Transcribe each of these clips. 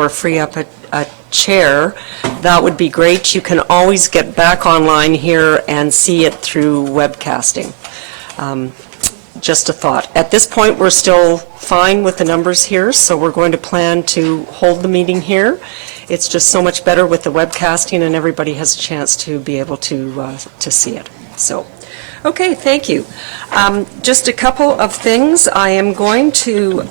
or free up a chair, that would be great. You can always get back online here and see it through webcasting. Just a thought. At this point, we're still fine with the numbers here, so we're going to plan to hold the meeting here. It's just so much better with the webcasting, and everybody has a chance to be able to see it. So, okay, thank you. Just a couple of things. I am going to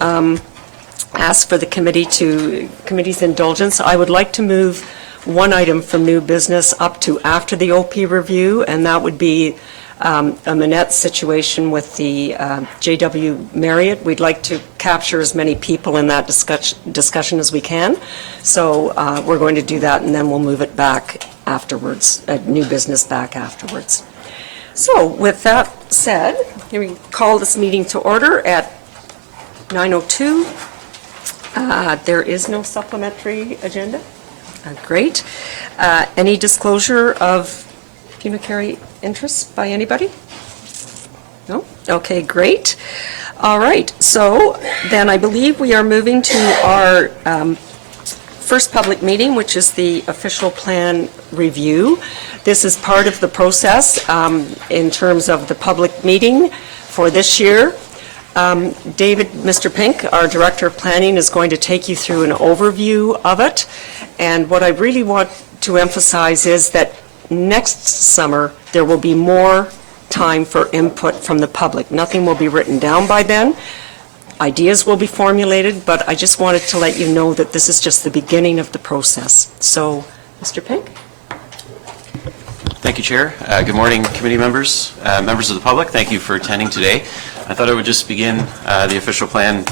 ask for the committee's indulgence. I would like to move one item from new business up to after the OP review, and that would be a Minett situation with the JW Marriott. We'd like to capture as many people in that discussion as we can. So we're going to do that, and then we'll move it back afterwards, new business back afterwards. So with that said, here we call this meeting to order at 9:02. There is no supplementary agenda. Great. Any disclosure of pecuniary interests by anybody? No? Okay, great. All right, so then I believe we are moving to our first public meeting, which is the official plan review. This is part of the process in terms of the public meeting for this year. David, Mr. Pink, our Director of Planning, is going to take you through an overview of it. And what I really want to emphasize is that next summer, there will be more time for input from the public. Nothing will be written down by then. Ideas will be formulated, but I just wanted to let you know that this is just the beginning of the process. So, Mr. Pink? Thank you, Chair. Good morning, committee members, members of the public. Thank you for attending today. I thought I would just begin the official plan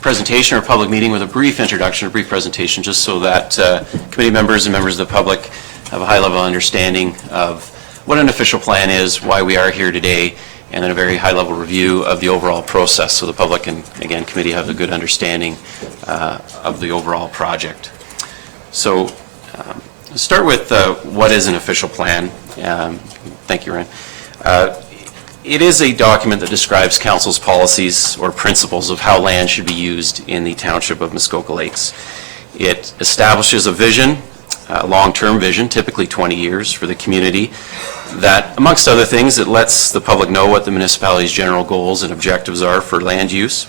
presentation or public meeting with a brief introduction, a brief presentation, just so that committee members and members of the public have a high-level understanding of what an official plan is, why we are here today, and then a very high-level review of the overall process so the public and, again, committee have a good understanding of the overall project. So, let's start with what is an official plan. Thank you, Ryan. It is a document that describes council's policies or principles of how land should be used in the township of Muskoka Lakes. It establishes a vision, a long-term vision, typically 20 years for the community, that, amongst other things, it lets the public know what the municipality's general goals and objectives are for land use.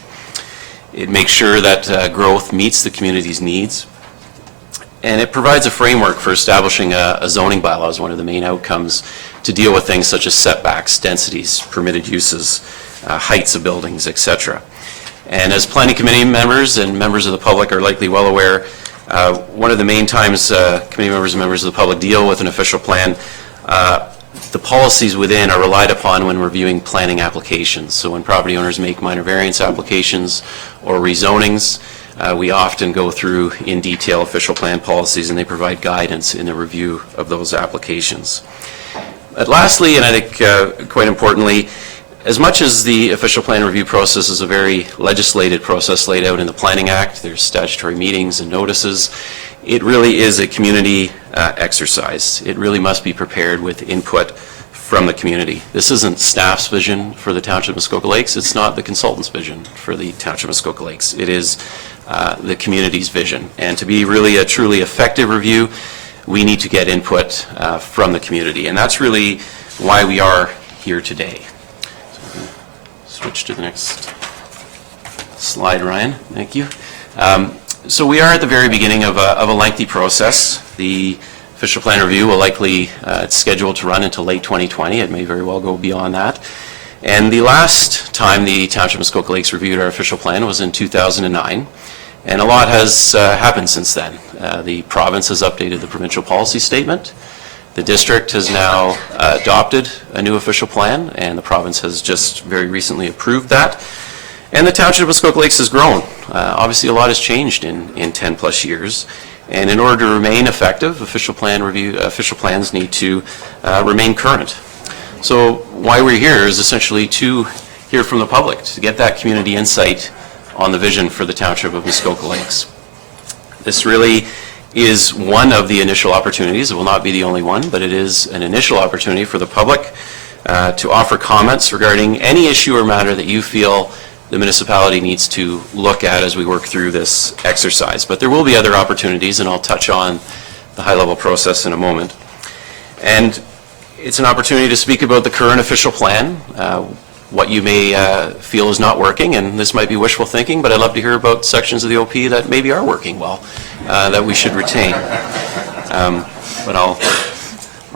It makes sure that growth meets the community's needs. And it provides a framework for establishing a zoning bylaw as one of the main outcomes to deal with things such as setbacks, densities, permitted uses, heights of buildings, etc. And as planning committee members and members of the public are likely well aware, one of the main times committee members and members of the public deal with an official plan, the policies within are relied upon when reviewing planning applications. So when property owners make minor variance applications or rezonings, we often go through in detail official plan policies, and they provide guidance in the review of those applications. But lastly, and I think quite importantly, as much as the official plan review process is a very legislated process laid out in the Planning Act, there's statutory meetings and notices, it really is a community exercise. It really must be prepared with input from the community. This isn't staff's vision for the Township of Muskoka Lakes. It's not the consultant's vision for the Township of Muskoka Lakes. It is the community's vision. And to be really a truly effective review, we need to get input from the community. And that's really why we are here today. So switch to the next slide, Ryan. Thank you. So we are at the very beginning of a lengthy process. The official plan review will likely, it's scheduled to run until late 2020. It may very well go beyond that. And the last time the Township of Muskoka Lakes reviewed our official plan was in 2009. And a lot has happened since then. The province has updated the provincial policy statement. The district has now adopted a new official plan, and the province has just very recently approved that. And the Township of Muskoka Lakes has grown. Obviously, a lot has changed in 10 plus years. And in order to remain effective, official plans need to remain current. So why we're here is essentially to hear from the public, to get that community insight on the vision for the Township of Muskoka Lakes. This really is one of the initial opportunities. It will not be the only one, but it is an initial opportunity for the public to offer comments regarding any issue or matter that you feel the municipality needs to look at as we work through this exercise. But there will be other opportunities, and I'll touch on the high-level process in a moment. And it's an opportunity to speak about the current official plan, what you may feel is not working, and this might be wishful thinking, but I'd love to hear about sections of the OP that maybe are working well, that we should retain. But I'll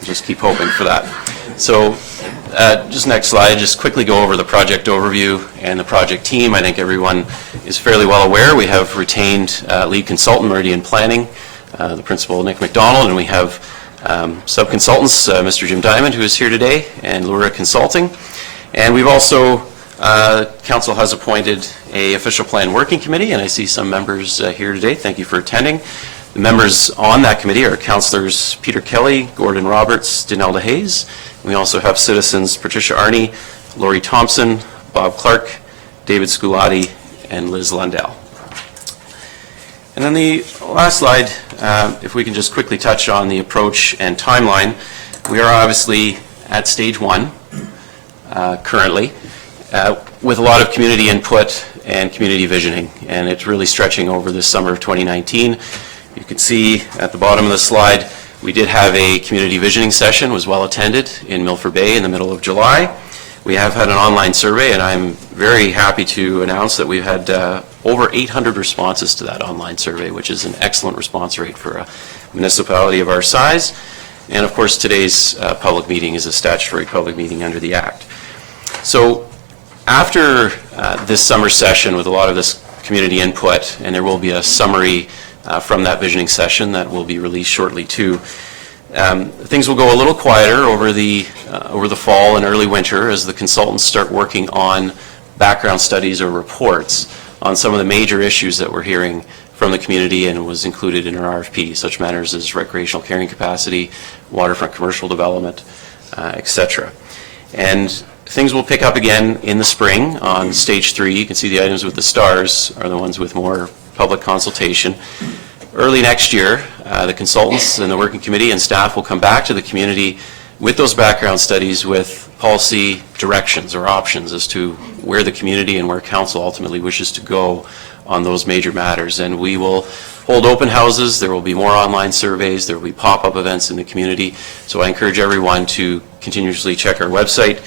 just keep hoping for that. So just next slide, just quickly go over the project overview and the project team. I think everyone is fairly well aware. We have retained lead consultant Meridian Planning, the principal Nick McDonald, and we have sub-consultants, Mr. Jim Diamond, who is here today, and Laura Consulting. And we've also, Council has appointed a official plan working committee, and I see some members here today. Thank you for attending. The members on that committee are Councillors Peter Kelly, Gordon Roberts, Dinelda Hayes. We also have citizens Patricia Arney, Laurie Thompson, Bob Clark, David Sculati, and Liz Lundell. And then the last slide, if we can just quickly touch on the approach and timeline. We are obviously at stage 1 currently, with a lot of community input and community visioning, and it's really stretching over this summer of 2019. You can see at the bottom of the slide, we did have a community visioning session, was well attended in Milford Bay in the middle of July. We have had an online survey, and I'm very happy to announce that we've had over 800 responses to that online survey, which is an excellent response rate for a municipality of our size. And of course, today's public meeting is a statutory public meeting under the Act. So after this summer session with a lot of this community input, and there will be a summary from that visioning session that will be released shortly too, things will go a little quieter over the fall and early winter as the consultants start working on background studies or reports on some of the major issues that we're hearing from the community and was included in our RFP, such matters as recreational carrying capacity, waterfront commercial development, etc. And things will pick up again in the spring on stage 3. You can see the items with the stars are the ones with more public consultation. Early next year, the consultants and the working committee and staff will come back to the community with those background studies with policy directions or options as to where the community and where council ultimately wishes to go on those major matters. And we will hold open houses, there will be more online surveys, there will be pop-up events in the community. So I encourage everyone to continuously check our website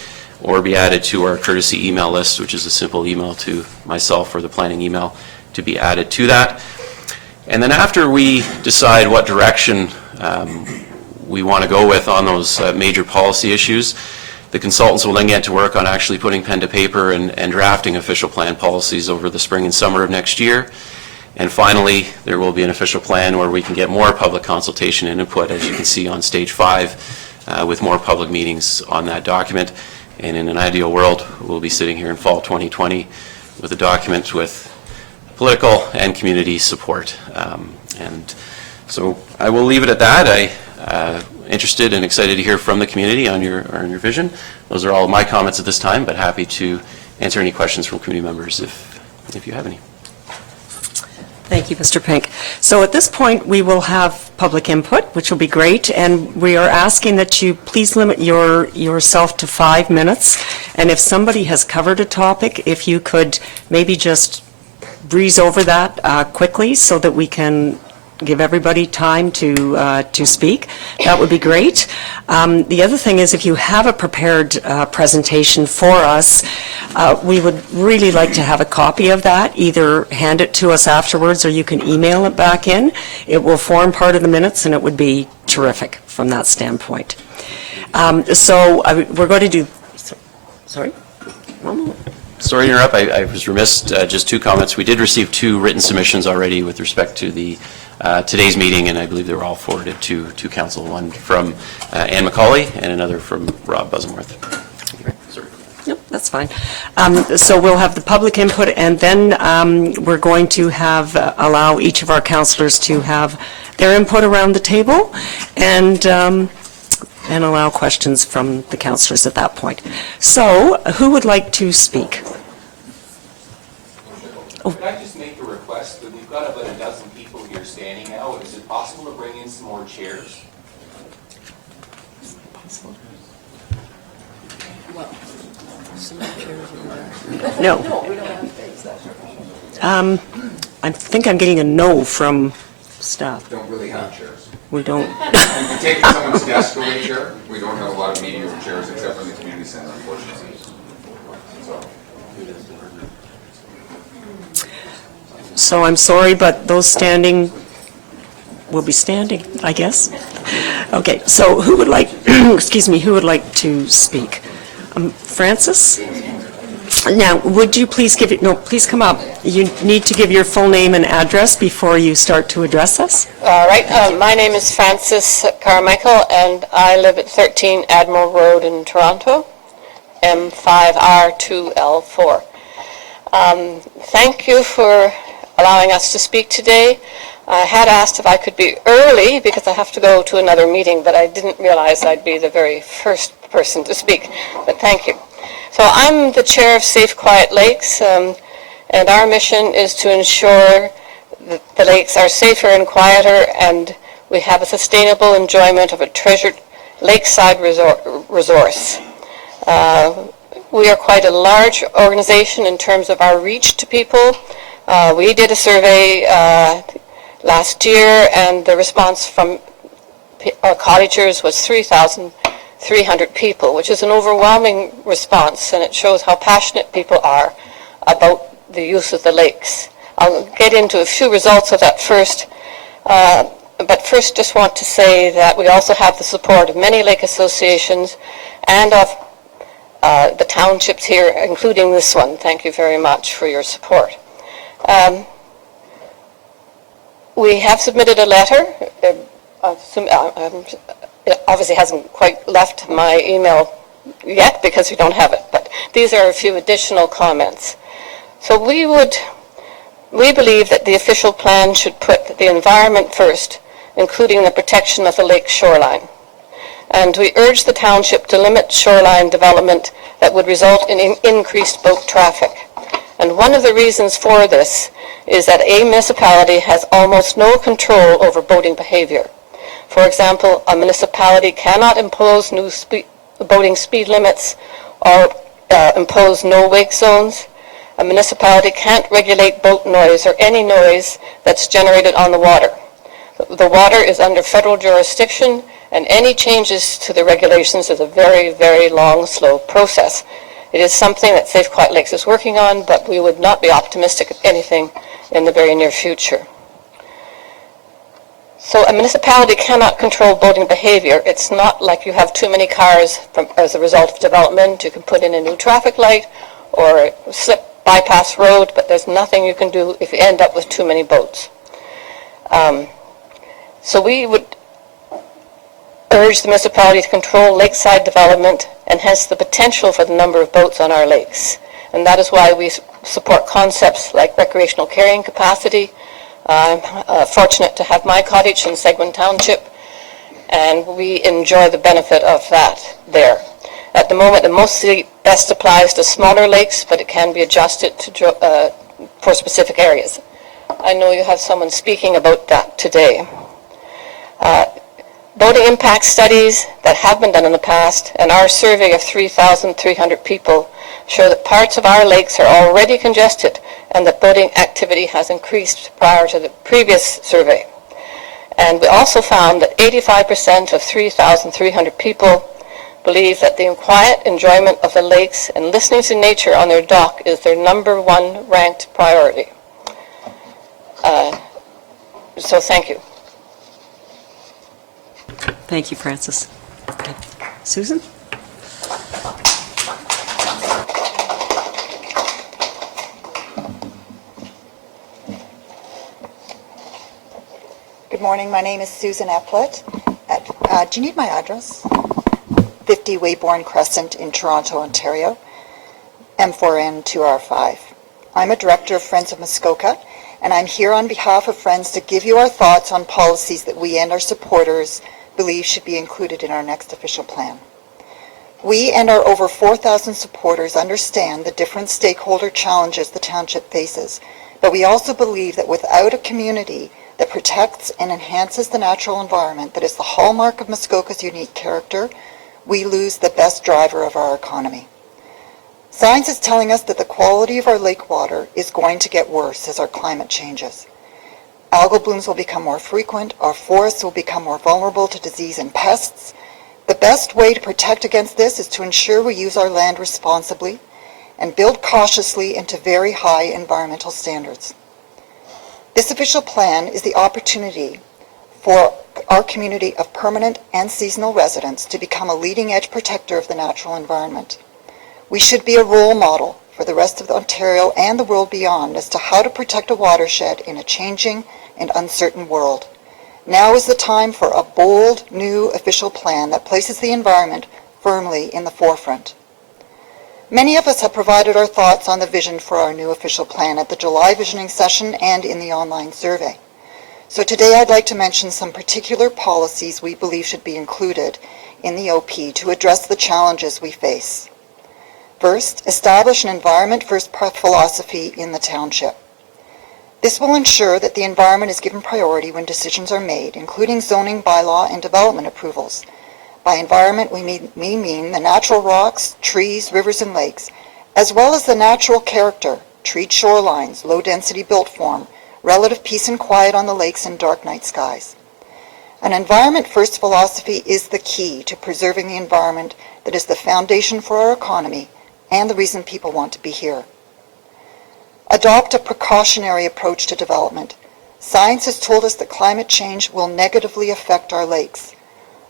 or be added to our courtesy email list, which is a simple email to myself or the planning email to be added to that. And then after we decide what direction we want to go with on those major policy issues, the consultants will then get to work on actually putting pen to paper and drafting official plan policies over the spring and summer of next year. And finally, there will be an official plan where we can get more public consultation and input, as you can see on stage 5, with more public meetings on that document. And in an ideal world, we'll be sitting here in fall 2020 with a document with political and community support. And so I will leave it at that. I'm interested and excited to hear from the community on your vision. Those are all of my comments at this time, but happy to answer any questions from community members if you have any. Thank you, Mr. Pink. So at this point, we will have public input, which will be great, and we are asking that you please limit yourself to 5 minutes. And if somebody has covered a topic, if you could maybe just breeze over that quickly so that we can give everybody time to speak, that would be great. The other thing is, if you have a prepared presentation for us, we would really like to have a copy of that. Either hand it to us afterwards or you can email it back in. It will form part of the minutes and it would be terrific from that standpoint. So we're going to do, sorry? Sorry to interrupt. I was remiss, just 2 comments. We did receive 2 written submissions already with respect to the today's meeting, and I believe they were all forwarded to council. One from Ann McCauley and another from Rob Busmworth. Sorry. Nope, that's fine. So we'll have the public input, and then we're going to have allow each of our councillors to have their input around the table, and allow questions from the councillors at that point. So, who would like to speak? Could I just make a request that we've got about a dozen people here standing now. Is it possible to bring in some more chairs? No. I think I'm getting a no from staff. Don't really have chairs. We don't. We take someone's desk away chair. We don't have a lot of meetings and chairs except for the community center, unfortunately. So I'm sorry, but those standing will be standing, I guess. Okay, so who would like, excuse me, who would like to speak? Francis? Now, would you please give it, no, please come up. You need to give your full name and address before you start to address us. All right. My name is Frances Carmichael, and I live at 13 Admiral Road in Toronto, M5R2L4. Thank you for allowing us to speak today. I had asked if I could be early because I have to go to another meeting, but I didn't realize I'd be the very first person to speak, but thank you. So I'm the chair of Safe Quiet Lakes, and our mission is to ensure that the lakes are safer and quieter, and we have a sustainable enjoyment of a treasured lakeside resource. We are quite a large organization in terms of our reach to people. We did a survey last year, and the response from our cottagers was 3,300 people, which is an overwhelming response, and it shows how passionate people are about the use of the lakes. I'll get into a few results of that first, but first just want to say that we also have the support of many lake associations and of the townships here, including this one. Thank you very much for your support. We have submitted a letter. It obviously hasn't quite left my email yet because we don't have it, but these are a few additional comments. So we believe that the official plan should put the environment first, including the protection of the lake shoreline. And we urge the township to limit shoreline development that would result in increased boat traffic. And one of the reasons for this is that a municipality has almost no control over boating behavior. For example, a municipality cannot impose new boating speed limits or impose no wake zones. A municipality can't regulate boat noise or any noise that's generated on the water. The water is under federal jurisdiction, and any changes to the regulations is a very, very long, slow process. It is something that Safe Quiet Lakes is working on, but we would not be optimistic of anything in the very near future. So a municipality cannot control boating behavior. It's not like you have too many cars as a result of development. You can put in a new traffic light or slip bypass road, but there's nothing you can do if you end up with too many boats. So we would urge the municipality to control lakeside development and hence the potential for the number of boats on our lakes. And that is why we support concepts like recreational carrying capacity. I'm fortunate to have my cottage in Seguin Township, and we enjoy the benefit of that there. At the moment, it mostly best applies to smaller lakes, but it can be adjusted to, for specific areas. I know you have someone speaking about that today. Boating impact studies that have been done in the past and our survey of 3,300 people show that parts of our lakes are already congested and that boating activity has increased prior to the previous survey. And we also found that 85% of 3,300 people believe that the quiet enjoyment of the lakes and listening to nature on their dock is their number one ranked priority. So thank you. Thank you, Francis. Okay. Susan? Good morning. My name is Susan Eplett. Do you need my address? 50 Weybourne Crescent in Toronto, Ontario, M4N2R5. I'm a director of Friends of Muskoka, and I'm here on behalf of Friends to give you our thoughts on policies that we and our supporters believe should be included in our next official plan. We and our over 4,000 supporters understand the different stakeholder challenges the township faces, but we also believe that without a community that protects and enhances the natural environment that is the hallmark of Muskoka's unique character, we lose the best driver of our economy. Science is telling us that the quality of our lake water is going to get worse as our climate changes. Algal blooms will become more frequent, our forests will become more vulnerable to disease and pests. The best way to protect against this is to ensure we use our land responsibly and build cautiously into very high environmental standards. This official plan is the opportunity for our community of permanent and seasonal residents to become a leading-edge protector of the natural environment. We should be a role model for the rest of Ontario and the world beyond as to how to protect a watershed in a changing and uncertain world. Now is the time for a bold, new official plan that places the environment firmly in the forefront. Many of us have provided our thoughts on the vision for our new official plan at the July visioning session and in the online survey. So today I'd like to mention some particular policies we believe should be included in the OP to address the challenges we face. First, establish an environment-first philosophy in the township. This will ensure that the environment is given priority when decisions are made, including zoning, bylaw, and development approvals. By environment, we mean the natural rocks, trees, rivers, and lakes, as well as the natural character, treed shorelines, low-density built form, relative peace and quiet on the lakes, and dark night skies. An environment-first philosophy is the key to preserving the environment that is the foundation for our economy and the reason people want to be here. Adopt a precautionary approach to development. Science has told us that climate change will negatively affect our lakes.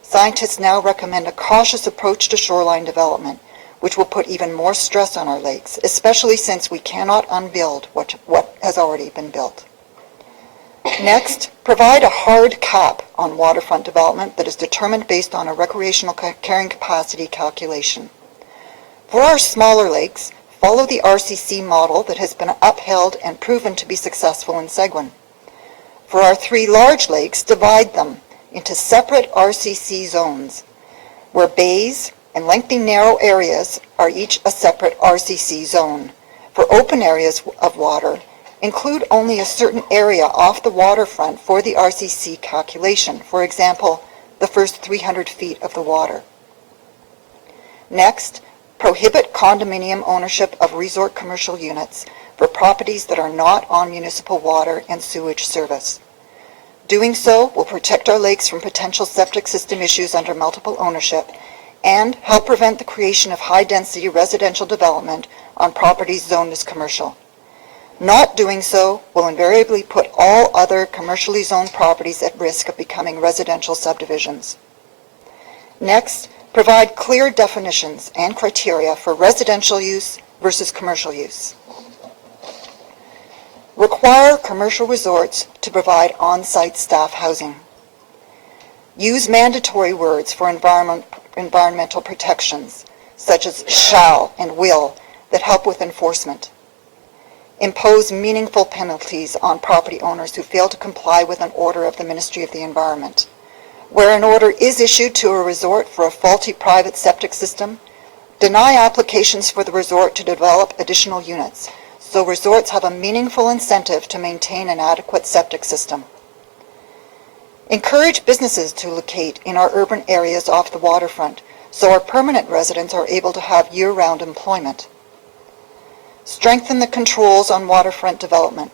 Scientists now recommend a cautious approach to shoreline development, which will put even more stress on our lakes, especially since we cannot unbuild what has already been built. Next, provide a hard cap on waterfront development that is determined based on a recreational carrying capacity calculation. For our smaller lakes, follow the RCC model that has been upheld and proven to be successful in Seguin. For our 3 large lakes, divide them into separate RCC zones, where bays and lengthy narrow areas are each a separate RCC zone. For open areas of water, include only a certain area off the waterfront for the RCC calculation, for example, the first 300 feet of the water. Next, prohibit condominium ownership of resort commercial units for properties that are not on municipal water and sewage service. Doing so will protect our lakes from potential septic system issues under multiple ownership and help prevent the creation of high-density residential development on properties zoned as commercial. Not doing so will invariably put all other commercially zoned properties at risk of becoming residential subdivisions. Next, provide clear definitions and criteria for residential use versus commercial use. Require commercial resorts to provide on-site staff housing. Use mandatory words for environmental protections, such as shall and will, that help with enforcement. Impose meaningful penalties on property owners who fail to comply with an order of the Ministry of the Environment. Where an order is issued to a resort for a faulty private septic system, deny applications for the resort to develop additional units, so resorts have a meaningful incentive to maintain an adequate septic system. Encourage businesses to locate in our urban areas off the waterfront, so our permanent residents are able to have year-round employment. Strengthen the controls on waterfront development.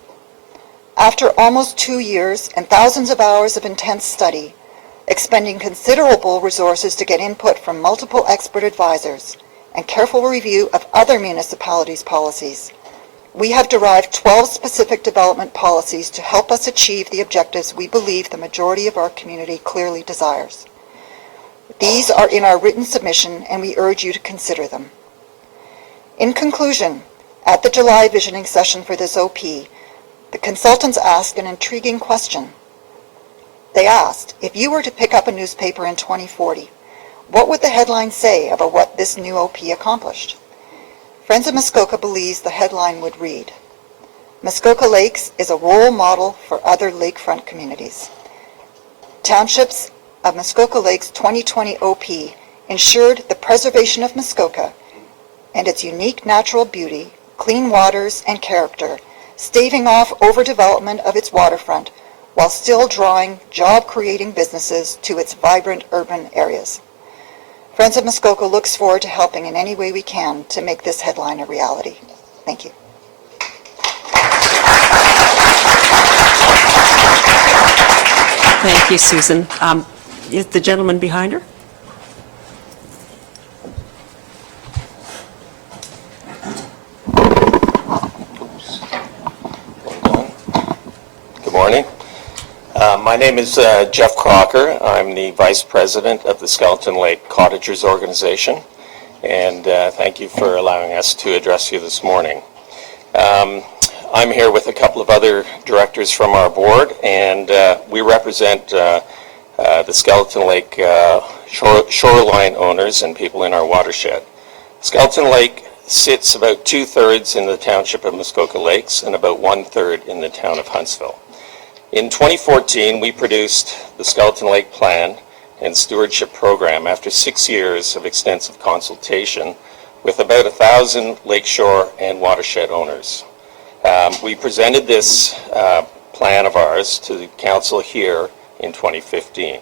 After almost 2 years and thousands of hours of intense study, expending considerable resources to get input from multiple expert advisors, and careful review of other municipalities' policies, we have derived 12 specific development policies to help us achieve the objectives we believe the majority of our community clearly desires. These are in our written submission, and we urge you to consider them. In conclusion, at the July visioning session for this OP, the consultants asked an intriguing question. They asked, if you were to pick up a newspaper in 2040, what would the headline say about what this new OP accomplished? Friends of Muskoka believes the headline would read, Muskoka Lakes is a role model for other lakefront communities. Townships of Muskoka Lakes 2020 OP ensured the preservation of Muskoka and its unique natural beauty, clean waters, and character, staving off overdevelopment of its waterfront while still drawing job-creating businesses to its vibrant urban areas. Friends of Muskoka looks forward to helping in any way we can to make this headline a reality. Thank you. Thank you, Susan. Is the gentleman behind her? Good morning. My name is Jeff Crocker. I'm the Vice President of the Skeleton Lake Cottagers Organization, and thank you for allowing us to address you this morning. I'm here with a couple of other directors from our board, and we represent the Skeleton Lake shoreline owners and people in our watershed. Skeleton Lake sits about 2/3 in the township of Muskoka Lakes and about 1/3 in the town of Huntsville. In 2014, we produced the Skeleton Lake Plan and Stewardship Program after 6 years of extensive consultation with about 1,000 lakeshore and watershed owners. We presented this plan of ours to the council here in 2015.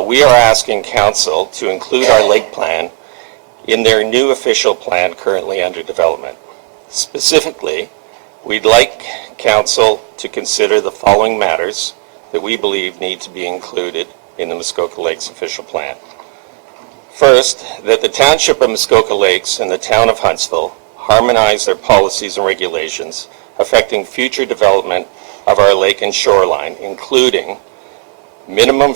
We are asking council to include our lake plan in their new official plan currently under development. Specifically, we'd like council to consider the following matters that we believe need to be included in the Muskoka Lakes official plan. First, that the Township of Muskoka Lakes and the Town of Huntsville harmonize their policies and regulations affecting future development of our lake and shoreline, including minimum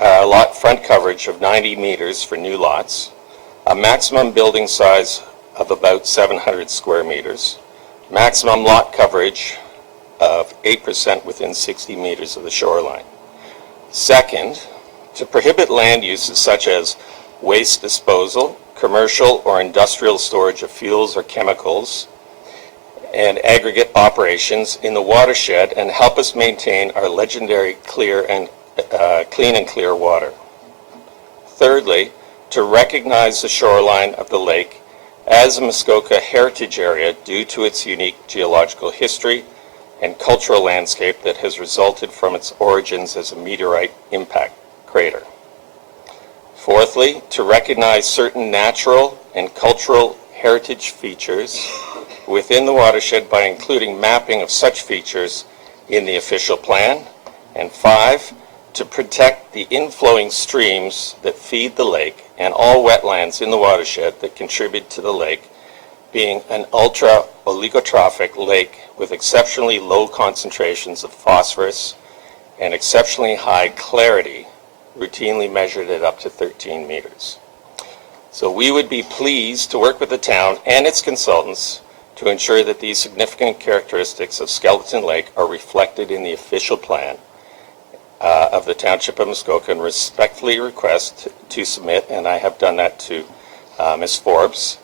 lot front coverage of 90 meters for new lots, a maximum building size of about 700 square meters, maximum lot coverage of 8% within 60 meters of the shoreline. Second, to prohibit land uses such as waste disposal, commercial or industrial storage of fuels or chemicals, and aggregate operations in the watershed, and help us maintain our legendary clean and clear water. Thirdly, to recognize the shoreline of the lake as a Muskoka heritage area due to its unique geological history and cultural landscape that has resulted from its origins as a meteorite impact crater. Fourthly, to recognize certain natural and cultural heritage features within the watershed by including mapping of such features in the official plan. And 5, to protect the inflowing streams that feed the lake and all wetlands in the watershed that contribute to the lake, being an ultra-oligotrophic lake with exceptionally low concentrations of phosphorus and exceptionally high clarity, routinely measured at up to 13 meters. So we would be pleased to work with the town and its consultants to ensure that these significant characteristics of Skeleton Lake are reflected in the official plan of the Township of Muskoka, and respectfully request to submit, and I have done that to Ms. Forbes,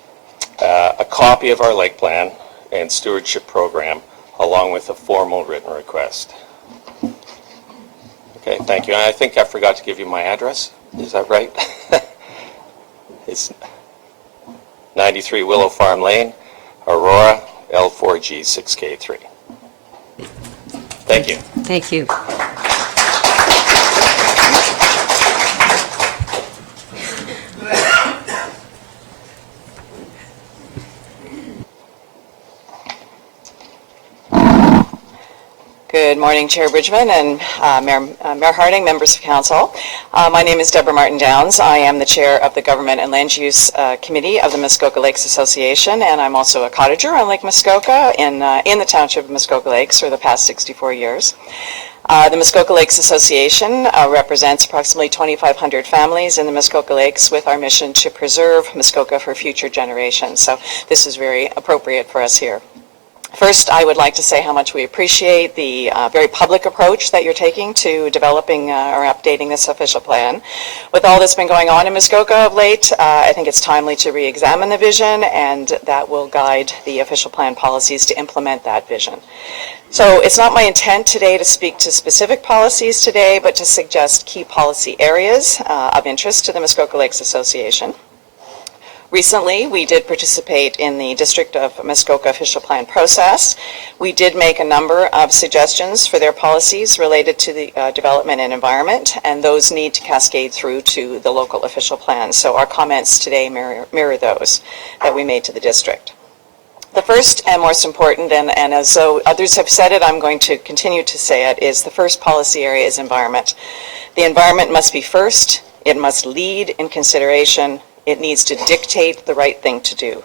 a copy of our lake plan and stewardship program along with a formal written request. Okay, thank you. And I think I forgot to give you my address. Is that right? It's 93 Willow Farm Lane, Aurora, L4G 6K3. Thank you. Thank you. Good morning, Chair Bridgeman and Mayor Harding, members of council. My name is Deborah Martin Downs. I am the chair of the Government and Land Use Committee of the Muskoka Lakes Association, and I'm also a cottager on Lake Muskoka in the township of Muskoka Lakes for the past 64 years. The Muskoka Lakes Association represents approximately 2,500 families in the Muskoka Lakes with our mission to preserve Muskoka for future generations. So this is very appropriate for us here. First, I would like to say how much we appreciate the very public approach that you're taking to developing or updating this official plan. With all that's been going on in Muskoka of late, I think it's timely to re-examine the vision, and that will guide the official plan policies to implement that vision. So it's not my intent today to speak to specific policies today, but to suggest key policy areas of interest to the Muskoka Lakes Association. Recently, we did participate in the District of Muskoka official plan process. We did make a number of suggestions for their policies related to the development and environment, and those need to cascade through to the local official plan. So our comments today mirror those that we made to the district. The first and most important, and as though others have said it, I'm going to continue to say it, is the first policy area is environment. The environment must be first. It must lead in consideration. It needs to dictate the right thing to do.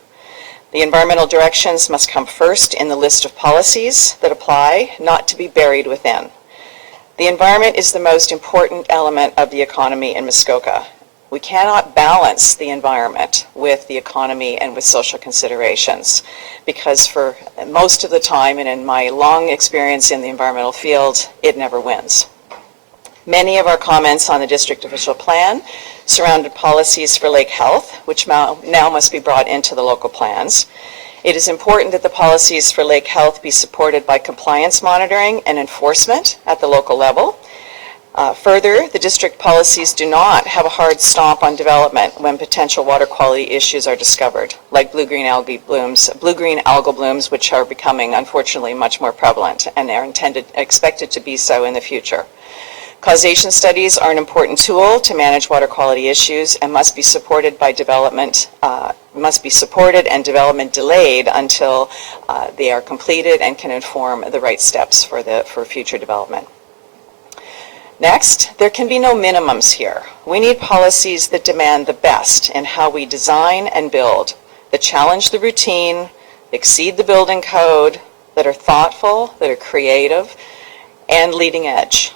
The environmental directions must come first in the list of policies that apply, not to be buried within. The environment is the most important element of the economy in Muskoka. We cannot balance the environment with the economy and with social considerations, because for most of the time, and in my long experience in the environmental field, it never wins. Many of our comments on the district official plan surrounded policies for lake health, which now must be brought into the local plans. It is important that the policies for lake health be supported by compliance monitoring and enforcement at the local level. Further, the district policies do not have a hard stomp on development when potential water quality issues are discovered, like blue-green algal blooms, which are becoming, unfortunately, much more prevalent and are expected to be so in the future. Causation studies are an important tool to manage water quality issues and must be supported by development, and development delayed until they are completed and can inform the right steps for future development. Next, there can be no minimums here. We need policies that demand the best in how we design and build, that challenge the routine, exceed the building code, that are thoughtful, that are creative, and leading edge,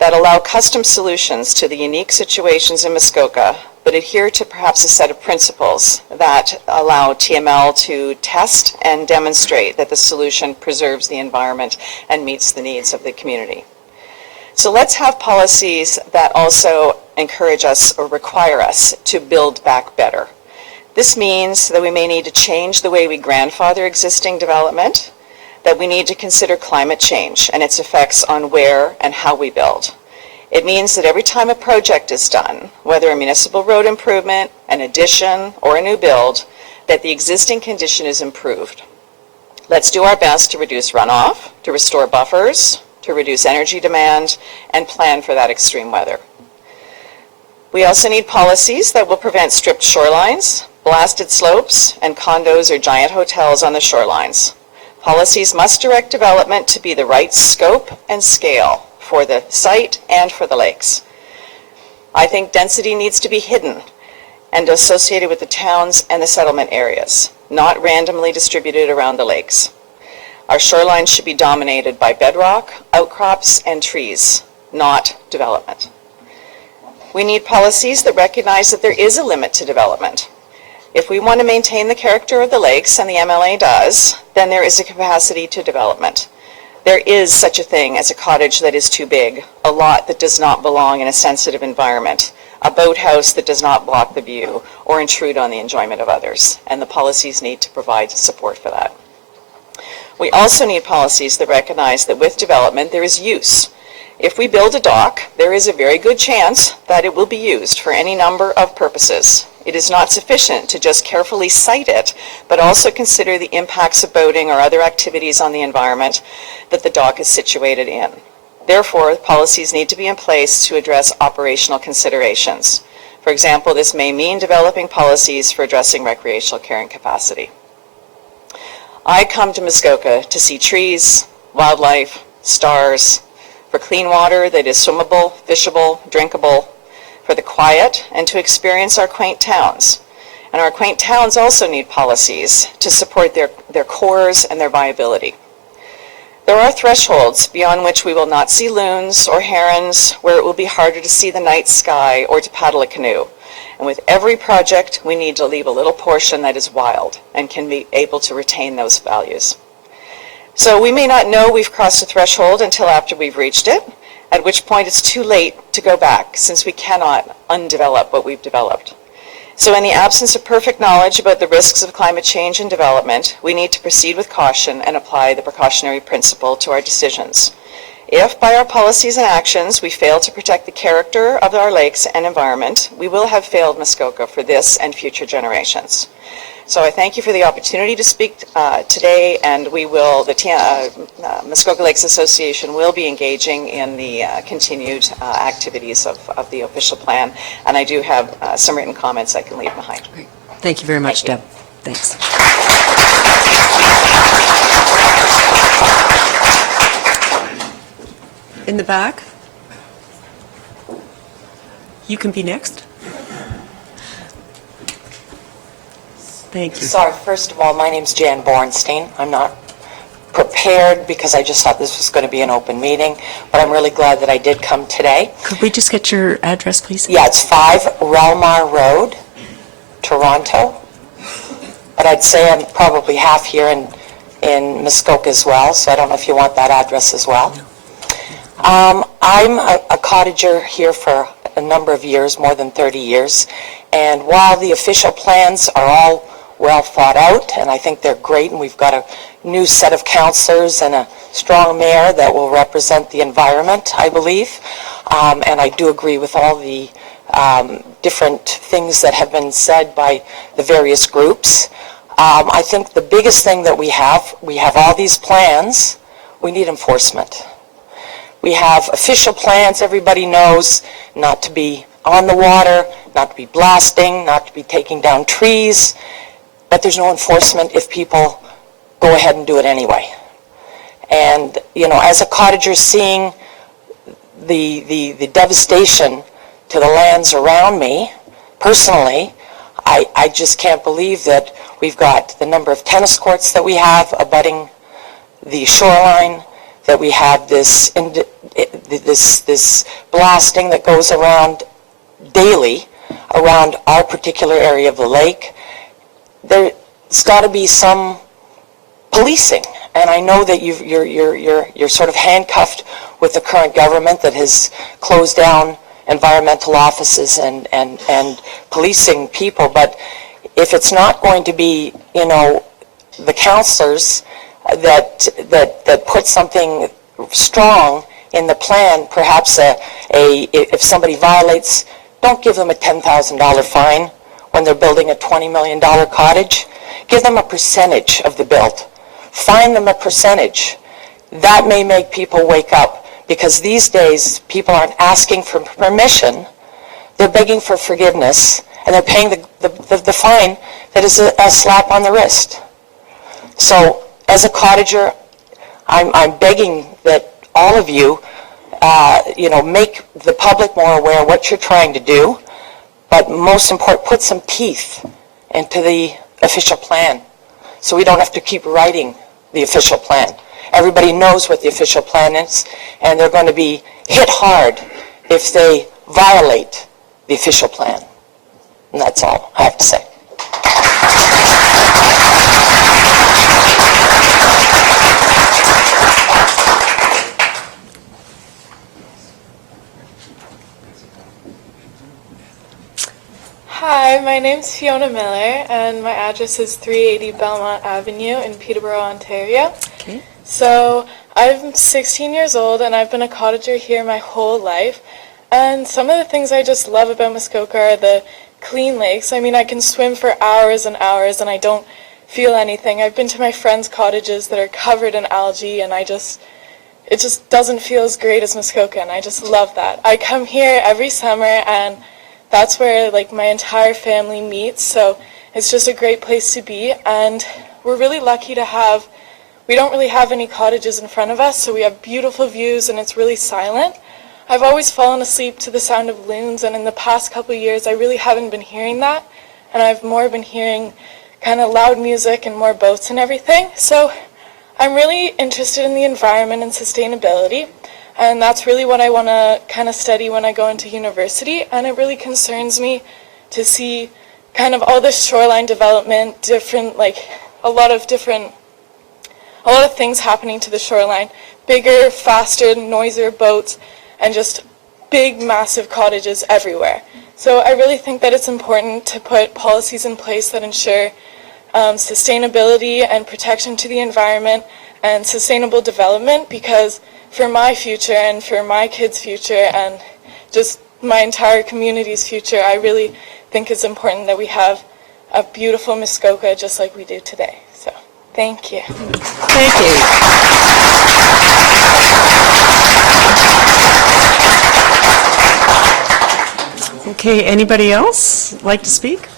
that allow custom solutions to the unique situations in Muskoka, but adhere to perhaps a set of principles that allow TML to test and demonstrate that the solution preserves the environment and meets the needs of the community. So let's have policies that also encourage us or require us to build back better. This means that we may need to change the way we grandfather existing development, that we need to consider climate change and its effects on where and how we build. It means that every time a project is done, whether a municipal road improvement, an addition, or a new build, that the existing condition is improved. Let's do our best to reduce runoff, to restore buffers, to reduce energy demand, and plan for that extreme weather. We also need policies that will prevent stripped shorelines, blasted slopes, and condos or giant hotels on the shorelines. Policies must direct development to be the right scope and scale for the site and for the lakes. I think density needs to be hidden and associated with the towns and the settlement areas, not randomly distributed around the lakes. Our shorelines should be dominated by bedrock, outcrops, and trees, not development. We need policies that recognize that there is a limit to development. If we want to maintain the character of the lakes, and the MLA does, then there is a capacity to development. There is such a thing as a cottage that is too big, a lot that does not belong in a sensitive environment, a boathouse that does not block the view or intrude on the enjoyment of others, and the policies need to provide support for that. We also need policies that recognize that with development there is use. If we build a dock, there is a very good chance that it will be used for any number of purposes. It is not sufficient to just carefully cite it, but also consider the impacts of boating or other activities on the environment that the dock is situated in. Therefore, policies need to be in place to address operational considerations. For example, this may mean developing policies for addressing recreational carrying capacity. I come to Muskoka to see trees, wildlife, stars, for clean water that is swimmable, fishable, drinkable, for the quiet, and to experience our quaint towns. And our quaint towns also need policies to support their cores and their viability. There are thresholds beyond which we will not see loons or herons, where it will be harder to see the night sky or to paddle a canoe. And with every project, we need to leave a little portion that is wild and can be able to retain those values. So we may not know we've crossed a threshold until after we've reached it, at which point it's too late to go back, since we cannot undevelop what we've developed. So in the absence of perfect knowledge about the risks of climate change and development, we need to proceed with caution and apply the precautionary principle to our decisions. If by our policies and actions we fail to protect the character of our lakes and environment, we will have failed Muskoka for this and future generations. So I thank you for the opportunity to speak today, and the Muskoka Lakes Association will be engaging in the continued activities of the official plan, and I do have some written comments I can leave behind. Great. Thank you very much, Deb. Thanks. In the back? You can be next. Thank you. Sorry, first of all, my name's Jan Bornstein. I'm not prepared because I just thought this was going to be an open meeting, but I'm really glad that I did come today. Could we just get your address, please? Yeah, it's 5 Relmar Road, Toronto. But I'd say I'm probably half here in Muskoka as well, so I don't know if you want that address as well. I'm a cottager here for a number of years, more than 30 years, and while the official plans are all well thought out, and I think they're great, and we've got a new set of councillors and a strong mayor that will represent the environment, I believe, and I do agree with all the different things that have been said by the various groups. I think the biggest thing that we have all these plans, we need enforcement. We have official plans, everybody knows not to be on the water, not to be blasting, not to be taking down trees, but there's no enforcement if people go ahead and do it anyway. And, you know, as a cottager seeing the devastation to the lands around me, personally, I just can't believe that we've got the number of tennis courts that we have abutting the shoreline, that we have this blasting that goes around daily around our particular area of the lake. There's got to be some policing, and I know that you're sort of handcuffed with the current government that has closed down environmental offices and policing people, but if it's not going to be, you know, the councillors that put something strong in the plan, perhaps if somebody violates, don't give them a $10,000 fine when they're building a $20 million cottage. Give them a percentage of the build. Fine them a percentage. That may make people wake up, because these days people aren't asking for permission, they're begging for forgiveness, and they're paying the fine that is a slap on the wrist. So as a cottager, I'm begging that all of you, make the public more aware of what you're trying to do, but most important, put some teeth into the official plan so we don't have to keep writing the official plan. Everybody knows what the official plan is, and they're going to be hit hard if they violate the official plan. And that's all I have to say. Hi, my name's Fiona Miller, and my address is 380 Belmont Avenue in Peterborough, Ontario. Okay. So I'm 16 years old, and I've been a cottager here my whole life. And some of the things I just love about Muskoka are the clean lakes. I mean, I can swim for hours and hours, and I don't feel anything. I've been to my friends' cottages that are covered in algae, and it just doesn't feel as great as Muskoka, and I just love that. I come here every summer, and that's where my entire family meets, so it's just a great place to be, and we're really lucky to have, we don't really have any cottages in front of us, so we have beautiful views and it's really silent. I've always fallen asleep to the sound of loons, and in the past couple of years I really haven't been hearing that, and I've more been hearing kind of loud music and more boats and everything. So I'm really interested in the environment and sustainability. And that's really what I want to kind of study when I go into university. And it really concerns me to see kind of all this shoreline development, a lot of things happening to the shoreline. Bigger, faster, noisier boats, and just big, massive cottages everywhere. So I really think that it's important to put policies in place that ensure sustainability and protection to the environment and sustainable development, because for my future and for my kids' future and just my entire community's future, I really think it's important that we have a beautiful Muskoka just like we do today. So, thank you. Thank you. Okay, anybody else like to speak?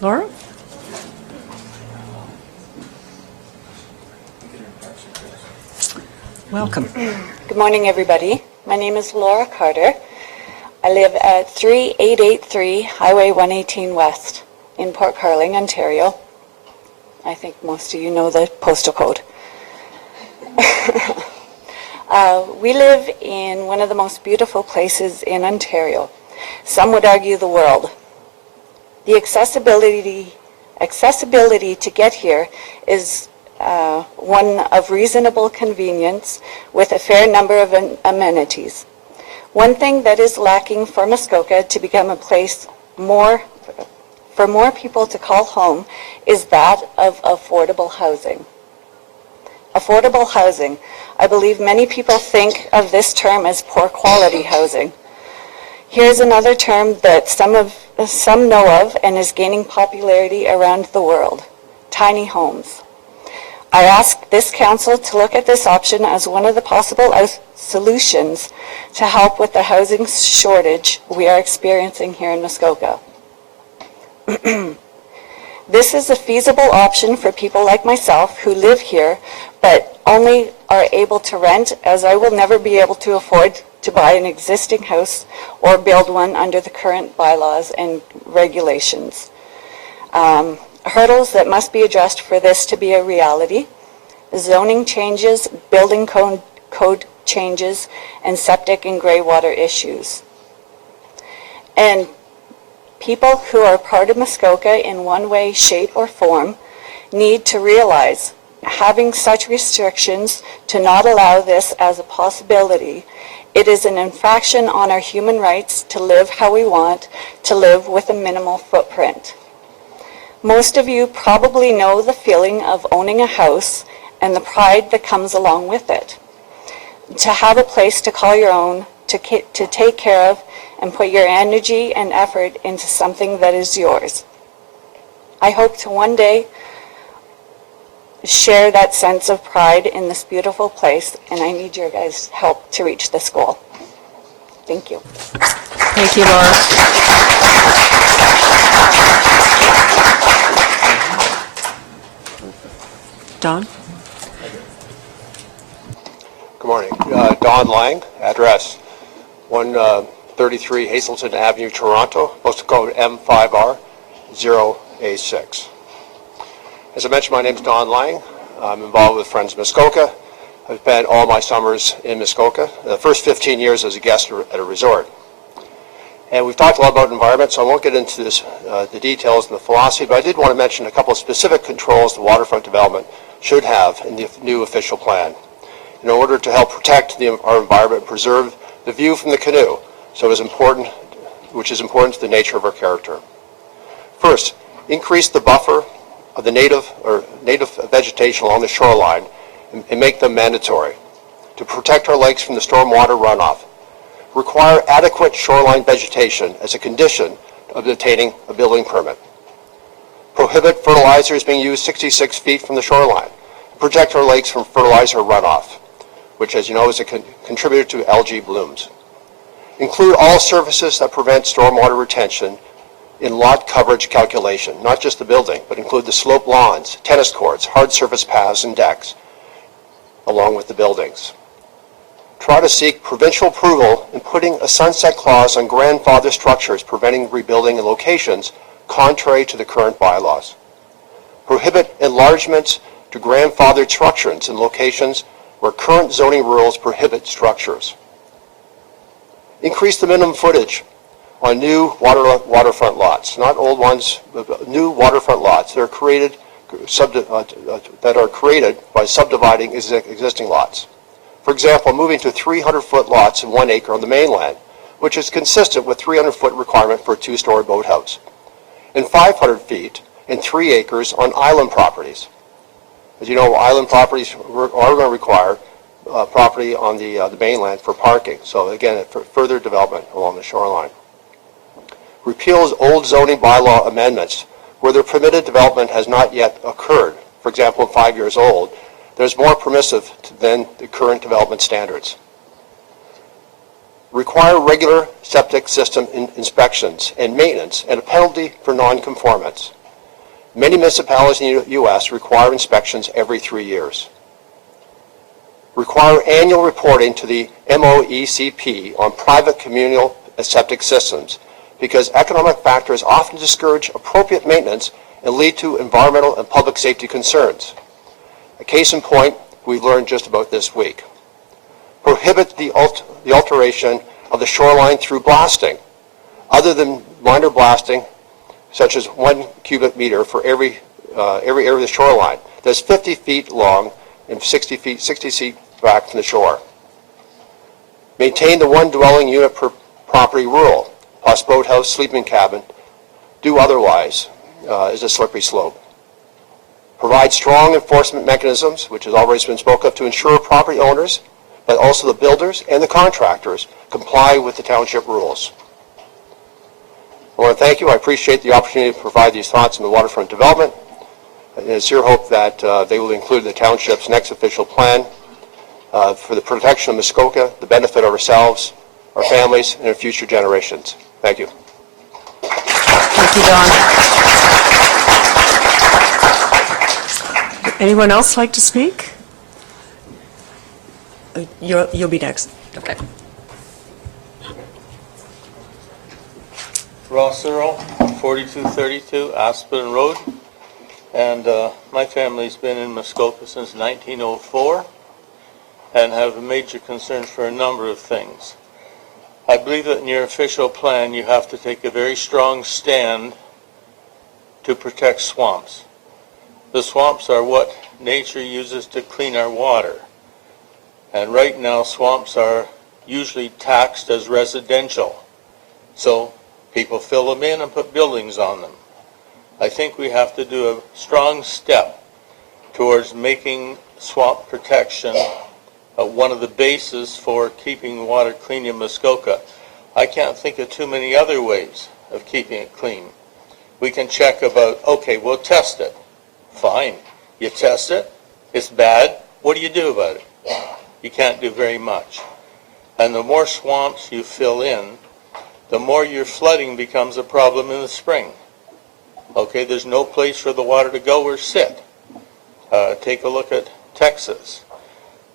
Laura? Welcome. Good morning, everybody. My name is Laura Carter. I live at 3883 Highway 118 West in Port Carling, Ontario. I think most of you know the postal code. We live in one of the most beautiful places in Ontario. Some would argue the world. The accessibility to get here is one of reasonable convenience with a fair number of amenities. One thing that is lacking for Muskoka to become a place for more people to call home is that of affordable housing. Affordable housing. I believe many people think of this term as poor quality housing. Here's another term that some know of and is gaining popularity around the world: tiny homes. I ask this council to look at this option as one of the possible solutions to help with the housing shortage we are experiencing here in Muskoka. This is a feasible option for people like myself who live here but only are able to rent, as I will never be able to afford to buy an existing house or build one under the current bylaws and regulations. Hurdles that must be addressed for this to be a reality: zoning changes, building code changes, and septic and gray water issues. And people who are part of Muskoka in one way, shape, or form need to realize having such restrictions to not allow this as a possibility, it is an infraction on our human rights to live how we want to live with a minimal footprint. Most of you probably know the feeling of owning a house and the pride that comes along with it. To have a place to call your own, to take care of, and put your energy and effort into something that is yours. I hope to one day share that sense of pride in this beautiful place, and I need your guys' help to reach this goal. Thank you. Thank you, Laura. Don? Good morning. Don Lang, address 133 Hazelton Avenue, Toronto, postal code M5R0A6. As I mentioned, my name is Don Lang. I'm involved with Friends of Muskoka. I've spent all my summers in Muskoka, the first 15 years as a guest at a resort. And we've talked a lot about environment, so I won't get into this, the details and the philosophy, but I did want to mention a couple of specific controls the waterfront development should have in the new official plan in order to help protect our environment and preserve the view from the canoe, which is important to the nature of our character. First, increase the buffer of the native vegetation along the shoreline and make them mandatory to protect our lakes from the stormwater runoff. Require adequate shoreline vegetation as a condition of obtaining a building permit. Prohibit fertilizers being used 66 feet from the shoreline. Protect our lakes from fertilizer runoff, which, as you know, is a contributor to algae blooms. Include all services that prevent stormwater retention in lot coverage calculation, not just the building, but include the sloped lawns, tennis courts, hard surface paths, and decks, along with the buildings. Try to seek provincial approval in putting a sunset clause on grandfather structures preventing rebuilding in locations contrary to the current bylaws. Prohibit enlargements to grandfathered structures in locations where current zoning rules prohibit structures. Increase the minimum footage on new waterfront lots, not old ones, but new waterfront lots that are created by subdividing existing lots. For example, moving to 300-foot lots of 1 acre on the mainland, which is consistent with 300-foot requirement for a 2-story boathouse, and 500 feet and 3 acres on island properties. As you know, island properties are going to require property on the mainland for parking. So again, for further development along the shoreline. Repeals old zoning bylaw amendments where the permitted development has not yet occurred. For example, 5 years old, there's more permissive than the current development standards. Require regular septic system inspections and maintenance and a penalty for non-conformance. Many municipalities in the U.S. require inspections every 3 years. Require annual reporting to the MOECP on private communal septic systems because economic factors often discourage appropriate maintenance and lead to environmental and public safety concerns. A case in point we've learned just about this week. Prohibit the alteration of the shoreline through blasting, other than minor blasting, such as 1 cubic meter for every area of the shoreline that's 50 feet long and 60 feet back from the shore. Maintain the 1 dwelling unit per property rule, plus boathouse, sleeping cabin. Do otherwise is a slippery slope. Provide strong enforcement mechanisms, which has already been spoken of, to ensure property owners, but also the builders and the contractors, comply with the township rules. I want to thank you. I appreciate the opportunity to provide these thoughts on the waterfront development. And it's your hope that they will include the township's next official plan for the protection of Muskoka, the benefit of ourselves, our families, and our future generations. Thank you. Thank you, Don. Anyone else like to speak? You'll be next. Okay. Ross Earl, 4232 Aspen Road, and my family's been in Muskoka since 1904 and have a major concern for a number of things. I believe that in your official plan you have to take a very strong stand to protect swamps. The swamps are what nature uses to clean our water, and right now swamps are usually taxed as residential, so people fill them in and put buildings on them. I think we have to do a strong step towards making swamp protection one of the bases for keeping water clean in Muskoka. I can't think of too many other ways of keeping it clean. We can check about, okay, we'll test it. Fine. You test it, it's bad, what do you do about it? You can't do very much. And the more swamps you fill in, the more your flooding becomes a problem in the spring. Okay, there's no place for the water to go or sit. Take a look at Texas.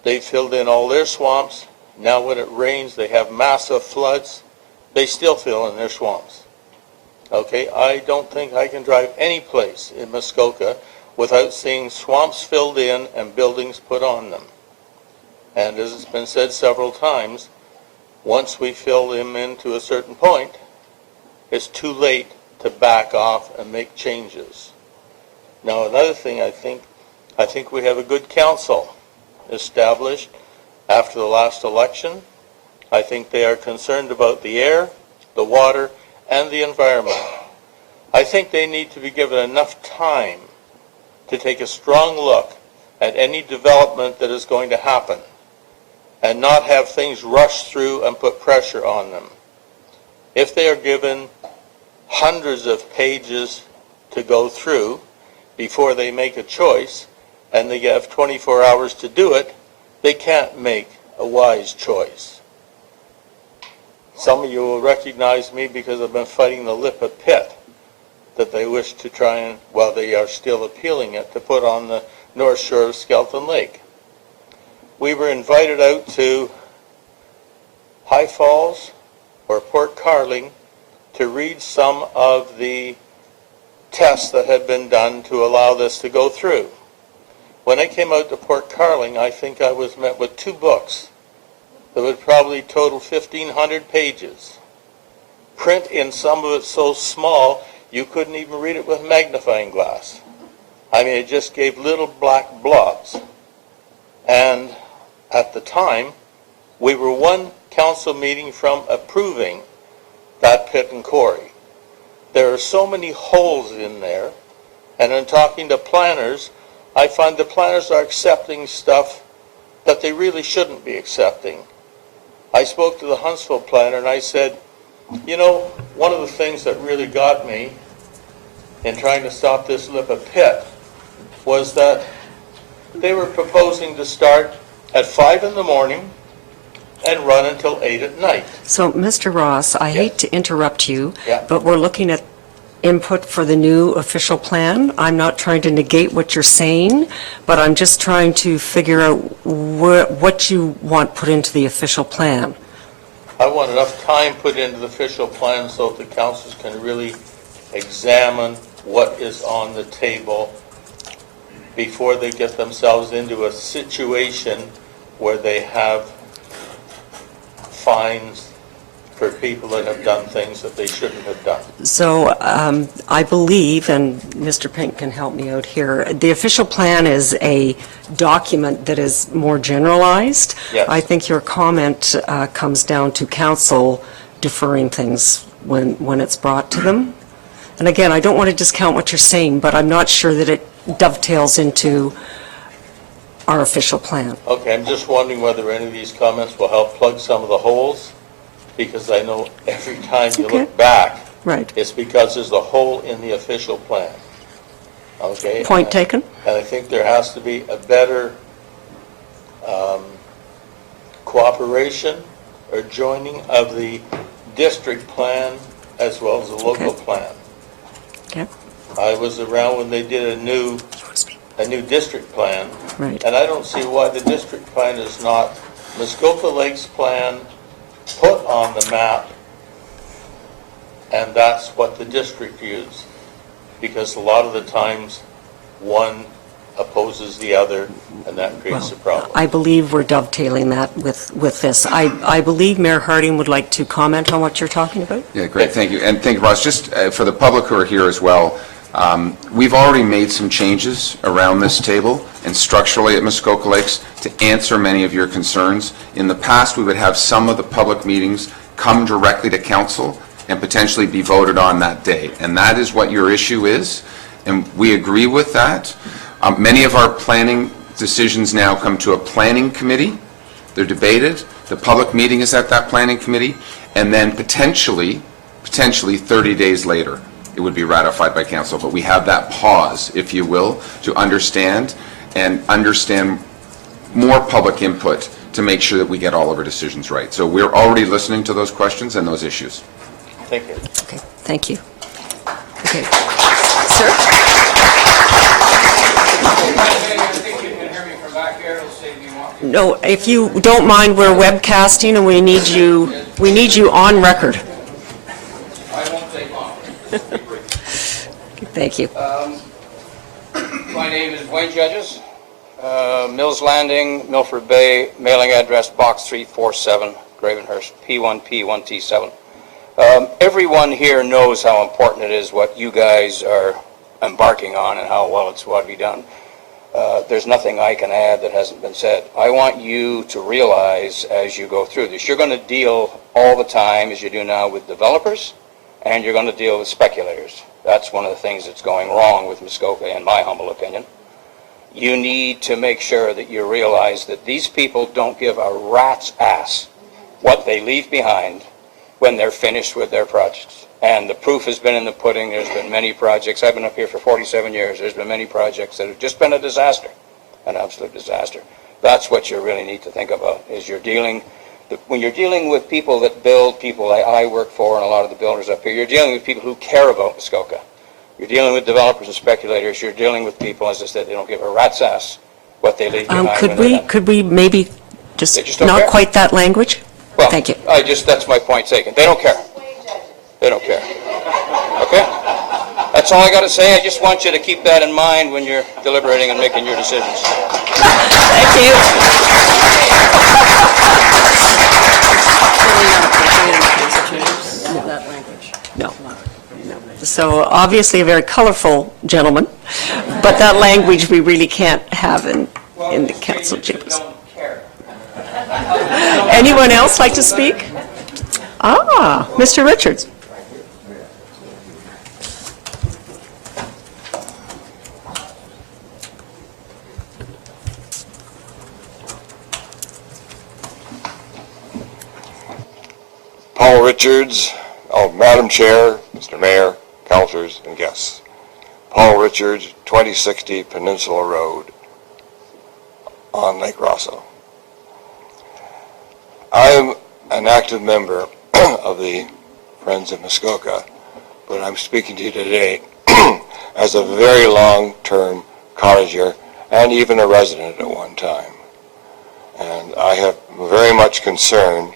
They filled in all their swamps. Now when it rains, they have massive floods. They still fill in their swamps. Okay, I don't think I can drive any place in Muskoka without seeing swamps filled in and buildings put on them. And as it's been said several times, once we fill them in to a certain point, it's too late to back off and make changes. Now another thing, I think we have a good council established after the last election. I think they are concerned about the air, the water, and the environment. I think they need to be given enough time to take a strong look at any development that is going to happen and not have things rushed through and put pressure on them. If they are given hundreds of pages to go through before they make a choice and they have 24 hours to do it, they can't make a wise choice. Some of you will recognize me because I've been fighting the Lipa pit that they wish to try and, well, they are still appealing it, to put on the north shore of Skeleton Lake. We were invited out to High Falls or Port Carling to read some of the tests that had been done to allow this to go through. When I came out to Port Carling, I think I was met with 2 books that would probably total 1,500 pages. Print in some of it so small you couldn't even read it with magnifying glass. I mean, it just gave little black blobs. And at the time, we were one council meeting from approving that pit and quarry. There are so many holes in there, and in talking to planners, I find the planners are accepting stuff that they really shouldn't be accepting. I spoke to the Huntsville planner and I said, you know, one of the things that really got me in trying to stop this Lipa pit was that they were proposing to start at 5 in the morning and run until 8 at night. So, Mr. Ross, I hate to interrupt you, Yeah. but we're looking at input for the new official plan. I'm not trying to negate what you're saying, but I'm just trying to figure out what you want put into the official plan. I want enough time put into the official plan so that the councils can really examine what is on the table before they get themselves into a situation where they have fines for people that have done things that they shouldn't have done. So I believe, and Mr. Pink can help me out here, the official plan is a document that is more generalized. Yes. I think your comment comes down to council deferring things when it's brought to them. And again, I don't want to discount what you're saying, but I'm not sure that it dovetails into our official plan. Okay, I'm just wondering whether any of these comments will help plug some of the holes, because I know every time you Okay. look back, Right. it's because there's a hole in the official plan. Okay? Point taken. And I think there has to be a better cooperation or joining of the district plan as well as the local Okay. plan. Okay. I was around when they did a new district plan. Right. And I don't see why the district plan is not Muskoka Lakes plan put on the map, and that's what the district used. Because a lot of the times, one opposes the other, and that creates a problem. I believe we're dovetailing that with this. I believe Mayor Harding would like to comment on what you're talking about. Yeah, great, thank you. And thank you, Ross. Just for the public who are here as well, we've already made some changes around this table and structurally at Muskoka Lakes to answer many of your concerns. In the past, we would have some of the public meetings come directly to council and potentially be voted on that day. And that is what your issue is, and we agree with that. Many of our planning decisions now come to a planning committee. They're debated. The public meeting is at that planning committee, and then potentially 30 days later, it would be ratified by council. But we have that pause, if you will, to understand more public input to make sure that we get all of our decisions right. So we're already listening to those questions and those issues. Thank you. Okay, thank you. Okay. Sir? No, if you don't mind, we're webcasting and we need you on record. I won't take long. Thank you. My name is Wayne Judges, Mills Landing, Milford Bay, mailing address Box 347, Gravenhurst, P1P1T7. Everyone here knows how important it is what you guys are embarking on and how well it's what to be done. There's nothing I can add that hasn't been said. I want you to realize as you go through this, you're going to deal all the time, as you do now, with developers, and you're going to deal with speculators. That's one of the things that's going wrong with Muskoka, in my humble opinion. You need to make sure that you realize that these people don't give a rat's ass what they leave behind when they're finished with their projects. And the proof has been in the pudding. There's been many projects. I've been up here for 47 years. There's been many projects that have just been a disaster, an absolute disaster. That's what you really need to think about, is when you're dealing with people that build, people I work for and a lot of the builders up here, you're dealing with people who care about Muskoka. You're dealing with developers and speculators. You're dealing with people, as I said, they don't give a rat's ass what they leave behind. Could we maybe just just don't not care. quite that language? Well, Thank you. That's my point taken. They don't care. They don't care. Okay? That's all I got to say. I just want you to keep that in mind when you're deliberating and making your decisions. Thank you. No. So obviously a very colorful gentleman, but that language we really can't have in the council chambers. Anyone else like to speak? Mr. Richards. Paul Richards, Madam Chair, Mr. Mayor, councillors, and guests. Paul Richards, 2060 Peninsula Road on Lake Rosso. I am an active member of the Friends of Muskoka, but I'm speaking to you today as a very long-term cottager and even a resident at one time. And I have very much concern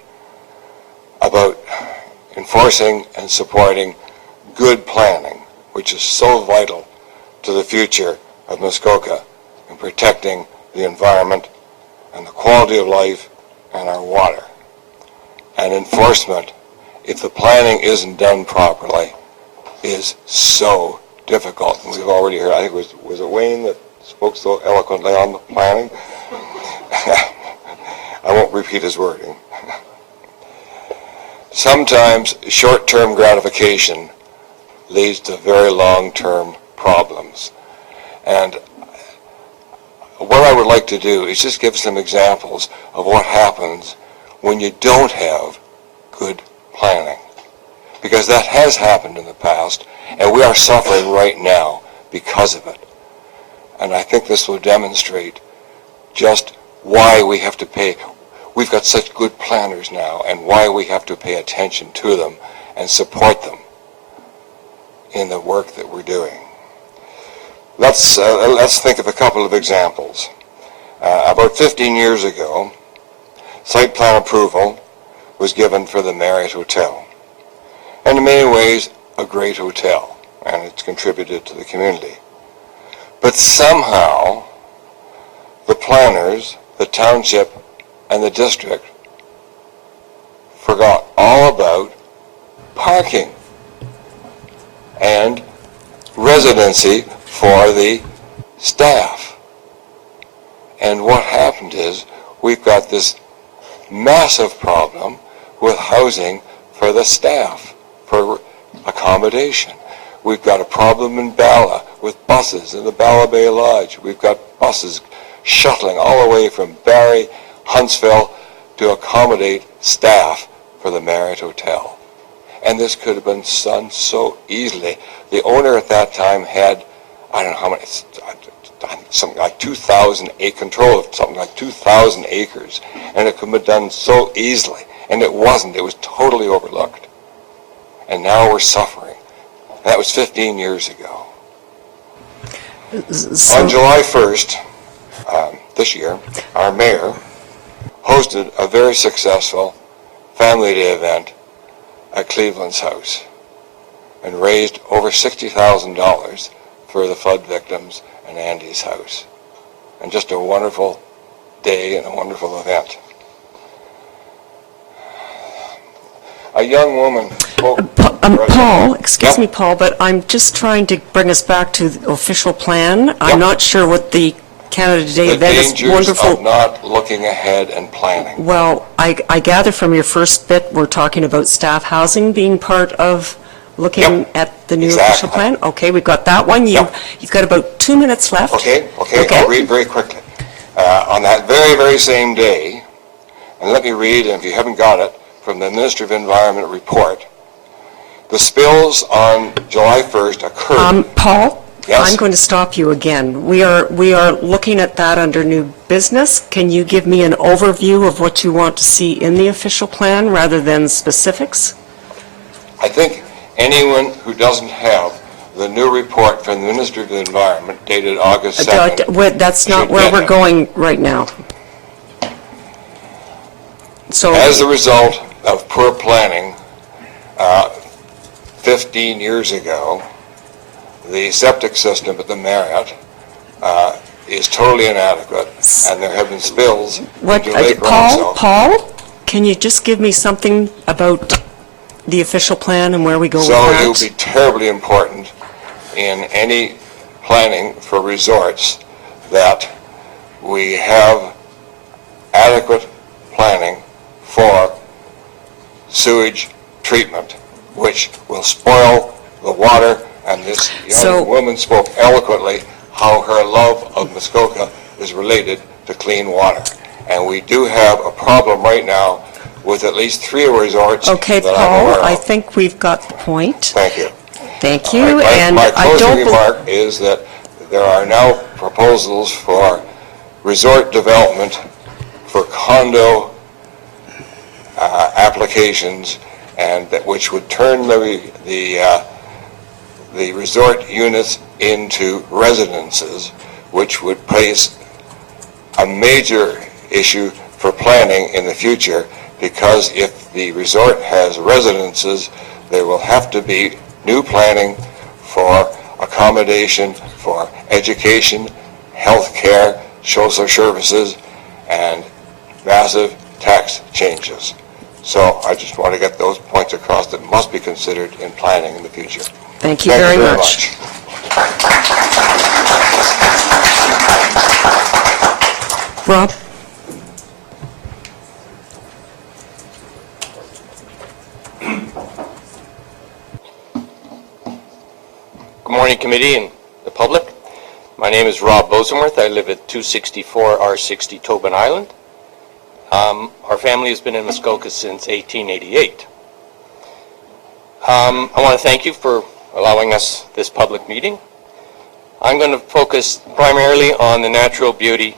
about enforcing and supporting good planning, which is so vital to the future of Muskoka in protecting the environment and the quality of life and our water. And enforcement, if the planning isn't done properly, is so difficult. And we've already heard, I think was it Wayne that spoke so eloquently on the planning? I won't repeat his wording. Sometimes short-term gratification leads to very long-term problems. And what I would like to do is just give some examples of what happens when you don't have good planning. Because that has happened in the past, and we are suffering right now because of it. And I think this will demonstrate just why we have to pay. We've got such good planners now, and why we have to pay attention to them and support them in the work that we're doing. Let's think of a couple of examples. About 15 years ago, site plan approval was given for the Marriott Hotel. And in many ways, a great hotel, and it's contributed to the community. But somehow, the planners, the township, and the district forgot all about parking and residency for the staff. And what happened is we've got this massive problem with housing for the staff, for accommodation. We've got a problem in Bala with buses in the Bala Bay Lodge. We've got buses shuttling all the way from Barrie, Huntsville to accommodate staff for the Marriott Hotel. And this could have been done so easily. The owner at that time had, I don't know how many, something like 2,000 control of something like 2,000 acres, and it could have been done so easily. And it wasn't. It was totally overlooked. And now we're suffering. That was 15 years ago. On July 1st, this year, our mayor hosted a very successful family day event at Cleveland's house and raised over $60,000 for the flood victims and Andy's house. And just a wonderful day and a wonderful event. A young woman spoke... Paul, excuse me, Paul, but I'm just trying to bring us back to the official plan. Yep. I'm not sure what the Canada Day event is. The dangers of not looking ahead and planning. Well, I gather from your first bit, we're talking about staff housing being part of looking at the new official plan. Okay, we've got that one. You've got about 2 minutes left. Okay, I'll read very quickly. On that very, very same day, and let me read, and if you haven't got it, from the Ministry of Environment report, the spills on July 1st occurred... Paul? Yes? I'm going to stop you again. We are looking at that under new business. Can you give me an overview of what you want to see in the official plan rather than specifics? I think anyone who doesn't have the new report from the Ministry of the Environment dated August 2nd... That's not where we're going right now. So, as a result of poor planning 15 years ago, the septic system at the Marriott is totally inadequate, and there have been spills into Lake Rosso. Paul, can you just give me something about the official plan and where we go with that? So it will be terribly important in any planning for resorts that we have adequate planning for sewage treatment, which will spoil the water. And this young woman spoke eloquently how her love of Muskoka is related to clean water. And we do have a problem right now with at least 3 resorts Okay, that I'm Paul, aware of. I think we've got the point. Thank you. Thank you, My and I closing don't... remark is that there are now proposals for resort development for condo applications, and that which would turn the resort units into residences, which would place a major issue for planning in the future, because if the resort has residences, there will have to be new planning for accommodation, for education, health care, social services, and massive tax changes. So I just want to get those points across that must be considered in planning in the future. Thank you very much. Rob? Good morning, committee and the public. My name is Rob Bosenworth. I live at 264 R60 Tobin Island. Our family has been in Muskoka since 1888. I want to thank you for allowing us this public meeting. I'm going to focus primarily on the natural beauty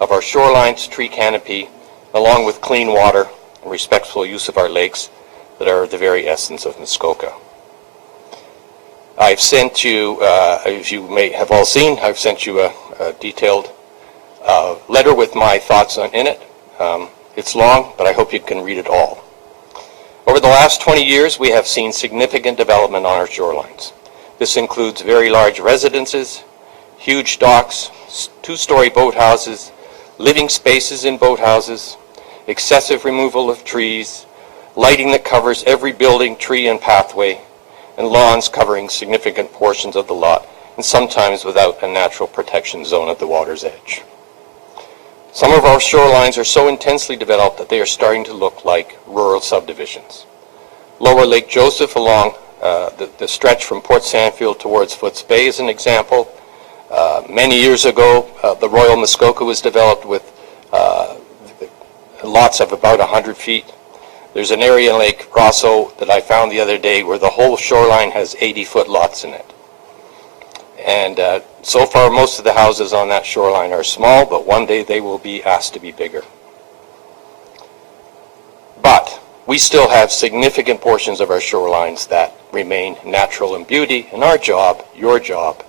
of our shorelines, tree canopy, along with clean water and respectful use of our lakes that are the very essence of Muskoka. I've sent you, as you may have all seen, I've sent you a detailed letter with my thoughts in it. It's long, but I hope you can read it all. Over the last 20 years, we have seen significant development on our shorelines. This includes very large residences, huge docks, two-story boathouses, living spaces in boathouses, excessive removal of trees, lighting that covers every building, tree, and pathway, and lawns covering significant portions of the lot, and sometimes without a natural protection zone at the water's edge. Some of our shorelines are so intensely developed that they are starting to look like rural subdivisions. Lower Lake Joseph along the stretch from Port Sandfield towards Foots Bay is an example. Many years ago, the Royal Muskoka was developed with lots of about 100 feet. There's an area in Lake Rosso that I found the other day where the whole shoreline has 80-foot lots in it. And so far, most of the houses on that shoreline are small, but one day they will be asked to be bigger. But we still have significant portions of our shorelines that remain natural in beauty, and our job, your job,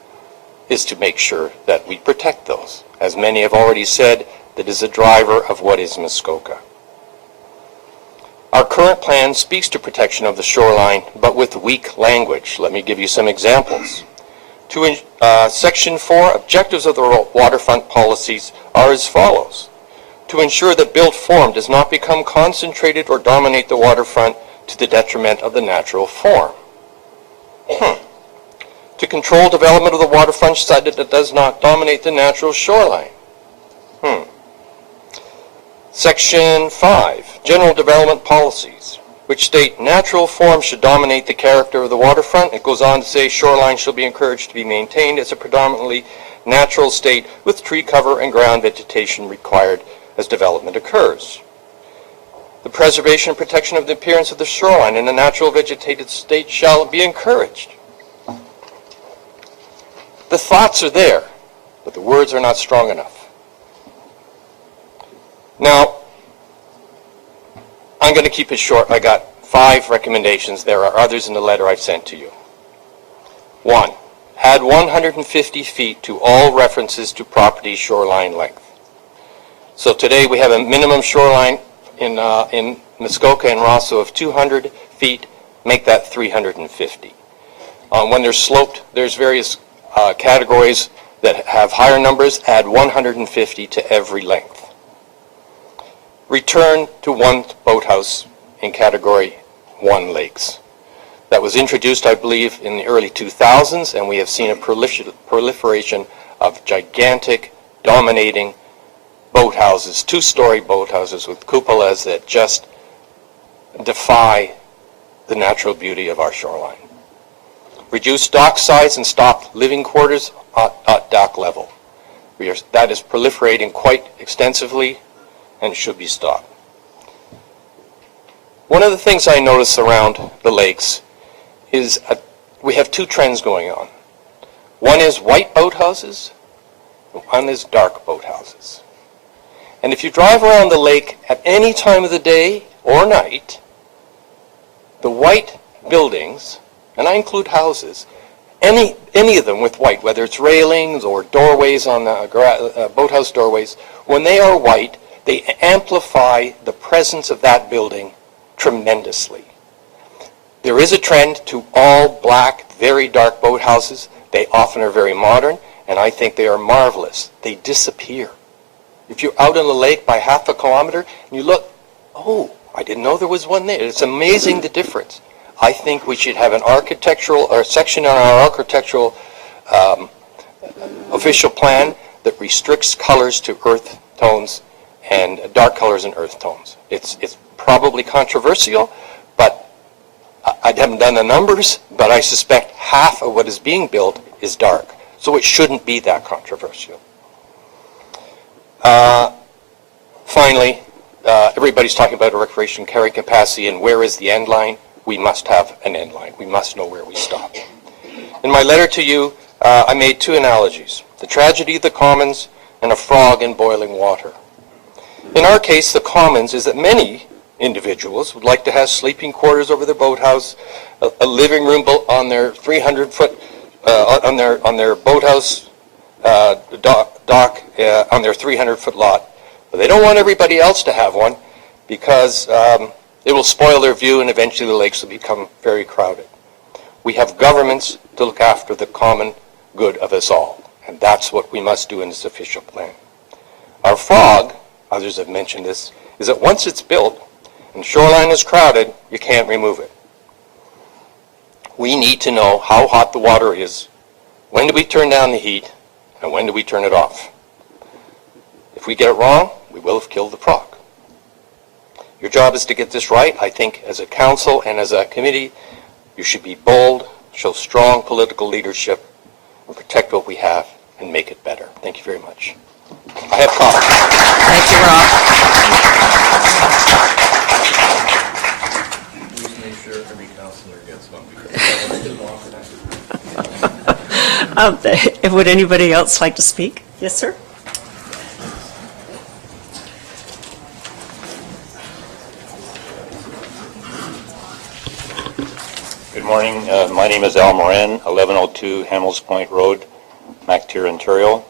is to make sure that we protect those. As many have already said, that is a driver of what is Muskoka. Our current plan speaks to protection of the shoreline, but with weak language. Let me give you some examples. Section 4, objectives of the waterfront policies are as follows. To ensure that built form does not become concentrated or dominate the waterfront to the detriment of the natural form. To control development of the waterfront such that it does not dominate the natural shoreline. Section 5, general development policies, which state natural form should dominate the character of the waterfront. It goes on to say shoreline shall be encouraged to be maintained as a predominantly natural state with tree cover and ground vegetation required as development occurs. The preservation and protection of the appearance of the shoreline in a natural vegetated state shall be encouraged. The thoughts are there, but the words are not strong enough. Now, I'm going to keep it short. I got 5 recommendations. There are others in the letter I've sent to you. 1, add 150 feet to all references to property shoreline length. So today we have a minimum shoreline in Muskoka and Rosso of 200 feet. Make that 350. When they're sloped, there's various categories that have higher numbers. Add 150 to every length. Return to one boathouse in Category 1 lakes. That was introduced, I believe, in the early 2000s, and we have seen a proliferation of gigantic, dominating boathouses, 2-story boathouses with cupolas that just defy the natural beauty of our shoreline. Reduce dock size and stop living quarters at dock level. That is proliferating quite extensively and should be stopped. One of the things I notice around the lakes is we have two trends going on. One is white boathouses, and one is dark boathouses. And if you drive around the lake at any time of the day or night, the white buildings, and I include houses, any of them with white, whether it's railings or doorways on the boathouse doorways, when they are white, they amplify the presence of that building tremendously. There is a trend to all black, very dark boathouses. They often are very modern, and I think they are marvelous. They disappear. If you're out on the lake by half a kilometer and you look, oh, I didn't know there was one there. It's amazing the difference. I think we should have an architectural or section on our architectural official plan that restricts colors to earth tones and dark colors and earth tones. It's probably controversial, but I haven't done the numbers, but I suspect half of what is being built is dark. So it shouldn't be that controversial. Finally, everybody's talking about a recreation carrying capacity and where is the end line. We must have an end line. We must know where we stop. In my letter to you, I made two analogies, the tragedy of the commons and a frog in boiling water. In our case, the commons is that many individuals would like to have sleeping quarters over their boathouse, a living room on their 300-foot, on their boathouse dock, on their 300-foot lot. But they don't want everybody else to have one because it will spoil their view and eventually the lakes will become very crowded. We have governments to look after the common good of us all, and that's what we must do in this official plan. Our frog, others have mentioned this, is that once it's built and the shoreline is crowded, you can't remove it. We need to know how hot the water is, when do we turn down the heat, and when do we turn it off. If we get it wrong, we will have killed the frog. Your job is to get this right. I think as a council and as a committee, you should be bold, show strong political leadership, and protect what we have and make it better. Thank you very much. I have comments. Thank you, Rob. Please make sure every councillor gets one. Would anybody else like to speak? Yes, sir. Good morning. My name is Al Moran, 1102 Hamels Point Road, Minett, Ontario.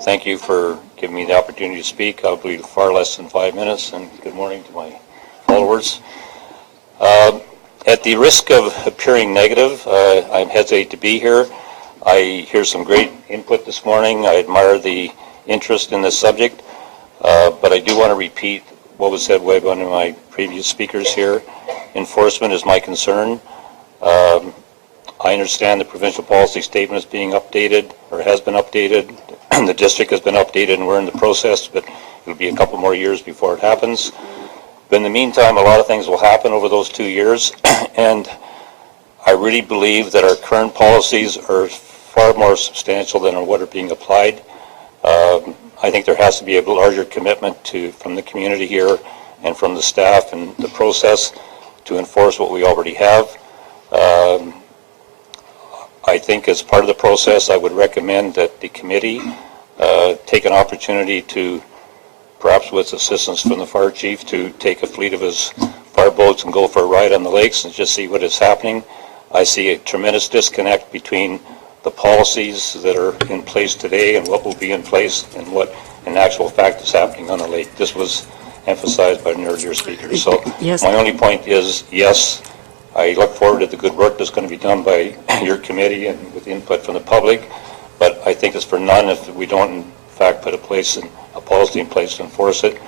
Thank you for giving me the opportunity to speak. I'll be far less than 5 minutes, and good morning to my followers. At the risk of appearing negative, I hesitate to be here. I hear some great input this morning. I admire the interest in this subject, but I do want to repeat what was said by one of my previous speakers here. Enforcement is my concern. I understand the provincial policy statement is being updated, or has been updated, and the district has been updated, and we're in the process, but it'll be a couple more years before it happens. But in the meantime, a lot of things will happen over those 2 years, and I really believe that our current policies are far more substantial than what are being applied. I think there has to be a larger commitment from the community here and from the staff and the process to enforce what we already have. I think as part of the process, I would recommend that the committee take an opportunity to, perhaps with assistance from the fire chief, to take a fleet of his fire boats and go for a ride on the lakes and just see what is happening. I see a tremendous disconnect between the policies that are in place today and what will be in place and what in actual fact is happening on the lake. This was emphasized by an earlier speaker. So Yes. My only point is, yes, I look forward to the good work that's going to be done by your committee and with input from the public, but I think it's for none if we don't in fact put a policy in place to enforce it.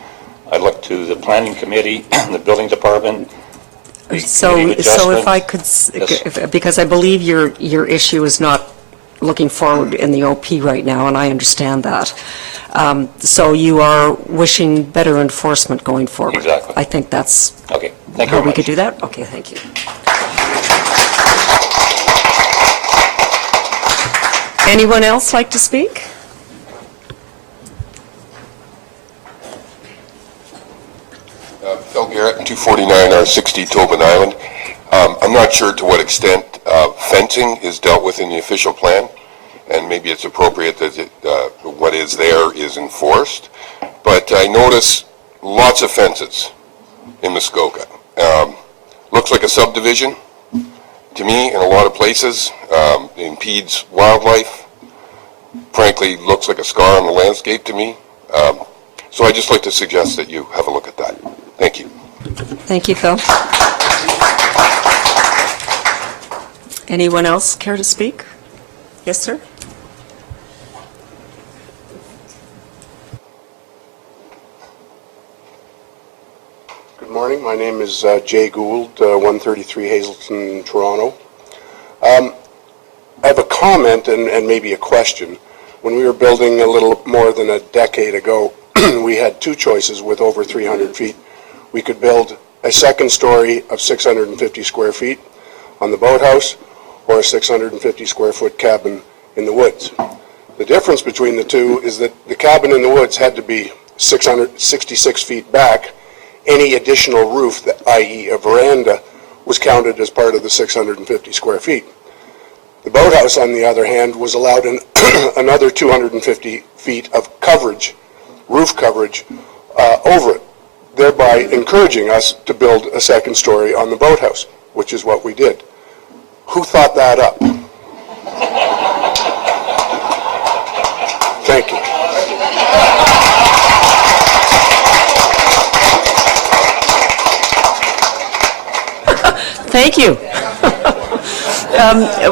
I look to the planning committee, the building department. So if I could, because I believe your issue is not looking forward in the OP right now, and I understand that. So you are wishing better enforcement going forward. Exactly. I think that's okay. Thank you how very we much. could do that? Okay, thank you. Anyone else like to speak? Phil Garrett, 49R60 Tobin Island. I'm not sure to what extent fencing is dealt with in the official plan, and maybe it's appropriate that what is there is enforced. But I notice lots of fences in Muskoka. Looks like a subdivision to me in a lot of places. Impedes wildlife. Frankly, looks like a scar on the landscape to me. So I'd just like to suggest that you have a look at that. Thank you. Thank you, Phil. Anyone else care to speak? Yes, sir? Good morning. My name is Jay Gould, 133 Hazelton, Toronto. I have a comment and maybe a question. When we were building a little more than a decade ago, we had two choices with over 300 feet. We could build a second story of 650 square feet on the boathouse or a 650 square foot cabin in the woods. The difference between the two is that the cabin in the woods had to be 666 feet back. Any additional roof, i.e. a veranda, was counted as part of the 650 square feet. The boathouse, on the other hand, was allowed another 250 feet of coverage, roof coverage, over it, thereby encouraging us to build a second story on the boathouse, which is what we did. Who thought that up? Thank you. Thank you.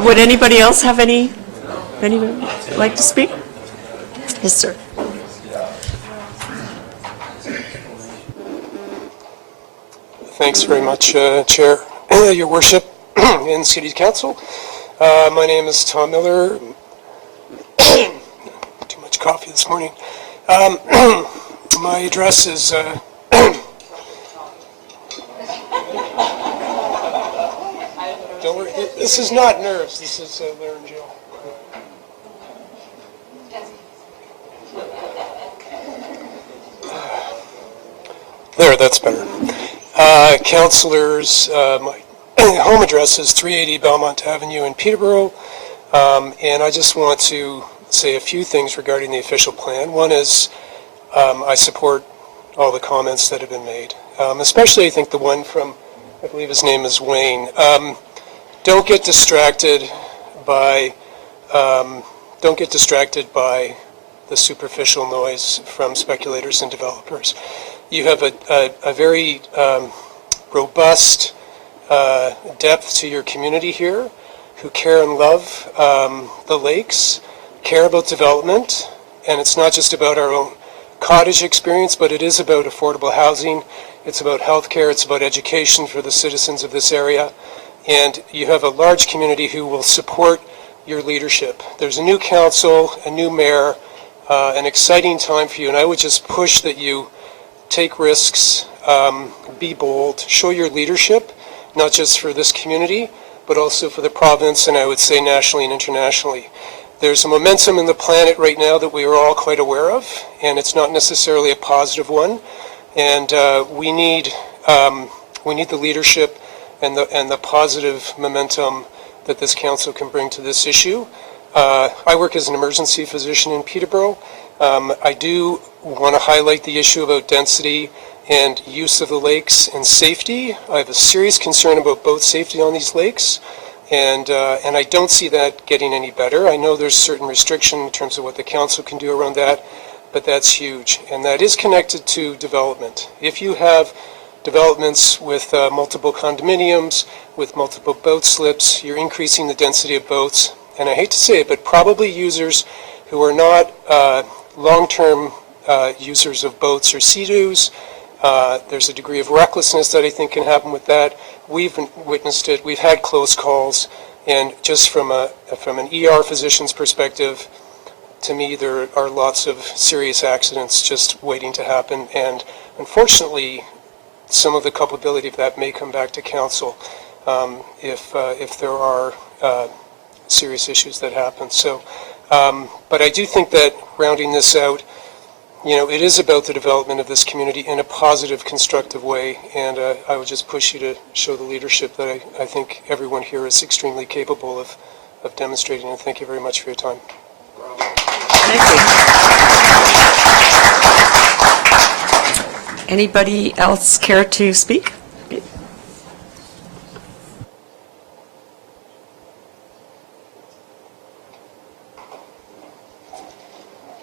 Would anybody else have anybody like to speak? Yes, sir. Thanks very much, Chair, Your Worship, and City Council. My name is Tom Miller. Too much coffee this morning. My address is... Don't worry, this is not nerves, this is laryngeal. There, that's better. Councillors, my home address is 380 Belmont Avenue in Peterborough, and I just want to say a few things regarding the official plan. One is I support all the comments that have been made, especially I think the one from, I believe his name is Wayne. Don't get distracted by the superficial noise from speculators and developers. You have a very robust depth to your community here who care and love the lakes, care about development, and it's not just about our own cottage experience, but it is about affordable housing, it's about healthcare, it's about education for the citizens of this area, and you have a large community who will support your leadership. There's a new council, a new mayor, an exciting time for you, and I would just push that you take risks, be bold, show your leadership, not just for this community, but also for the province, and I would say nationally and internationally. There's a momentum in the planet right now that we are all quite aware of, and it's not necessarily a positive one, and we need the leadership and the positive momentum that this council can bring to this issue. I work as an emergency physician in Peterborough. I do want to highlight the issue about density and use of the lakes and safety. I have a serious concern about boat safety on these lakes, and I don't see that getting any better. I know there's certain restriction in terms of what the council can do around that, but that's huge, and that is connected to development. If you have developments with multiple condominiums, with multiple boat slips, you're increasing the density of boats, and I hate to say it, but probably users who are not long-term users of boats or sea-doos. There's a degree of recklessness that I think can happen with that. We've witnessed it. We've had close calls, and just from an ER physician's perspective, to me, there are lots of serious accidents just waiting to happen, and unfortunately, some of the culpability of that may come back to council if there are serious issues that happen. So, but I do think that rounding this out, it is about the development of this community in a positive, constructive way, and I would just push you to show the leadership that I think everyone here is extremely capable of demonstrating, and thank you very much for your time. Thank you. Anybody else care to speak?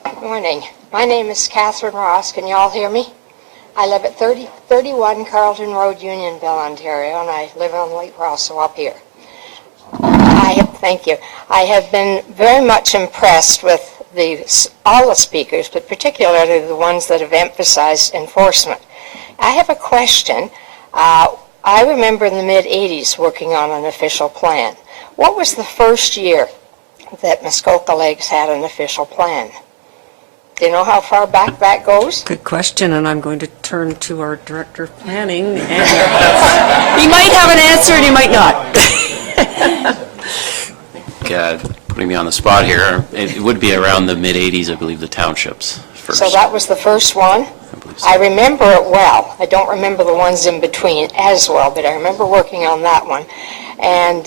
Good morning. My name is Catherine Ross. Can you all hear me? I live at 31 Carlton Road, Unionville, Ontario, and I live on Lake Rosso up here. Thank you. I have been very much impressed with all the speakers, but particularly the ones that have emphasized enforcement. I have a question. I remember in the mid-'80s working on an official plan. What was the first year that Muskoka Lakes had an official plan? Do you know how far back that goes? Good question, and I'm going to turn to our Director of Planning. And he might have an answer and he might not. Putting me on the spot here, it would be around the mid-'80s, I believe, the townships first. So that was the first one? I remember it well. I don't remember the ones in between as well, but I remember working on that one. And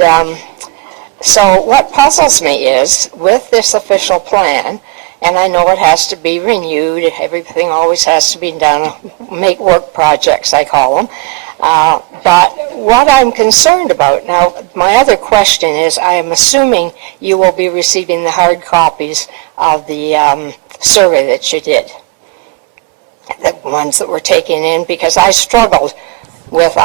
so what puzzles me is, with this official plan, and I know it has to be renewed, everything always has to be done, make work projects, I call them. But what I'm concerned about, now my other question is, I am assuming you will be receiving the hard copies of the survey that you did, the ones that were taken in, because I struggle with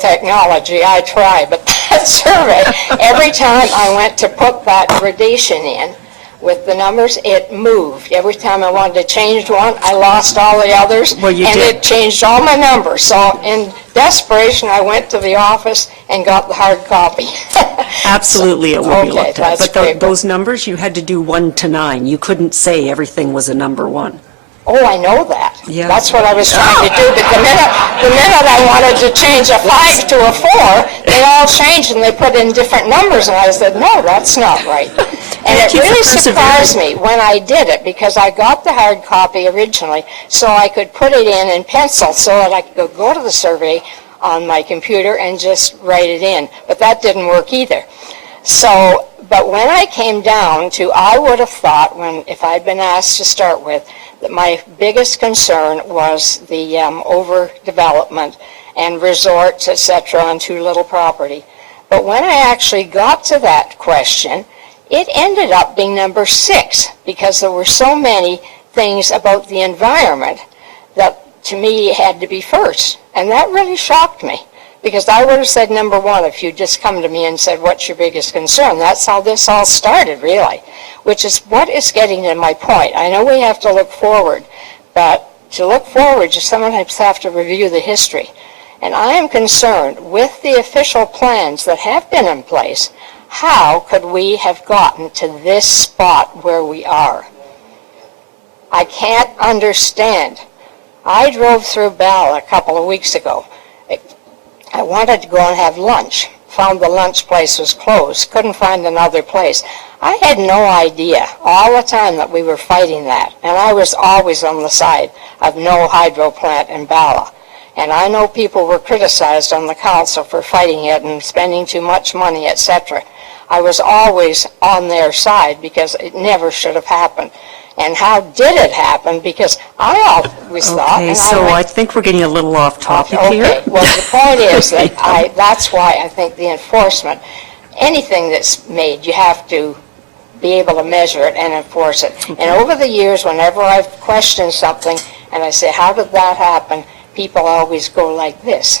technology, I try, but that survey, every time I went to put that gradation in, with the numbers, it moved. Every time I wanted to change one, I lost all the others, it changed all my numbers. So in desperation, I went to the office and got the hard copy. Absolutely, it will be looked at. that's But those numbers, you had to do 1 to 9. You couldn't say everything was a number 1. Oh, I know that. Yeah. That's what I was trying to do. But the minute I wanted to change a 5 to a 4, they all changed and they put in different numbers, and I said, no, that's not right. And it really surprised me when I did it, because I got the hard copy originally so I could put it in pencil so that I could go to the survey on my computer and just write it in. But that didn't work either. So, but when I came down to, I would have thought, if I'd been asked to start with, that my biggest concern was the overdevelopment and resorts, etc., on too little property. But when I actually got to that question, it ended up being number 6, because there were so many things about the environment that, to me, had to be first. And that really shocked me, because I would have said number 1 if you'd just come to me and said, what's your biggest concern? That's how this all started, really, which is what is getting to my point. I know we have to look forward, but to look forward, you sometimes have to review the history. And I am concerned with the official plans that have been in place. How could we have gotten to this spot where we are? I can't understand. I drove through Bell a couple of weeks ago. I wanted to go and have lunch. Found the lunch place was closed. Couldn't find another place. I had no idea all the time that we were fighting that. And I was always on the side of no hydro plant in Bala. And I know people were criticized on the council for fighting it and spending too much money, etc. I was always on their side because it never should have happened. And how did it happen? Because I always thought... Okay, so I think we're getting a little off topic here. Okay, well, the point is that that's why I think the enforcement, anything that's made, you have to be able to measure it and enforce it. And over the years, whenever I've questioned something and I say, how did that happen, people always go like this.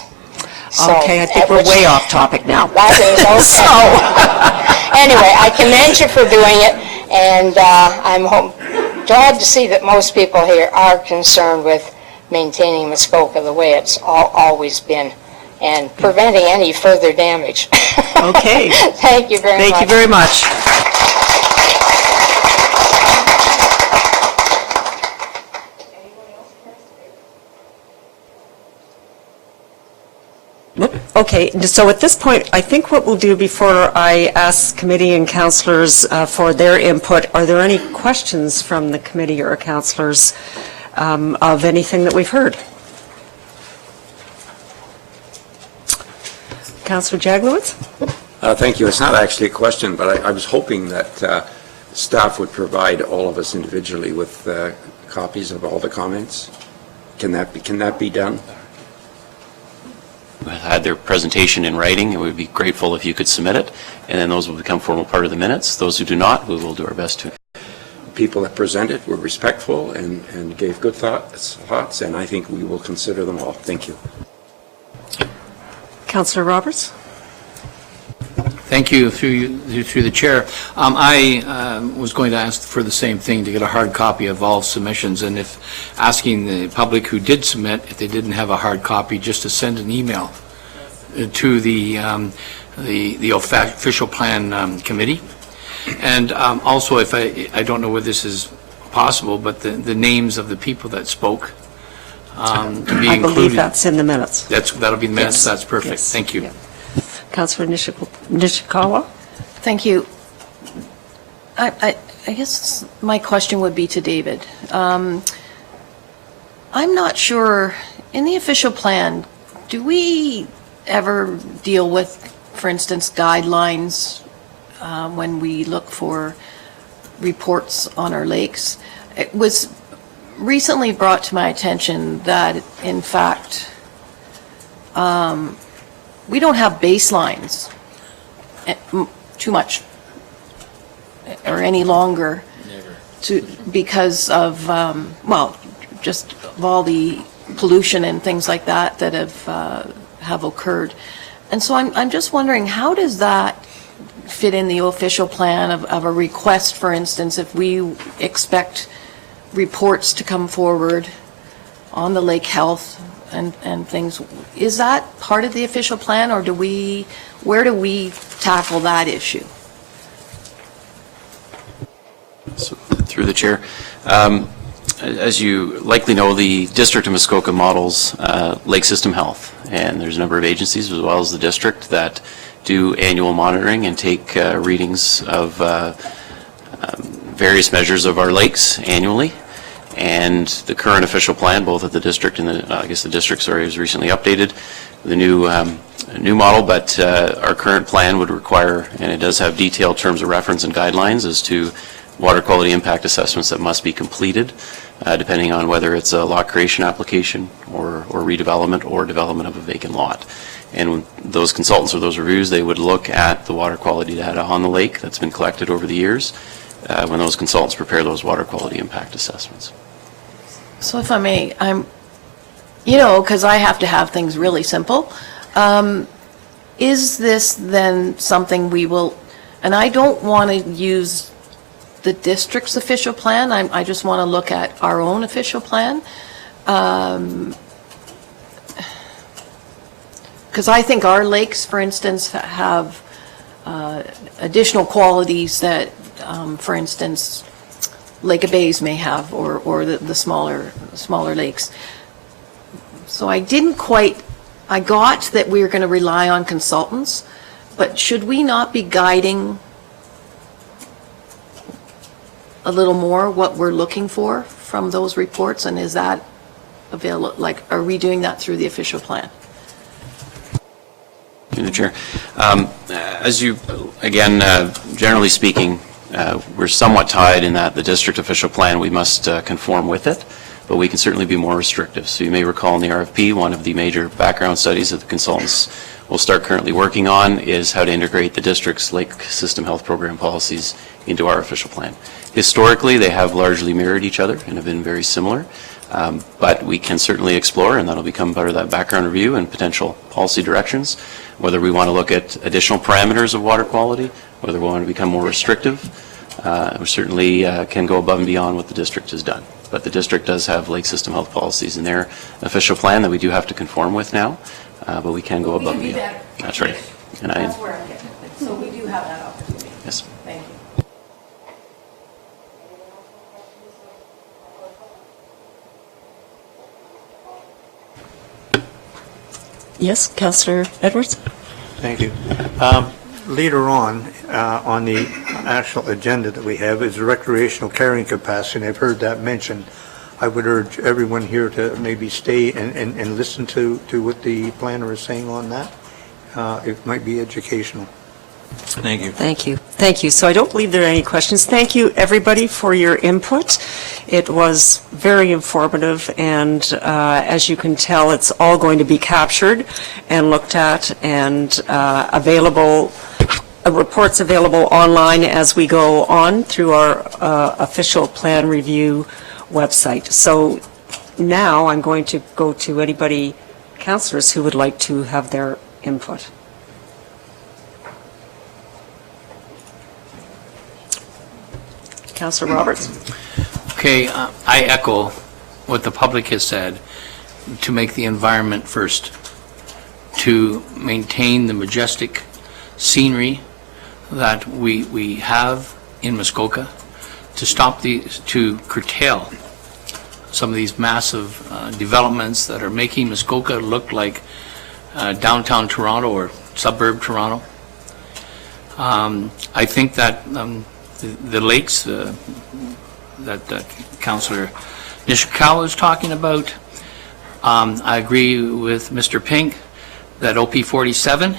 So, okay, I think we're way off topic now. That is okay. Anyway, I commend you for doing it, and I'm glad to see that most people here are concerned with maintaining Muskoka the way it's always been and preventing any further damage. Okay. Thank you very much. Thank you very much. Okay, so at this point, I think what we'll do before I ask committee and councillors for their input, are there any questions from the committee or councillors of anything that we've heard. Councillor Jaglowitz? Thank you. It's not actually a question, but I was hoping that staff would provide all of us individually with copies of all the comments. Can that be done? Had their presentation in writing, and we'd be grateful if you could submit it, and then those will become formal part of the minutes. Those who do not, we will do our best to. People that presented were respectful and gave good thoughts, and I think we will consider them all. Thank you. Councillor Roberts? Thank you, through the chair. I was going to ask for the same thing, to get a hard copy of all submissions, and if asking the public who did submit, if they didn't have a hard copy, just to send an email to the official plan committee. And also, if I don't know whether this is possible, but the names of the people that spoke to be included. I believe that's in the minutes. That'll be in the minutes. Yes. That's perfect. Yes. Thank you. Yeah. Councillor Nishikawa? Thank you. I guess my question would be to David. I'm not sure, in the official plan, do we ever deal with, for instance, guidelines when we look for reports on our lakes? It was recently brought to my attention that, in fact, we don't have baselines too much or any longer because of, well, just of all the pollution and things like that that have occurred. And so I'm just wondering, how does that fit in the official plan of a request, for instance, if we expect reports to come forward on the lake health and things? Is that part of the official plan, or where do we tackle that issue? So, through the chair, as you likely know, the District of Muskoka models lake system health, and there's a number of agencies as well as the district that do annual monitoring and take readings of various measures of our lakes annually. And the current official plan, both at the district and I guess the district, was recently updated, the new model, but our current plan would require, and it does have detailed terms of reference and guidelines as to water quality impact assessments that must be completed, depending on whether it's a lot creation application or redevelopment or development of a vacant lot. And when those consultants or those reviews, they would look at the water quality data on the lake that's been collected over the years when those consultants prepare those water quality impact assessments. So if I may, because I have to have things really simple, is this then something we will, and I don't want to use the district's official plan, I just want to look at our own official plan, because I think our lakes, for instance, have additional qualities that, for instance, Lake of Bays may have, or the smaller lakes. So I got that we were going to rely on consultants, but should we not be guiding a little more what we're looking for from those reports, and is that available, are we doing that through the official plan? Through the chair. As you, again, generally speaking, we're somewhat tied in that the district official plan, we must conform with it, but we can certainly be more restrictive. So you may recall in the RFP, one of the major background studies that the consultants will start currently working on is how to integrate the district's lake system health program policies into our official plan. Historically, they have largely mirrored each other and have been very similar, but we can certainly explore, and that'll become part of that background review and potential policy directions, whether we want to look at additional parameters of water quality, whether we want to become more restrictive. We certainly can go above and beyond what the district has done. But the district does have lake system health policies in their official plan that we do have to conform with now, but we can go above and beyond. That's right. And That's where I'm getting it. So we do have that opportunity. Yes. Thank you. Yes, Councillor Edwards? Thank you. Later on the actual agenda that we have is recreational carrying capacity, and I've heard that mentioned I would urge everyone here to maybe stay and listen to what the planner is saying on that. It might be educational. Thank you. Thank you. Thank you. So I don't believe there are any questions. Thank you, everybody, for your input. It was very informative, and as you can tell, it's all going to be captured and looked at and available. A report's available online as we go on through our official plan review website. So now I'm going to go to anybody, councillors, who would like to have their input. Councillor Roberts. Okay, I echo what the public has said, to make the environment first, to maintain the majestic scenery that we have in Muskoka, to curtail some of these massive developments that are making Muskoka look like downtown Toronto or suburb Toronto. I think that the lakes that Councillor Nishikawa is talking about, I agree with Mr. Pink that OP 47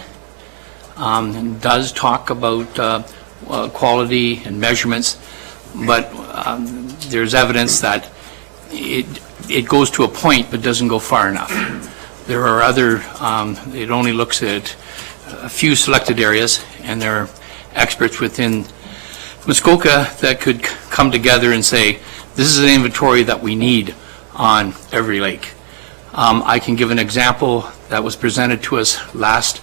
does talk about quality and measurements, but there's evidence that it goes to a point but doesn't go far enough. There are other, it only looks at a few selected areas, and there are experts within Muskoka that could come together and say, this is an inventory that we need on every lake. I can give an example that was presented to us last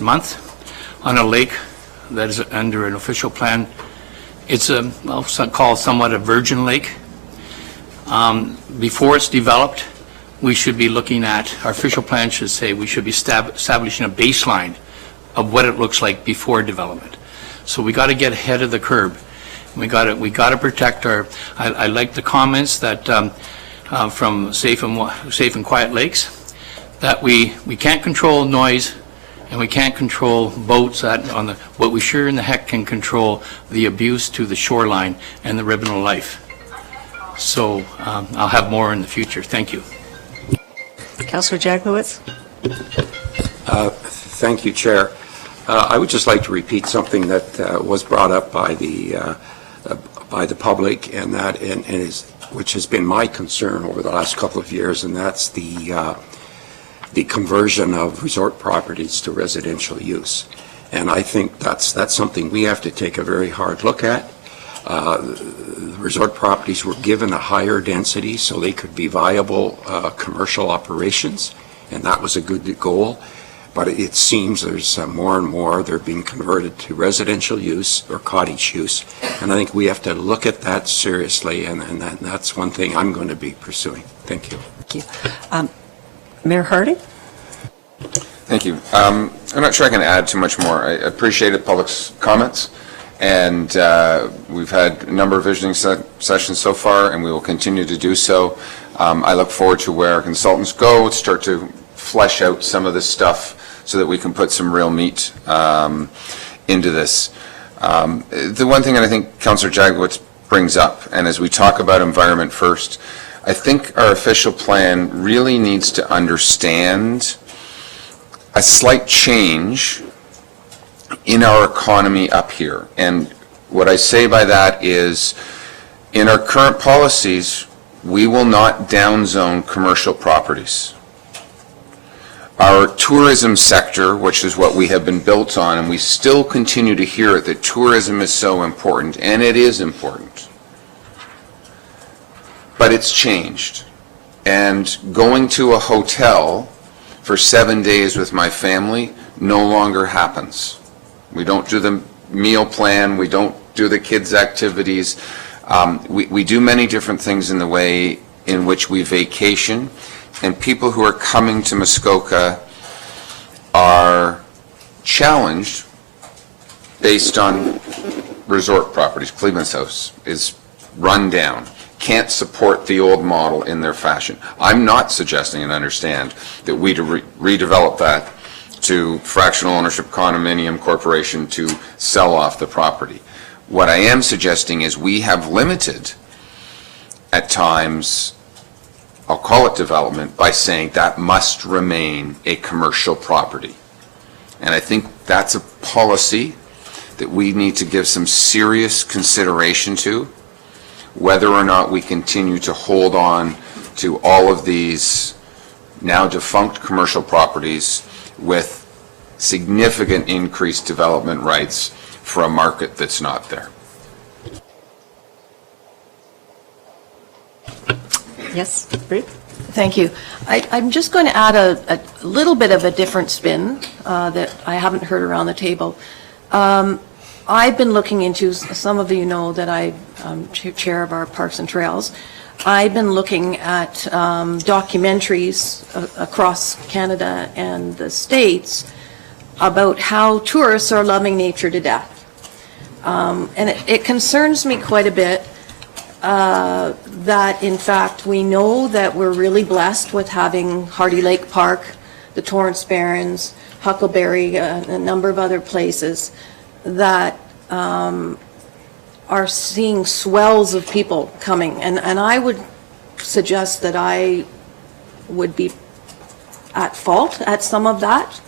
month on a lake that is under an official plan. It's called somewhat a virgin lake. Before it's developed, we should be looking at, our official plan should say, we should be establishing a baseline of what it looks like before development. So we got to get ahead of the curve. We got to protect our. I like the comments that from Safe and Quiet Lakes, that we can't control noise and we can't control boats what we sure in the heck can control the abuse to the shoreline and the ribbon of life. So I'll have more in the future. Thank you. Councillor Jaglowitz. Thank you, Chair. I would just like to repeat something that was brought up by the public, and which has been my concern over the last couple of years, and that's the conversion of resort properties to residential use. And I think that's something we have to take a very hard look at. The resort properties were given a higher density so they could be viable commercial operations, and that was a good goal. But it seems there's more and more they're being converted to residential use or cottage use, and I think we have to look at that seriously, and that's one thing I'm going to be pursuing. Thank you. Thank you. Mayor Harding? Thank you. I'm not sure I can add too much more. I appreciate the public's comments, and we've had a number of visioning sessions so far, and we will continue to do so. I look forward to where our consultants go, start to flesh out some of this stuff so that we can put some real meat into this. The one thing that I think Councillor Jaglowitz brings up, and as we talk about environment first, I think our official plan really needs to understand a slight change in our economy up here. And what I say by that is, in our current policies, we will not downzone commercial properties. Our tourism sector, which is what we have been built on, and we still continue to hear it, that tourism is so important, and it is important. But it's changed. And going to a hotel for 7 days with my family no longer happens. We don't do the meal plan, we don't do the kids' activities. We do many different things in the way in which we vacation, and people who are coming to Muskoka are challenged based on resort properties. Cleveland's House is run down, can't support the old model in their fashion. I'm not suggesting, and understand, that we redevelop that to fractional ownership condominium corporation to sell off the property. What I am suggesting is we have limited at times, I'll call it development, by saying that must remain a commercial property. And I think that's a policy that we need to give some serious consideration to, whether or not we continue to hold on to all of these now defunct commercial properties with significant increased development rights for a market that's not there. Yes, Ruth? Thank you. I'm just going to add a little bit of a different spin that I haven't heard around the table. I've been looking into, some of you know that I'm chair of our Parks and Trails. I've been looking at documentaries across Canada and the States about how tourists are loving nature to death. And it concerns me quite a bit that, in fact, we know that we're really blessed with having Hardy Lake Park, the Torrance Barrens, Huckleberry, a number of other places that are seeing swells of people coming. And I would suggest that I would be at fault at some of that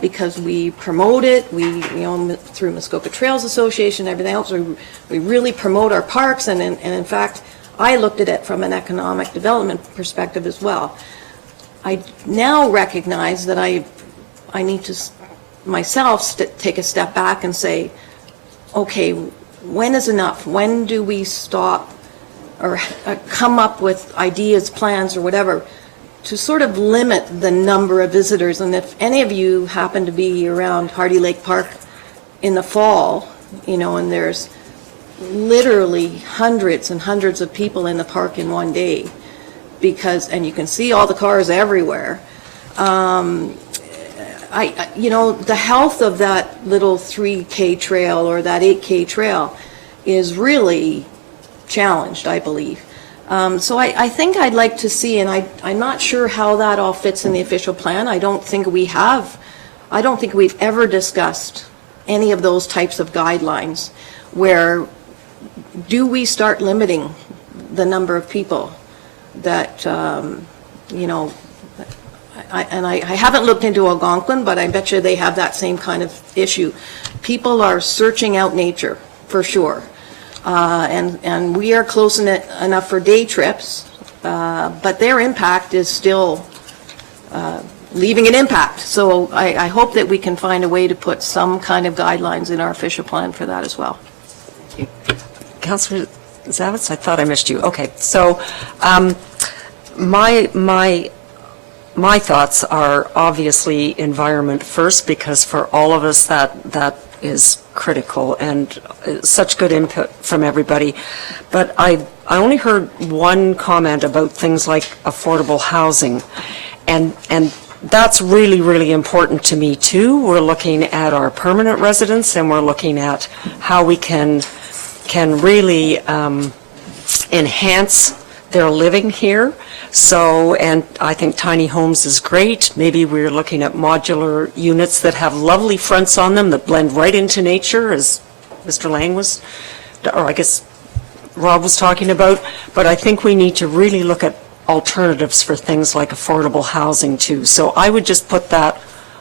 because we promote it, through Muskoka Trails Association, everything else, we really promote our parks, and in fact, I looked at it from an economic development perspective as well. I now recognize that I need to myself take a step back and say, okay, when is enough? When do we stop or come up with ideas, plans, or whatever to sort of limit the number of visitors? And if any of you happen to be around Hardy Lake Park in the fall, and there's literally hundreds and hundreds of people in the park in one day, and you can see all the cars everywhere, the health of that little 3K trail or that 8K trail is really challenged, I believe. So I think I'd like to see, and I'm not sure how that all fits in the official plan. I don't think we've ever discussed any of those types of guidelines where do we start limiting the number of people that, I haven't looked into Algonquin, but I bet you they have that same kind of issue. People are searching out nature, for sure. And we are close enough for day trips, but their impact is still leaving an impact. So I hope that we can find a way to put some kind of guidelines in our official plan for that as well. Councillor Zavitz, I thought I missed you. Okay, so my thoughts are obviously environment first, because for all of us that is critical, and such good input from everybody. But I only heard one comment about things like affordable housing, and that's really, really important to me too. We're looking at our permanent residents, and we're looking at how we can really enhance their living here. So, and I think tiny homes is great. Maybe we're looking at modular units that have lovely fronts on them that blend right into nature, as Mr. Lang was, or I guess Rob was talking about. But I think we need to really look at alternatives for things like affordable housing too. So I would just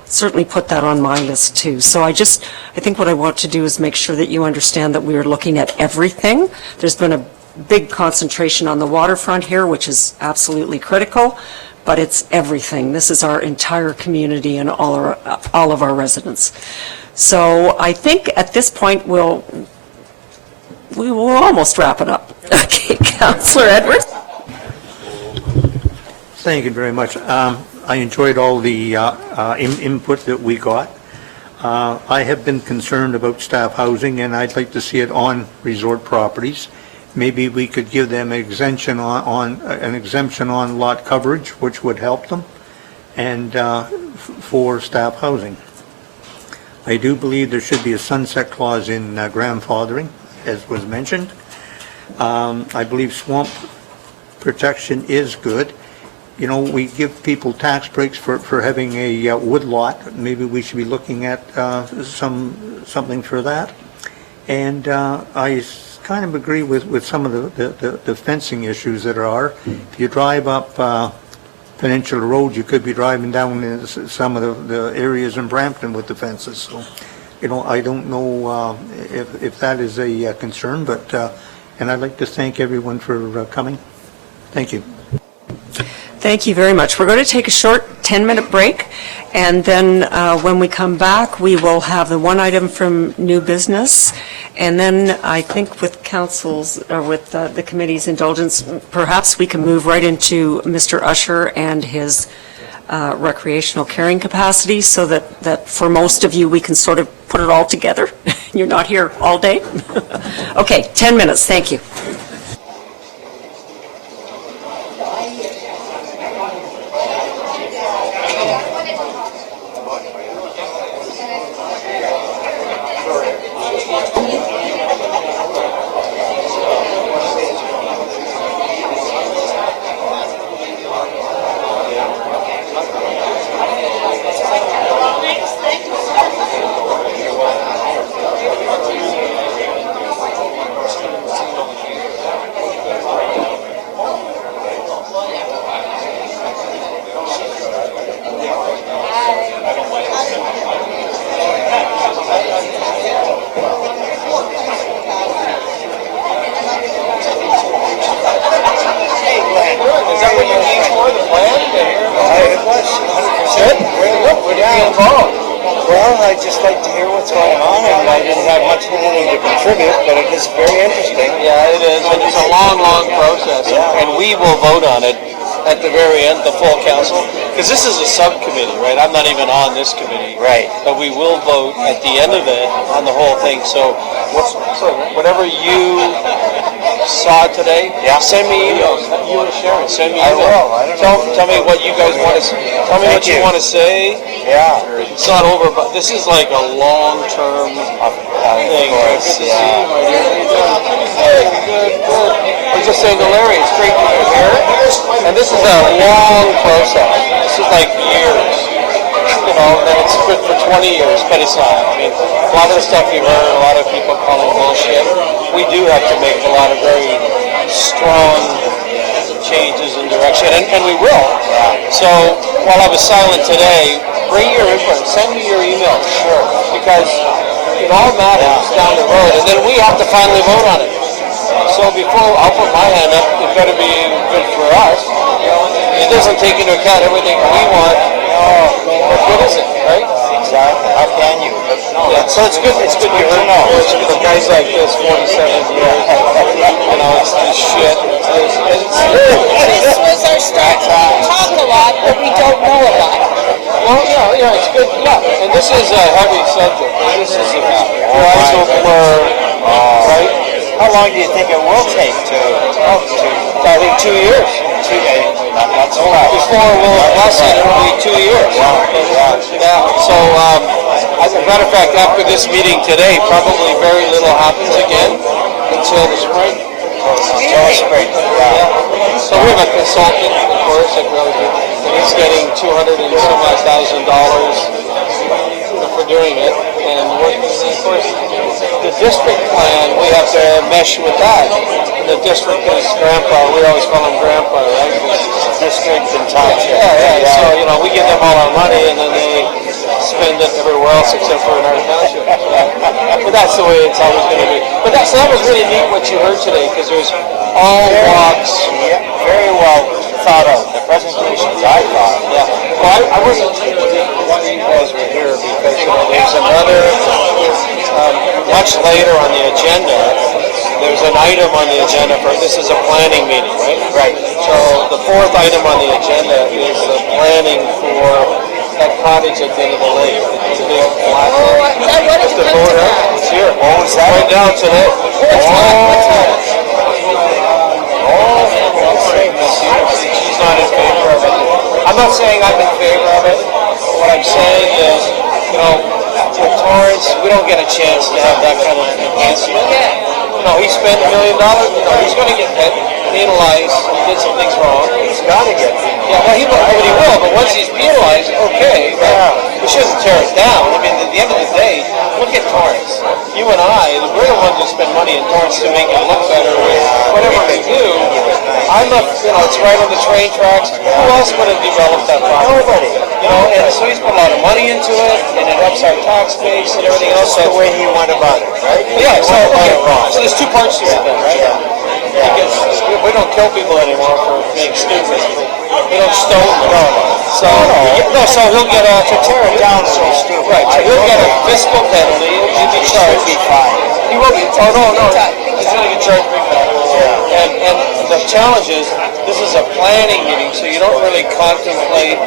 certainly put that on my list too. So I think what I want to do is make sure that you understand that we are looking at everything. There's been a big concentration on the waterfront here, which is absolutely critical, but it's everything. This is our entire community and all of our residents. So I think at this point we will almost wrap it up. Okay, Councillor Edwards. Thank you very much. I enjoyed all the input that we got. I have been concerned about staff housing, and I'd like to see it on resort properties. Maybe we could give them an exemption on lot coverage, which would help them, and for staff housing. I do believe there should be a sunset clause in grandfathering, as was mentioned. I believe swamp protection is good. We give people tax breaks for having a wood lot. Maybe we should be looking at something for that. And I kind of agree with some of the fencing issues that are. If you drive up Peninsula Road, you could be driving down some of the areas in Brampton with the fences. So, I don't know if that is a concern, but, and I'd like to thank everyone for coming. Thank you. Thank you very much. We're going to take a short 10-minute break, and then when we come back, we will have the one item from new business, and then I think with council's, or with the committee's indulgence, perhaps we can move right into Mr. Usher and his recreational carrying capacity, so that for most of you, we can sort of put it all together. You're not here all day. Okay, 10 minutes. Thank you. Because this is a subcommittee, right? I'm not even on this committee. Right. But we will vote at the end of it on the whole thing. So whatever you saw today, send me emails. You and Sharon, send me emails. I will. Tell me what you guys want to say. Tell me what you want to say. Yeah. It's not over, but this is like a long-term thing. Good to see you, my dear. Good. I was just saying to Larry, it's great that you're here. And this is a long process. This is like years. And it's good for 20 years, but it's not. I mean, a lot of the stuff you heard, a lot of people calling bullshit, we do have to make a lot of very strong changes in direction, and we will. So while I was silent today, bring your input, send me your emails, sure, because it all matters down the road, and then we have to finally vote on it. So before I'll put my hand up, it's got to be good for us. It doesn't take into account everything we want. What good is it, right? Exactly. How can you? Yeah, so it's good. It's good to know. For guys like this, 47 years, it's this shit. This was our start. We talk a lot, but we don't know a lot. Well, yeah, it's good. Yeah, and this is a heavy subject. This is a eyes opener, right? How long do you think it will take to I think 2 years. 2 days. Not so long. Before we'll bless it, it'll be 2 years. Yeah. So, as a matter of fact, after this meeting today, probably very little happens again until the spring. Until the spring. Yeah. So we have a consultant, of course, and he's getting $200,000 and some odd for doing it, and of course, the district plan, we have to mesh with that. The district is grandpa, we always call him grandpa, right? District and township. Yeah. So, we give them all our money, and then they spend it everywhere else except for in our township. But that's the way it's always going to be. But that was really neat what you heard today, because there's all walks. Yeah, very well thought of. The presentations, I thought. Yeah. Well, I wasn't sure why you guys were here, because there's another, much later on the agenda, there's an item on the agenda for, this is a planning meeting, right? Right. So the fourth item on the agenda is the planning for that cottage at the end of the lake. It's a big flat. It's the voter. It's here. Oh, is that right now today? She's not in favor of it. I'm not saying I'm in favor of it. What I'm saying is, with Torrance, we don't get a chance to have that kind of enhancement. He spent $1 million. He's going to get penalized. He did some things wrong. He's got to get penalized. Yeah, well, he will, but once he's penalized, okay, we shouldn't tear it down. I mean, at the end of the day, look at Torrance. You and I, we're the ones who spend money in Torrance to make it look better with whatever we do. I look, it's right on the train tracks. Who else would have developed that property? Nobody. And so he's put a lot of money into it, and it ups our tax base and everything else. That's the way he went about it, right? Yeah, so there's two parts to it then, right? Because we don't kill people anymore for being stupid. We don't stone them. So he'll get to tear it down. So stupid. Right. So he'll get a fiscal penalty. He'll be charged. He will be. Oh no. He's going to get charged big time. And the challenge is this is a planning meeting, so you don't really contemplate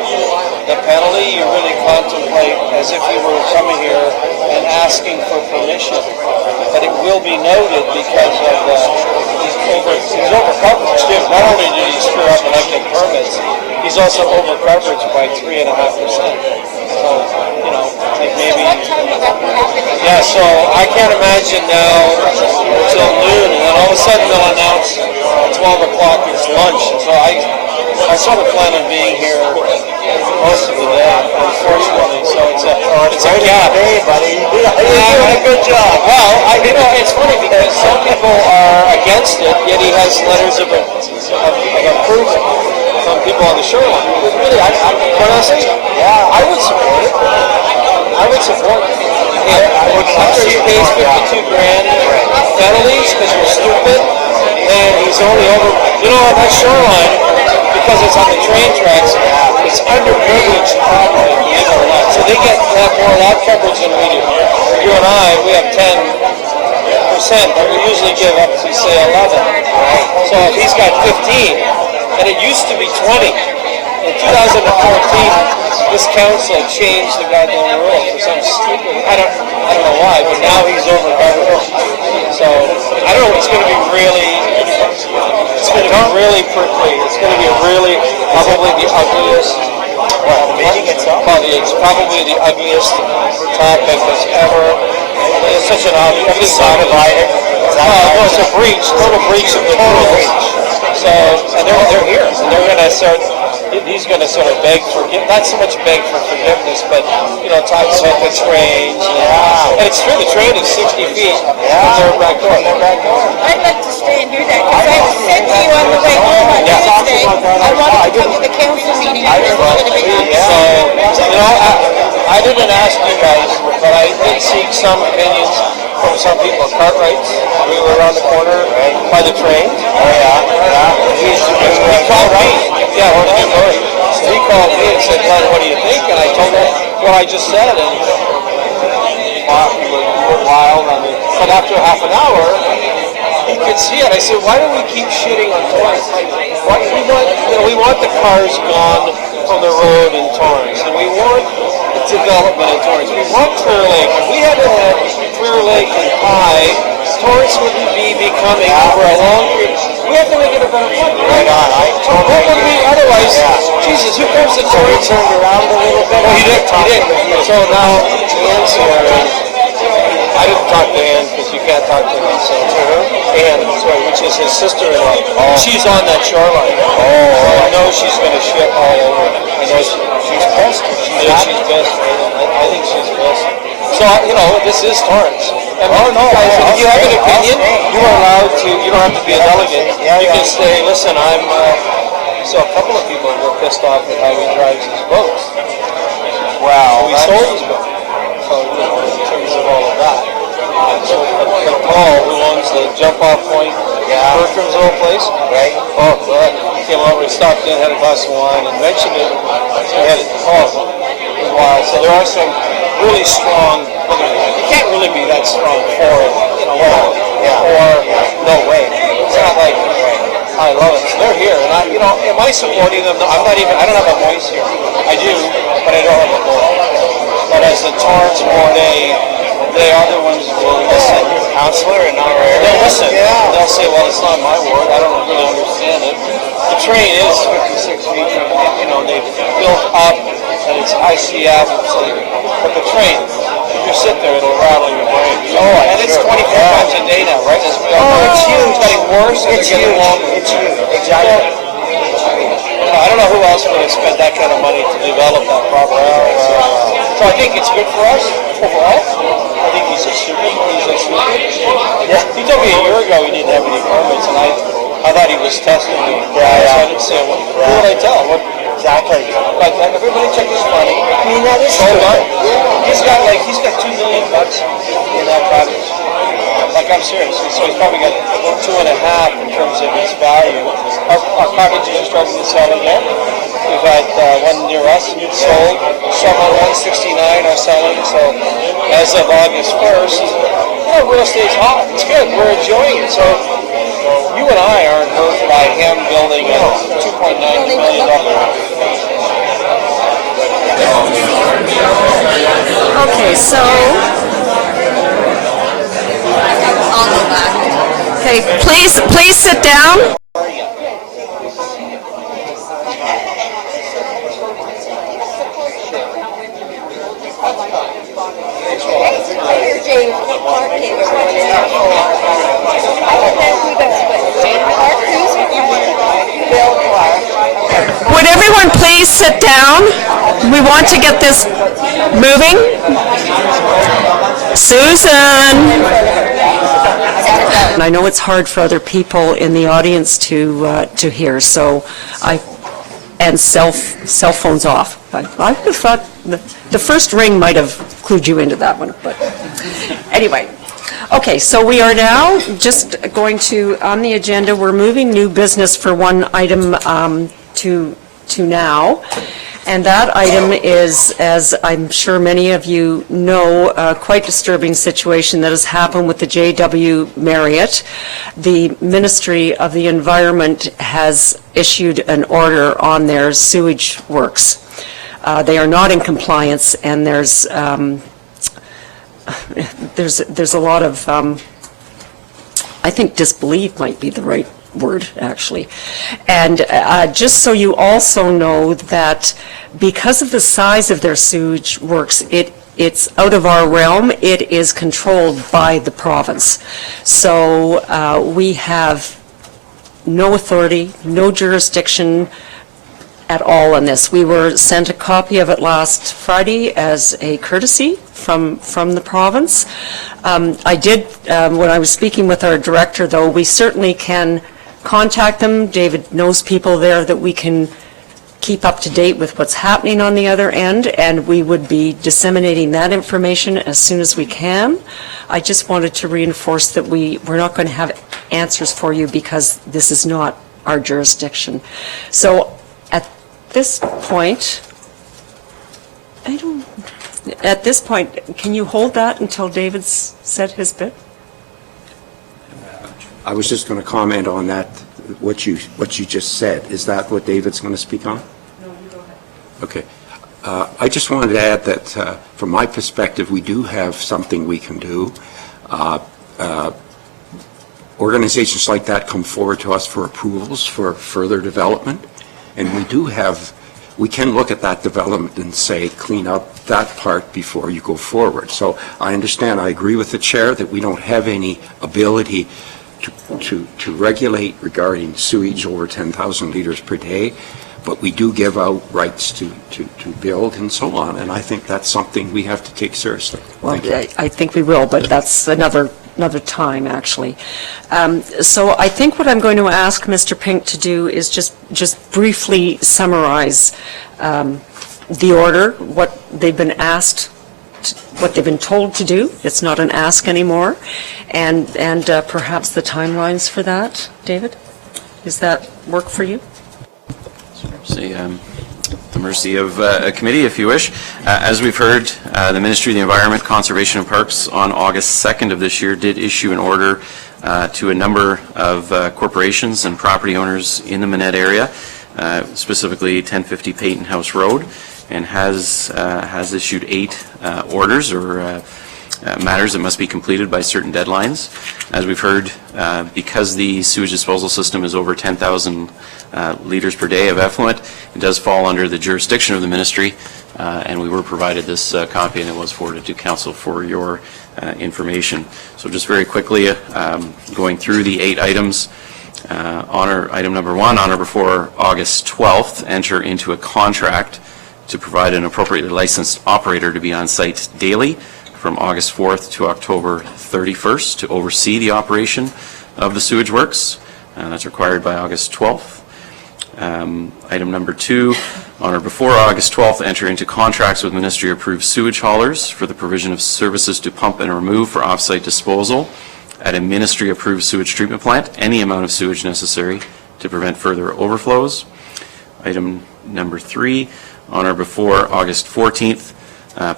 the penalty. You really contemplate as if you were coming here and asking for permission. But it will be noted because of he's over coverage too. Not only did he screw up and not get permits, he's also over coverage by 3.5%. So, like maybe. Yeah, so I can't imagine now until noon, and then all of a sudden they'll announce at 12 o'clock it's lunch. And so I sort of plan on being here most of the day, unfortunately. So it's a gap. Hey, buddy, you did a good job. Well, it's funny because some people are against it, yet he has letters of approval from people on the shoreline. Really, honestly, I would support it. I would support it. After he pays $52,000 penalties because you're stupid, and he's only over, on that shoreline, because it's on the train tracks, it's underprivileged property, believe it or not. So they have more lot coverage than we do. You and I, we have 10%, but we usually give up to, say, 11. So if he's got 15, and it used to be 20. In 2014, this council changed the goddamn rule for some stupid, I don't know why, but now he's over coverage. So, I don't know, it's going to be really prickly. It's going to be probably the ugliest, probably the ugliest topic that's ever, it's such an obvious, it's a breach, total breach of the rules. So, and they're here, and they're going to start, he's going to sort of beg for, not so much beg for forgiveness, but, talk about the trains. And it's true, the train is 60 feet from their back door. I'd like to stay and hear that, because I said to you on the way home on Tuesday, I wanted to come to the council meeting. I was going to be on. So, I didn't ask you guys, but I did seek some opinions from some people. Cartwrights, we were around the corner by the train. He called me. Yeah, what did you So he called me and said, "Glenn, what do you think?" And I told him what I just said, and he went wild on me. But after half an hour, he could see it. I said, "Why do we keep shitting on Torrance? We want the cars gone from the road in Torrance, and we want development in Torrance. We want Clear Lake. If we had Clear Lake and High, Torrance would be becoming over a long period. We have to make it a better place. Right on. What would we otherwise? Jesus, who comes to Torrance? Turned around a little bit. Well, he did. So now Ann's here. I didn't talk to Ann because you can't talk to him. So Ann, which is his sister-in-law. She's on that shoreline. So I know she's going to shit all over it. I know she's pissed. She's pissed. I think she's pissed. So, this is Torrance. And guys, if you have an opinion, you are allowed to, you don't have to be a delegate. You can say, listen, so a couple of people were pissed off at how he drives his boats. Wow. So he sold his boat. So, in terms of all of that. So, Paul, who owns the jump-off point, Bertram's old place. Right. Oh, God. He came over, he stopped in, had a glass of wine, and mentioned it. It was wild. So there are some really strong, you can't really be that strong for it, or no way. It's not like, I love it. So they're here, and am I supporting them? I don't have a voice here. I do, but I don't have a voice. But as the Torrance board, they are the ones who will listen. Counselor in our area. They'll listen. They'll say, well, it's not my ward. I don't really understand it. The train is 56 feet from, they've built up, and it's ICF, but the train, if you sit there, it'll rattle your brain. And it's 24 times a day now, right? It's huge. It's getting worse. It's huge. It's huge. Exactly. I don't know who else would have spent that kind of money to develop that property. So I think it's good for us overall. I think he's a stupid. Yeah. He told me a year ago he didn't have any permits, and I thought he was testing me. So I didn't say, what would I tell him? Exactly. Like everybody took his money. I mean, that is true. He's got $2 million in that cottage. Like, I'm serious. So he's probably got 2.5 in terms of its value. Our cottages are starting to sell again. We've had one near us sold. Some on 169 are selling. So as of August 1st, real estate's hot. It's good. We're enjoying it. So you and I aren't hurt by him building a $2.9 million. Okay, so... Okay, please sit down. Would everyone please sit down? We want to get this moving. Susan. I know it's hard for other people in the audience to hear, so and cell phones off. I would have thought the first ring might have clued you into that one, but anyway. Okay, so we are now just going to, on the agenda, we're moving new business for one item to now. And that item is, as I'm sure many of you know, a quite disturbing situation that has happened with the JW Marriott. The Ministry of the Environment has issued an order on their sewage works. They are not in compliance, and there's a lot of, I think disbelief might be the right word, actually. And just so you also know that because of the size of their sewage works, it's out of our realm. It is controlled by the province. So we have no authority, no jurisdiction at all on this. We were sent a copy of it last Friday as a courtesy from the province. I did, when I was speaking with our director, though, we certainly can contact them. David knows people there that we can keep up to date with what's happening on the other end, and we would be disseminating that information as soon as we can. I just wanted to reinforce that we're not going to have answers for you because this is not our jurisdiction. So at this point, can you hold that until David's said his bit? I was just going to comment on that, what you just said. Is that what David's going to speak on? No, you go ahead. Okay. I just wanted to add that from my perspective, we do have something we can do. Organizations like that come forward to us for approvals for further development, and we can look at that development and say, clean up that part before you go forward. So I understand, I agree with the chair that we don't have any ability to regulate regarding sewage over 10,000 liters per day, but we do give out rights to build and so on, and I think that's something we have to take seriously. Well, I think we will, but that's another time, actually. So I think what I'm going to ask Mr. Pink to do is just briefly summarize the order, what they've been asked, what they've been told to do. It's not an ask anymore, and perhaps the timelines for that. David, does that work for you? The mercy of a committee, if you wish. As we've heard, the Ministry of the Environment, Conservation and Parks on August 2nd of this year did issue an order to a number of corporations and property owners in the Minett area, specifically 1050 Peyton House Road, and has issued 8 orders or matters that must be completed by certain deadlines. As we've heard, because the sewage disposal system is over 10,000 liters per day of effluent, it does fall under the jurisdiction of the ministry, and we were provided this copy, and it was forwarded to council for your information. So just very quickly, going through the 8 items, Item number 1, honor before August 12th, enter into a contract to provide an appropriately licensed operator to be on site daily from August 4th to October 31st to oversee the operation of the sewage works. That's required by August 12th. Item number 2, honor before August 12th, enter into contracts with ministry-approved sewage haulers for the provision of services to pump and remove for off-site disposal at a ministry-approved sewage treatment plant any amount of sewage necessary to prevent further overflows. Item number 3, honor before August 14th,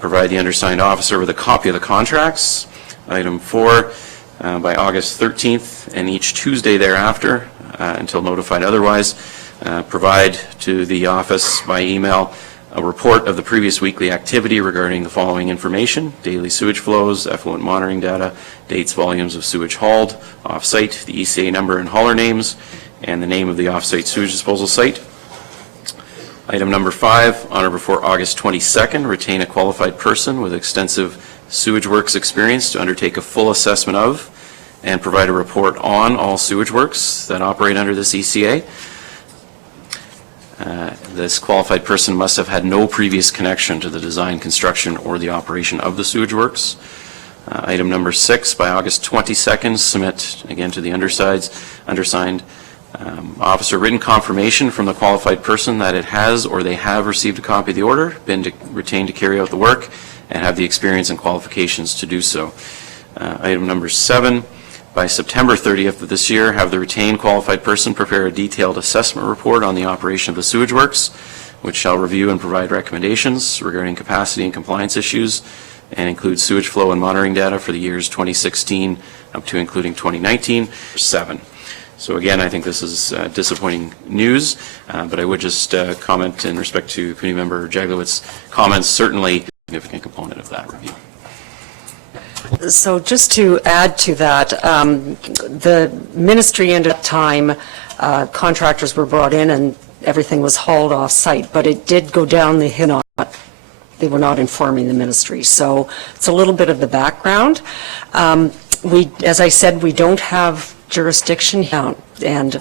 provide the undersigned officer with a copy of the contracts. Item 4, by August 13th and each Tuesday thereafter, until notified otherwise, provide to the office by email a report of the previous weekly activity regarding the following information: daily sewage flows, effluent monitoring data, dates, volumes of sewage hauled off-site, the ECA number and hauler names, and the name of the off-site sewage disposal site. Item number 5, honor before August 22nd, retain a qualified person with extensive sewage works experience to undertake a full assessment of and provide a report on all sewage works that operate under this ECA. This qualified person must have had no previous connection to the design, construction, or the operation of the sewage works. Item number 6, by August 22nd, submit again to the undersigned officer written confirmation from the qualified person that it has or they have received a copy of the order, been retained to carry out the work, and have the experience and qualifications to do so. Item number 7, by September 30th of this year, have the retained qualified person prepare a detailed assessment report on the operation of the sewage works, which shall review and provide recommendations regarding capacity and compliance issues, and include sewage flow and monitoring data for the years 2016 up to including 2019. 7. So again, I think this is disappointing news, but I would just comment in respect to Committee Member Jaglowicz's comments, certainly a significant component of that review. So just to add to that, the ministry ended up time, contractors were brought in and everything was hauled off-site, but it did go down the hill. They were not informing the ministry. So it's a little bit of the background. As I said, we don't have jurisdiction here and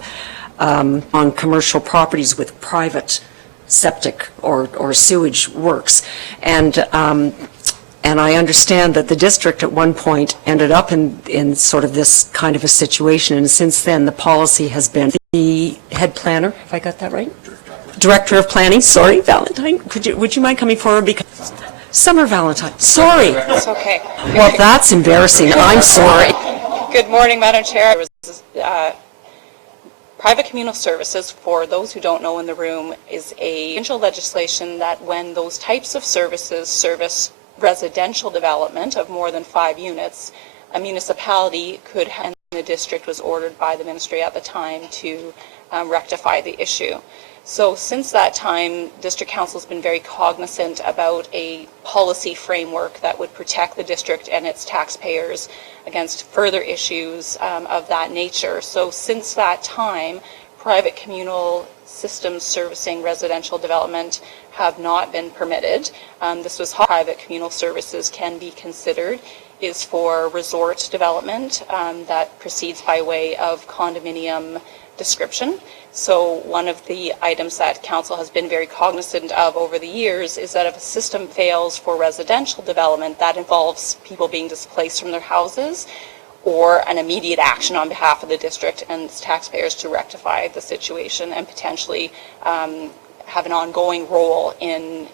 on commercial properties with private septic or sewage works. And I understand that the district at one point ended up in sort of this kind of a situation, and since then the policy has been the head planner, have I got that right? Director of Planning, sorry, Valentine, would you mind coming forward? Because Summer Valentine, sorry. It's okay. Well, that's embarrassing, I'm sorry. Good morning, Madam Chair. Private communal services, for those who don't know in the room, is a provincial legislation that when those types of services service residential development of more than 5 units, a municipality could, and the district was ordered by the ministry at the time to rectify the issue. So since that time, District Council has been very cognizant about a policy framework that would protect the district and its taxpayers against further issues of that nature. So since that time, private communal systems servicing residential development have not been permitted. This was how private communal services can be considered, is for resort development that proceeds by way of condominium description. So one of the items that Council has been very cognizant of over the years is that if a system fails for residential development, that involves people being displaced from their houses, or an immediate action on behalf of the district and its taxpayers to rectify the situation and potentially have an ongoing role in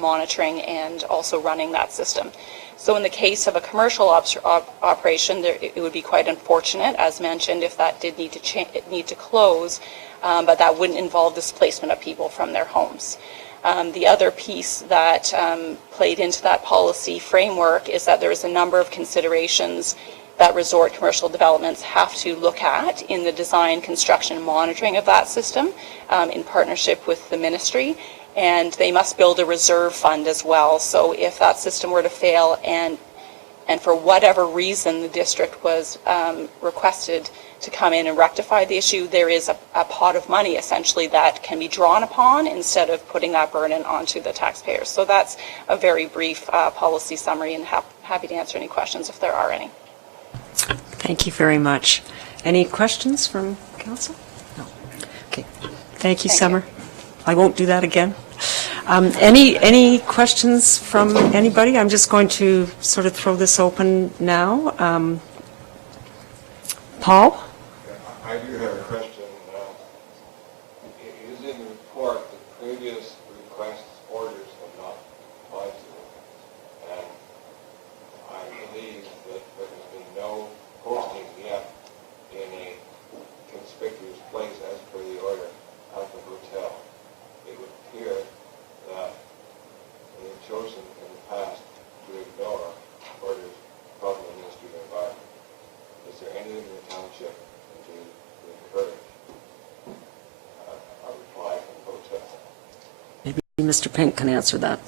monitoring and also running that system. So in the case of a commercial operation, it would be quite unfortunate, as mentioned, if that did need to close, but that wouldn't involve displacement of people from their homes. The other piece that played into that policy framework is that there is a number of considerations that resort commercial developments have to look at in the design, construction, and monitoring of that system in partnership with the ministry, and they must build a reserve fund as well. So if that system were to fail and for whatever reason the district was requested to come in and rectify the issue, there is a pot of money essentially that can be drawn upon instead of putting that burden onto the taxpayers. So that's a very brief policy summary, and happy to answer any questions if there are any. Thank you very much. Any questions from Council? No. Okay. Thank you, Summer. I won't do that again. Any questions from anybody? I'm just going to sort of throw this open now. Paul? I do have a question. It is in the report that previous requests orders have not applied to it. And I believe that there has been no posting yet in a conspicuous place as per the order at the hotel. It would appear that they have chosen in the past to ignore orders from the Ministry of Environment. Is there anything in the township to encourage a reply from the hotel? Maybe Mr. Pink can answer that.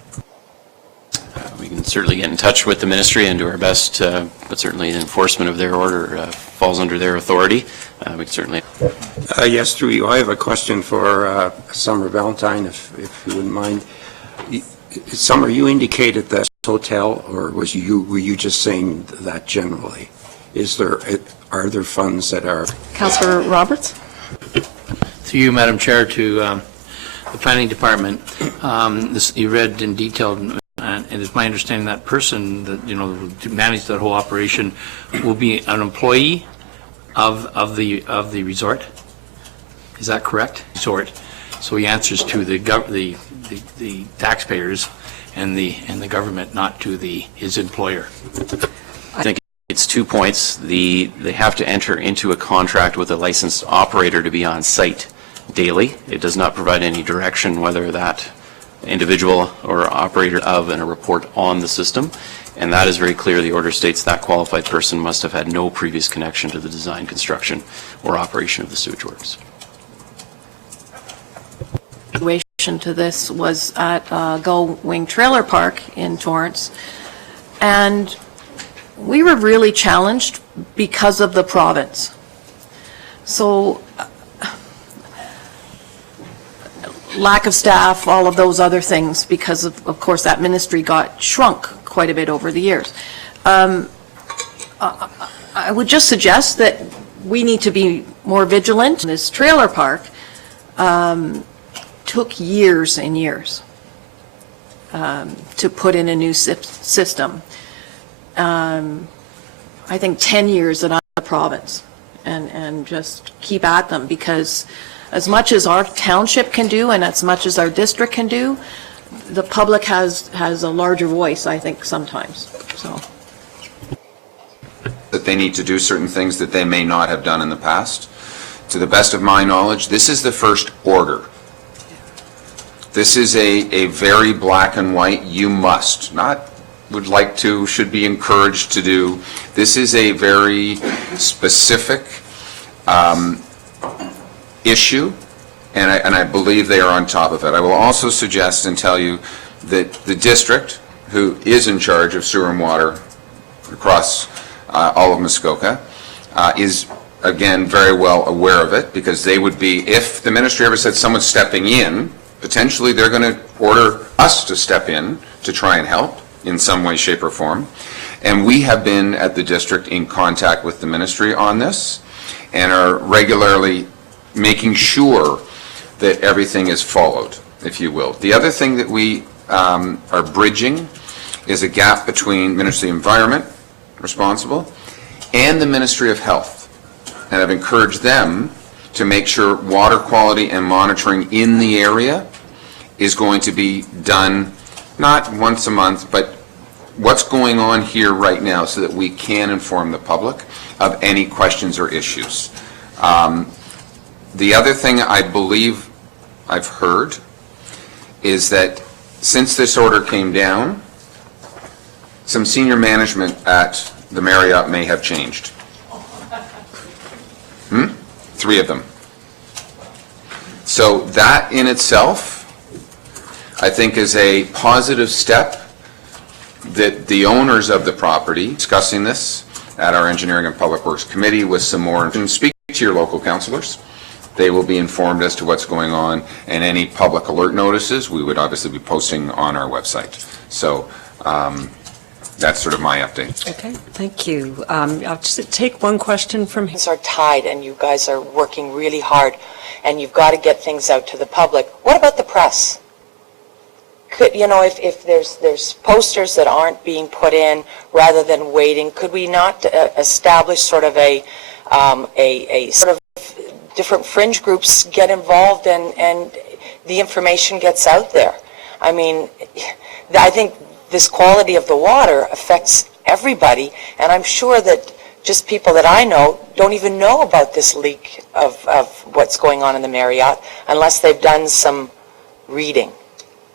We can certainly get in touch with the ministry and do our best, but certainly the enforcement of their order falls under their authority. We can certainly... Yes, through you. I have a question for Summer Valentine, if you wouldn't mind. Summer, you indicated that hotel, or were you just saying that generally? Are there funds that are... Councillor Roberts? Through you, Madam Chair, to the Planning Department. You read in detail, and it's my understanding that person that, to manage that whole operation will be an employee of the resort. Is that correct? Resort. So he answers to the taxpayers and the government, not to his employer. I think it's 2 points. They have to enter into a contract with a licensed operator to be on site daily. It does not provide any direction whether that individual or operator of and a report on the system. And that is very clear. The order states that qualified person must have had no previous connection to the design, construction, or operation of the sewage works. Situation to this was at Gull Wing Trailer Park in Torrance, and we were really challenged because of the province. So lack of staff, all of those other things, because of course that ministry got shrunk quite a bit over the years. I would just suggest that we need to be more vigilant. This trailer park took years and years to put in a new system. I think 10 years in the province, and just keep at them, because as much as our township can do and as much as our district can do, the public has a larger voice, I think, sometimes. So that they need to do certain things that they may not have done in the past. To the best of my knowledge, this is the first order. This is a very black and white, you must, not would like to, should be encouraged to do. This is a very specific issue, and I believe they are on top of it. I will also suggest and tell you that the district, who is in charge of sewer and water across all of Muskoka, is again very well aware of it, because they would be, if the ministry ever said someone's stepping in, potentially they're going to order us to step in to try and help in some way, shape, or form. And we have been at the district in contact with the ministry on this and are regularly making sure that everything is followed, if you will. The other thing that we are bridging is a gap between Ministry of Environment, responsible, and the Ministry of Health. And I've encouraged them to make sure water quality and monitoring in the area is going to be done not once a month, but what's going on here right now, so that we can inform the public of any questions or issues. The other thing I believe I've heard is that since this order came down, some senior management at the Marriott may have changed. 3 of them. So that in itself, I think, is a positive step that the owners of the property, discussing this at our Engineering and Public Works Committee with some more, and speak to your local councillors. They will be informed as to what's going on, and any public alert notices we would obviously be posting on our website. So that's sort of my update. Okay, thank you. I'll just take one question from here. Are tied, and you guys are working really hard, and you've got to get things out to the public. What about the press? Could, you know, if there's posters that aren't being put in rather than waiting, could we not establish sort of a sort of different fringe groups get involved and the information gets out there? I mean, I think this quality of the water affects everybody, and I'm sure that just people that I know don't even know about this leak of what's going on in the Marriott unless they've done some reading.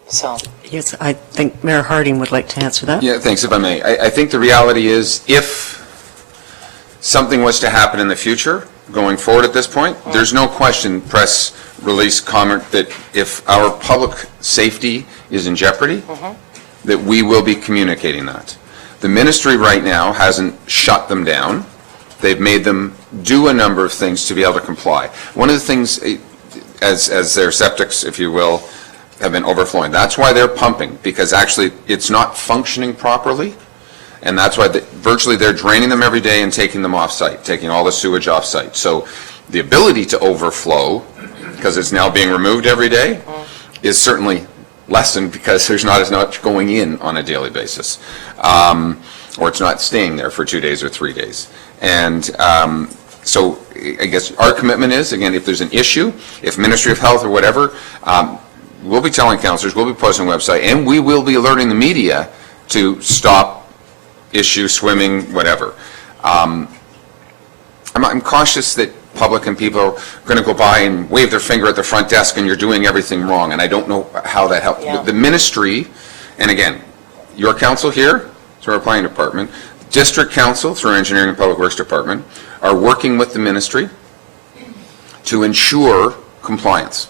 So. Yes, I think Mayor Harding would like to answer that. Yeah, thanks, if I may. I think the reality is, if something was to happen in the future, going forward at this point, there's no question press release comment that if our public safety is in jeopardy, that we will be communicating that. The ministry right now hasn't shut them down. They've made them do a number of things to be able to comply. One of the things, as their septics, if you will, have been overflowing, that's why they're pumping, because actually it's not functioning properly, and that's why virtually they're draining them every day and taking them off-site, taking all the sewage off-site. So the ability to overflow, because it's now being removed every day, is certainly lessened because there's not as much going in on a daily basis, or it's not staying there for 2 days or 3 days. And so I guess our commitment is, again, if there's an issue, if Ministry of Health or whatever, we'll be telling councillors, we'll be posting on the website, and we will be alerting the media to stop issue, swimming, whatever. I'm cautious that public and people are going to go by and wave their finger at the front desk and you're doing everything wrong, and I don't know how that helps. Yeah. The ministry, and again, your council here through our planning department, district council through our engineering and public works department, are working with the ministry to ensure compliance.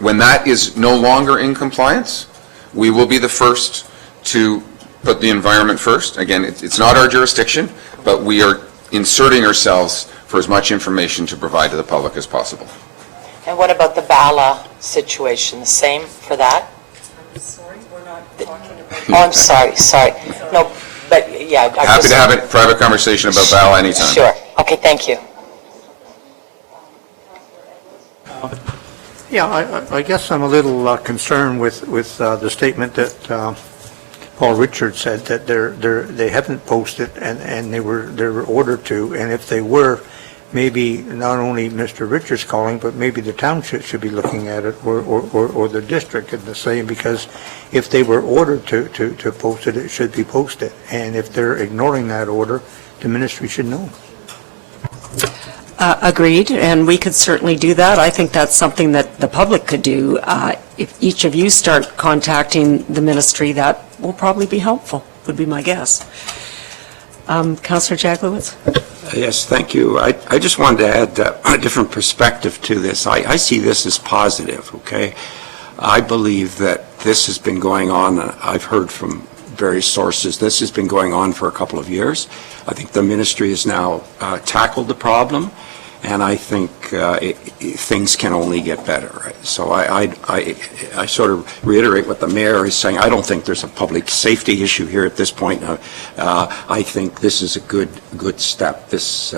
When that is no longer in compliance, we will be the first to put the environment first. Again, it's not our jurisdiction, but we are inserting ourselves for as much information to provide to the public as possible. And what about the Bala situation? The same for that? I'm sorry, we're not talking about... Oh, I'm sorry. No, but yeah. Happy to have a private conversation about Bala anytime. Sure. Okay, thank you. Yeah, I guess I'm a little concerned with the statement that Paul Richards said, that they haven't posted and they were ordered to, and if they were, maybe not only Mr. Richards calling, but maybe the township should be looking at it, or the district and the same, because if they were ordered to post it, it should be posted, and if they're ignoring that order, the ministry should know. Agreed, and we could certainly do that. I think that's something that the public could do. If each of you start contacting the ministry, that will probably be helpful, would be my guess. Councillor Jaglowitz? Yes, thank you. I just wanted to add a different perspective to this. I see this as positive, okay? I believe that this has been going on, I've heard from various sources, this has been going on for a couple of years. I think the ministry has now tackled the problem, and I think things can only get better. So I sort of reiterate what the mayor is saying. I don't think there's a public safety issue here at this point. I think this is a good step. This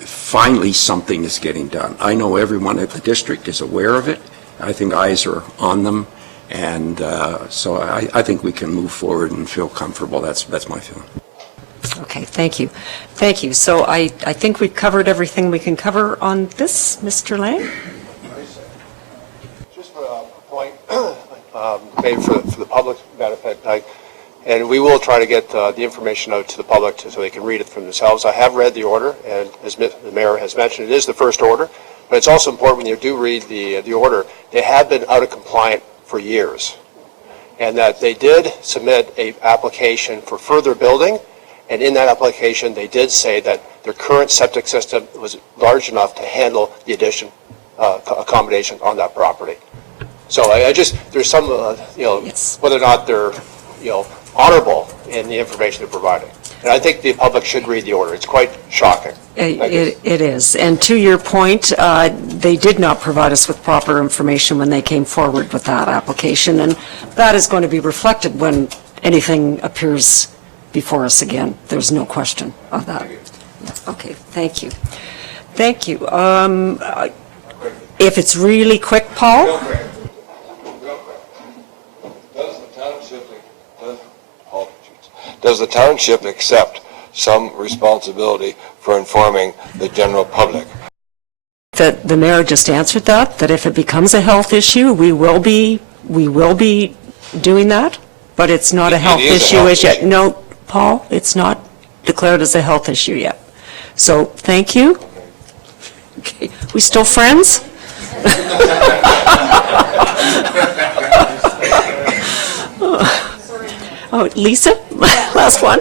finally something is getting done. I know everyone at the district is aware of it. I think eyes are on them, and so I think we can move forward and feel comfortable. That's my feeling. Okay, thank you. Thank you. So I think we've covered everything we can cover on this. Mr. Lang? Just for a point made for the public's benefit, and we will try to get the information out to the public so they can read it for themselves. I have read the order, and as the mayor has mentioned, it is the first order, but it's also important when you do read the order, they have been out of compliance for years, and that they did submit an application for further building. And in that application, they did say that their current septic system was large enough to handle the addition, accommodation on that property. So there's some, whether or not they're, honorable in the information they're providing. And I think the public should read the order. It's quite shocking. It is. And to your point, they did not provide us with proper information when they came forward with that application, and that is going to be reflected when anything appears before us again. There's no question of that. Okay, thank you. Thank you. If it's really quick, Paul? Does the township accept some responsibility for informing the general public? The mayor just answered that if it becomes a health issue, we will be doing that, but it's not a health issue as yet. No, Paul, it's not declared as a health issue yet. So, thank you. Okay, we still friends? Oh, Lisa, last one.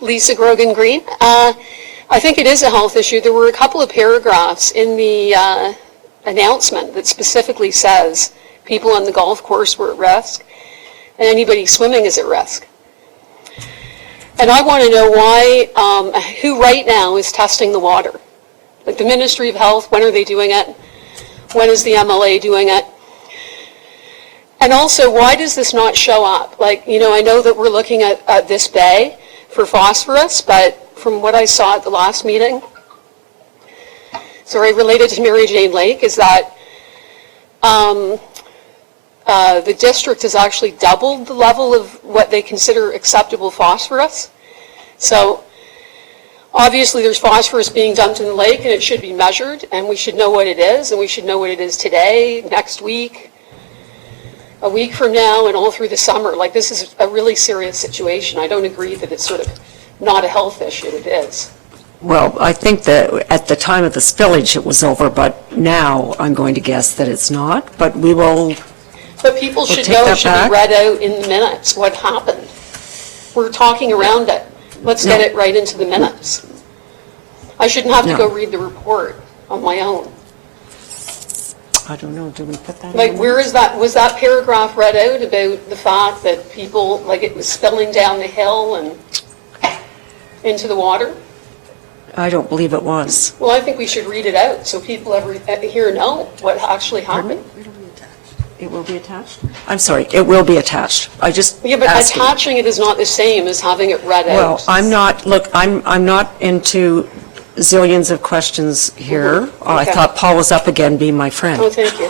Lisa Grogan Green. I think it is a health issue. There were a couple of paragraphs in the announcement that specifically says people on the golf course were at risk and anybody swimming is at risk. And I want to know why, who right now is testing the water? Like the Ministry of Health, when are they doing it? When is the MLA doing it? And also, why does this not show up? Like, you know, I know that we're looking at this bay for phosphorus, but from what I saw at the last meeting, sorry, related to Mary Jane Lake, is that the district has actually doubled the level of what they consider acceptable phosphorus. So obviously there's phosphorus being dumped in the lake and it should be measured and we should know what it is, and we should know what it is today, next week, a week from now, and all through the summer. Like, this is a really serious situation. I don't agree that it's sort of not a health issue. It is. Well, I think that at the time of the spillage it was over, but now I'm going to guess that it's not, but we will. But people should know, it should be read out in the minutes what happened. We're talking around it. Let's get it right into the minutes. I shouldn't have to go read the report on my own. I don't know, do we put that Like, in? where is that, was that paragraph read out about the fact that people, like, it was spilling down the hill and into the water? I don't believe it was. Well, I think we should read it out so people here know what actually happened. It will be attached? I'm sorry, it will be attached. I just Yeah, but asked you. attaching it is not the same as having it read out. Well, I'm not, look, I'm not into zillions of questions here. I Okay. thought Paul was up again being my friend. Oh, thank you.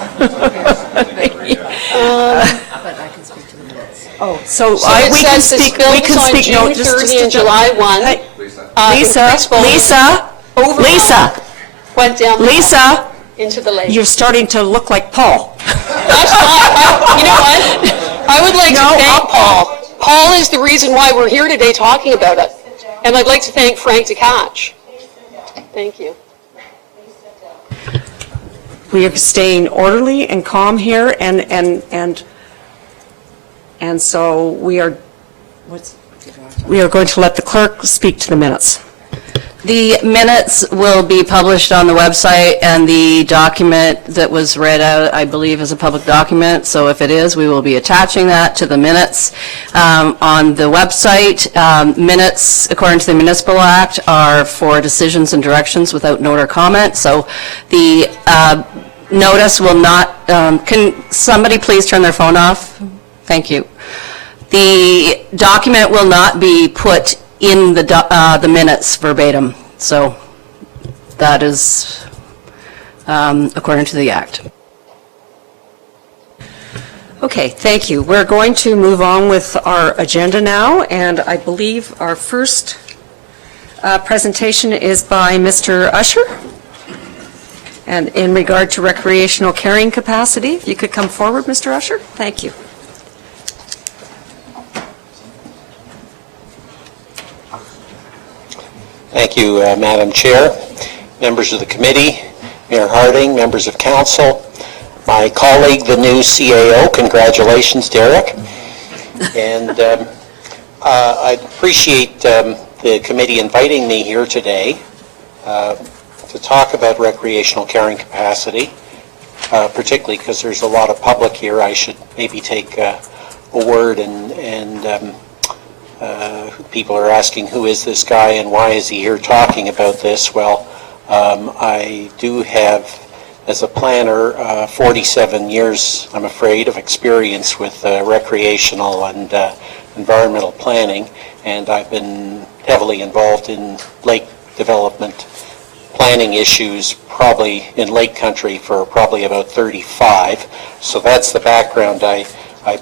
Oh, so So it we can says the speak, we can spills on speak, no, June just 30 and July 1. Hey, increased volumes overall Lisa, went down the Lisa, into the lake. you're starting to look like Paul. That's fine. You know what? I would like to thank Paul. Paul is the reason why we're here today talking about it. And I'd like to thank Frank DeCatch. Thank you. We are staying orderly and calm here, and so we are going to let the clerk speak to the minutes. The minutes will be published on the website, and the document that was read out, I believe, is a public document, so if it is, we will be attaching that to the minutes. On the website, minutes, according to the Municipal Act, are for decisions and directions without note or comment, so the notice will not, can somebody please turn their phone off? Thank you. The document will not be put in the minutes verbatim. So that is according to the Act. Okay, thank you. We're going to move on with our agenda now, and I believe our first presentation is by Mr. Usher. And in regard to recreational carrying capacity, if you could come forward, Mr. Usher. Thank you. Thank you, Madam Chair, members of the committee, Mayor Harding, members of council, my colleague, the new CAO, congratulations, Derek. And I appreciate the committee inviting me here today to talk about recreational carrying capacity, particularly because there's a lot of public here. I should maybe take a word and people are asking who is this guy and why is he here talking about this. Well, I do have, as a planner, 47 years, I'm afraid, of experience with recreational and environmental planning, and I've been heavily involved in lake development planning issues probably in Lake Country for probably about 35. So that's the background I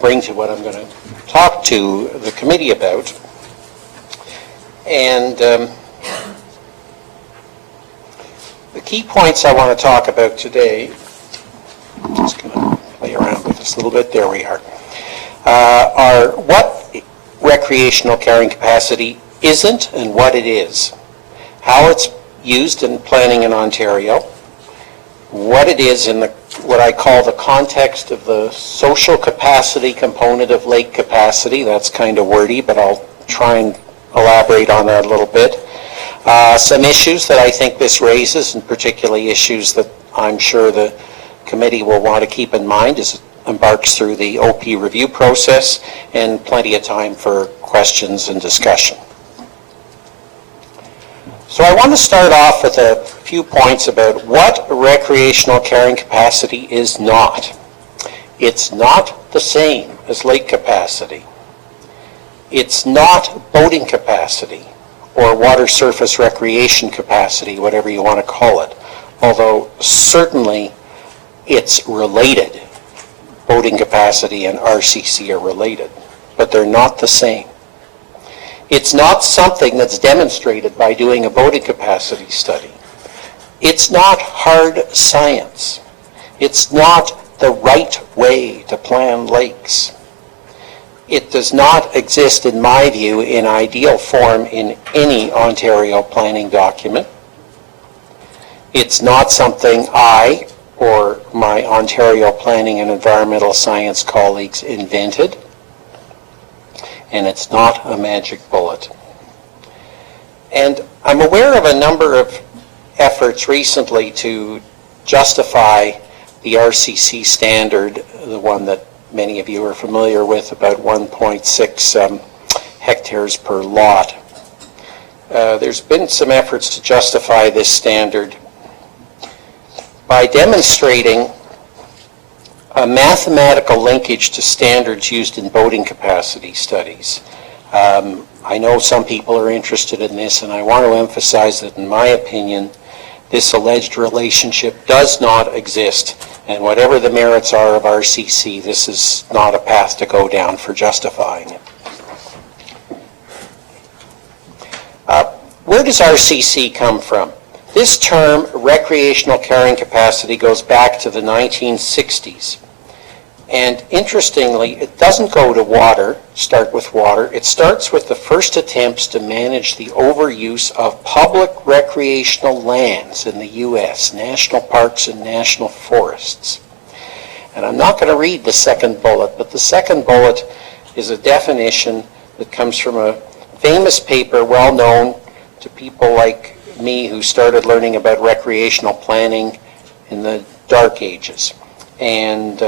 bring to what I'm going to talk to the committee about. And the key points I want to talk about today, I'm just going to play around with this a little bit, there we are what recreational carrying capacity isn't and what it is, how it's used in planning in Ontario, what it is in what I call the context of the social capacity component of lake capacity. That's kind of wordy, but I'll try and elaborate on that a little bit. Some issues that I think this raises, and particularly issues that I'm sure the committee will want to keep in mind as it embarks through the OP review process, and plenty of time for questions and discussion. So I want to start off with a few points about what recreational carrying capacity is not. It's not the same as lake capacity. It's not boating capacity or water surface recreation capacity, whatever you want to call it, although certainly it's related. Boating capacity and RCC are related, but they're not the same. It's not something that's demonstrated by doing a boating capacity study. It's not hard science. It's not the right way to plan lakes. It does not exist, in my view, in ideal form in any Ontario planning document. It's not something I or my Ontario Planning and Environmental Science colleagues invented, and it's not a magic bullet. And I'm aware of a number of efforts recently to justify the RCC standard, the one that many of you are familiar with, about 1.6 hectares per lot. There's been some efforts to justify this standard by demonstrating a mathematical linkage to standards used in boating capacity studies. I know some people are interested in this, and I want to emphasize that, in my opinion, this alleged relationship does not exist, and whatever the merits are of RCC, this is not a path to go down for justifying it. Where does RCC come from? This term, recreational carrying capacity, goes back to the 1960s. And interestingly, it doesn't go to start with water. It starts with the first attempts to manage the overuse of public recreational lands in the U.S., national parks and national forests. And I'm not going to read the second bullet, but the second bullet is a definition that comes from a famous paper well known to people like me who started learning about recreational planning in the dark ages. And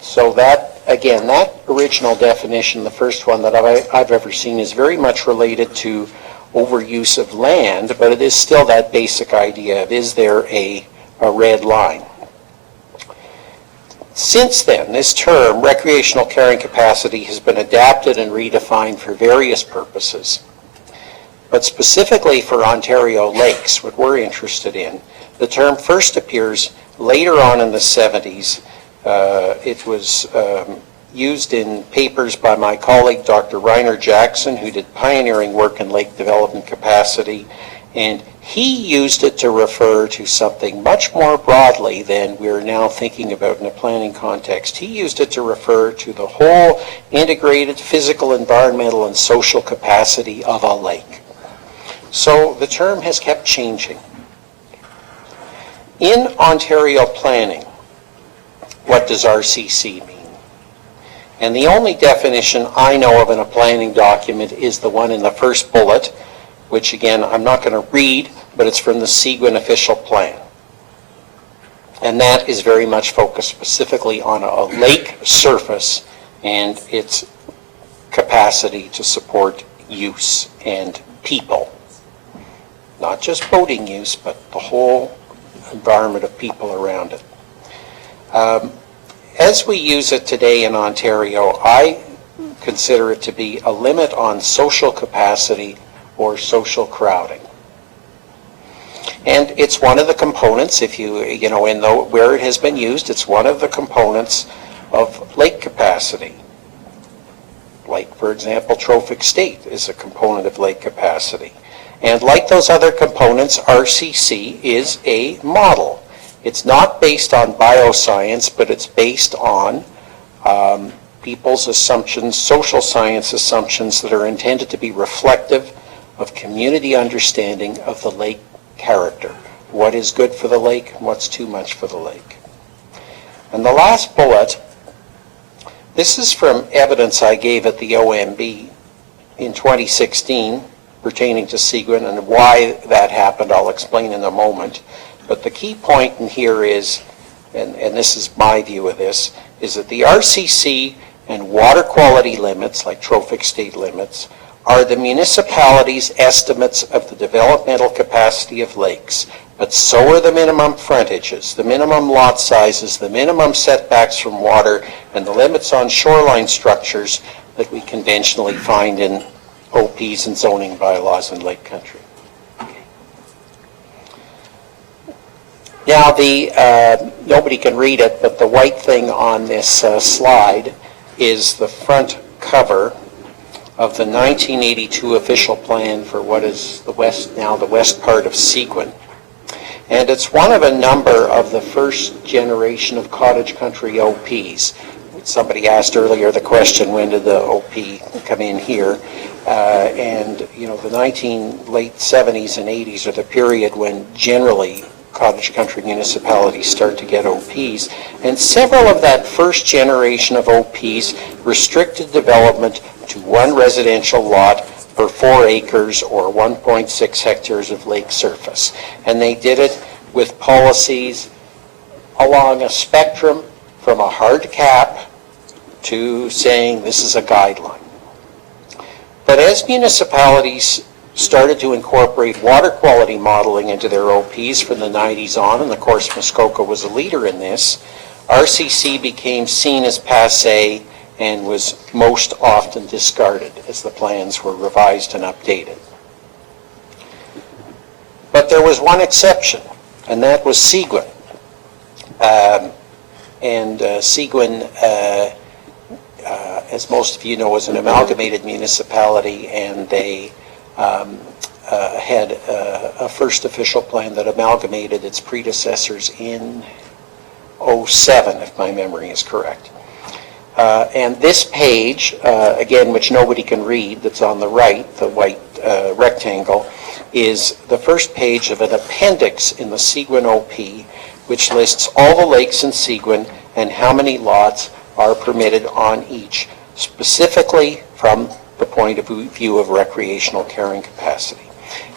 so that, again, that original definition, the first one that I've ever seen, is very much related to overuse of land, but it is still that basic idea of, is there a red line? Since then, this term, recreational carrying capacity, has been adapted and redefined for various purposes. But specifically for Ontario lakes, what we're interested in, the term first appears later on in the 70s. It was used in papers by my colleague, Dr. Reiner Jackson, who did pioneering work in lake development capacity, and he used it to refer to something much more broadly than we're now thinking about in a planning context. He used it to refer to the whole integrated physical, environmental, and social capacity of a lake. So the term has kept changing. In Ontario planning, what does RCC mean? And the only definition I know of in a planning document is the one in the first bullet, which again, I'm not going to read, but it's from the Seguin official plan. And that is very much focused specifically on a lake surface and its capacity to support use and people. Not just boating use, but the whole environment of people around it. As we use it today in Ontario, I consider it to be a limit on social capacity or social crowding. And it's one of the components, if you know, where it has been used, it's one of the components of lake capacity. Like, for example, trophic state is a component of lake capacity. And like those other components, RCC is a model. It's not based on bioscience, but it's based on people's assumptions, social science assumptions that are intended to be reflective of community understanding of the lake character. What is good for the lake and what's too much for the lake. And the last bullet, this is from evidence I gave at the OMB in 2016 pertaining to Seguin, and why that happened I'll explain in a moment. But the key point in here is, and this is my view of this, is that the RCC and water quality limits, like trophic state limits, are the municipality's estimates of the developmental capacity of lakes. But so are the minimum frontages, the minimum lot sizes, the minimum setbacks from water, and the limits on shoreline structures that we conventionally find in OPs and zoning bylaws in lake country. Now, nobody can read it, but the white thing on this slide is the front cover of the 1982 official plan for what is the west part of Seguin. And it's one of a number of the first generation of cottage country OPs. Somebody asked earlier the question, when did the OP come in here? And you know, the late 70s and 80s are the period when generally cottage country municipalities start to get OPs. And several of that first generation of OPs restricted development to one residential lot per 4 acres or 1.6 hectares of lake surface. And they did it with policies along a spectrum from a hard cap to saying this is a guideline. But as municipalities started to incorporate water quality modeling into their OPs from the 90s on, and of course Muskoka was a leader in this, RCC became seen as passé and was most often discarded as the plans were revised and updated. But there was one exception, and that was Seguin. Seguin, as most of you know, is an amalgamated municipality, and they had a first official plan that amalgamated its predecessors in 2007, if my memory is correct. And this page, again, which nobody can read, that's on the right, the white rectangle, is the first page of an appendix in the Seguin OP, which lists all the lakes in Seguin and how many lots are permitted on each, specifically from the point of view of recreational carrying capacity.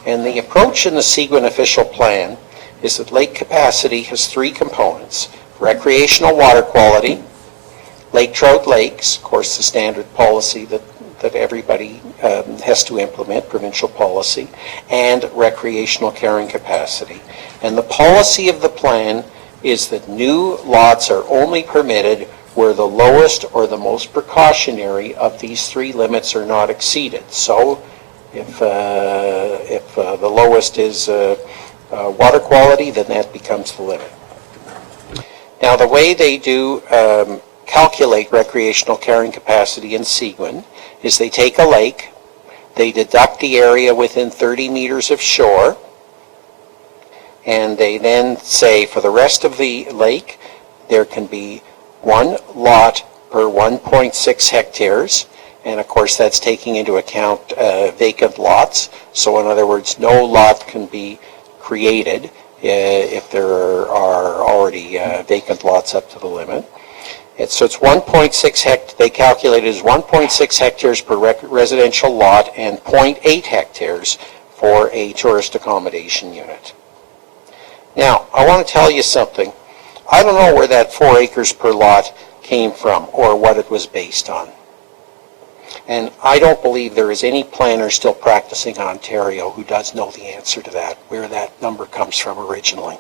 And the approach in the Seguin official plan is that lake capacity has 3 components: recreational water quality, lake trout lakes, of course the standard policy that everybody has to implement, provincial policy, and recreational carrying capacity. And the policy of the plan is that new lots are only permitted where the lowest or the most precautionary of these 3 limits are not exceeded. So if the lowest is water quality, then that becomes the limit. Now, the way they do calculate recreational carrying capacity in Seguin is they take a lake, they deduct the area within 30 meters of shore, and they then say for the rest of the lake there can be 1 lot per 1.6 hectares, and of course that's taking into account vacant lots. So in other words, no lot can be created if there are already vacant lots up to the limit. So it's 1.6 hectares, they calculate it as 1.6 hectares per residential lot and 0.8 hectares for a tourist accommodation unit. Now, I want to tell you something. I don't know where that 4 acres per lot came from or what it was based on. And I don't believe there is any planner still practicing in Ontario who does know the answer to that, where that number comes from originally.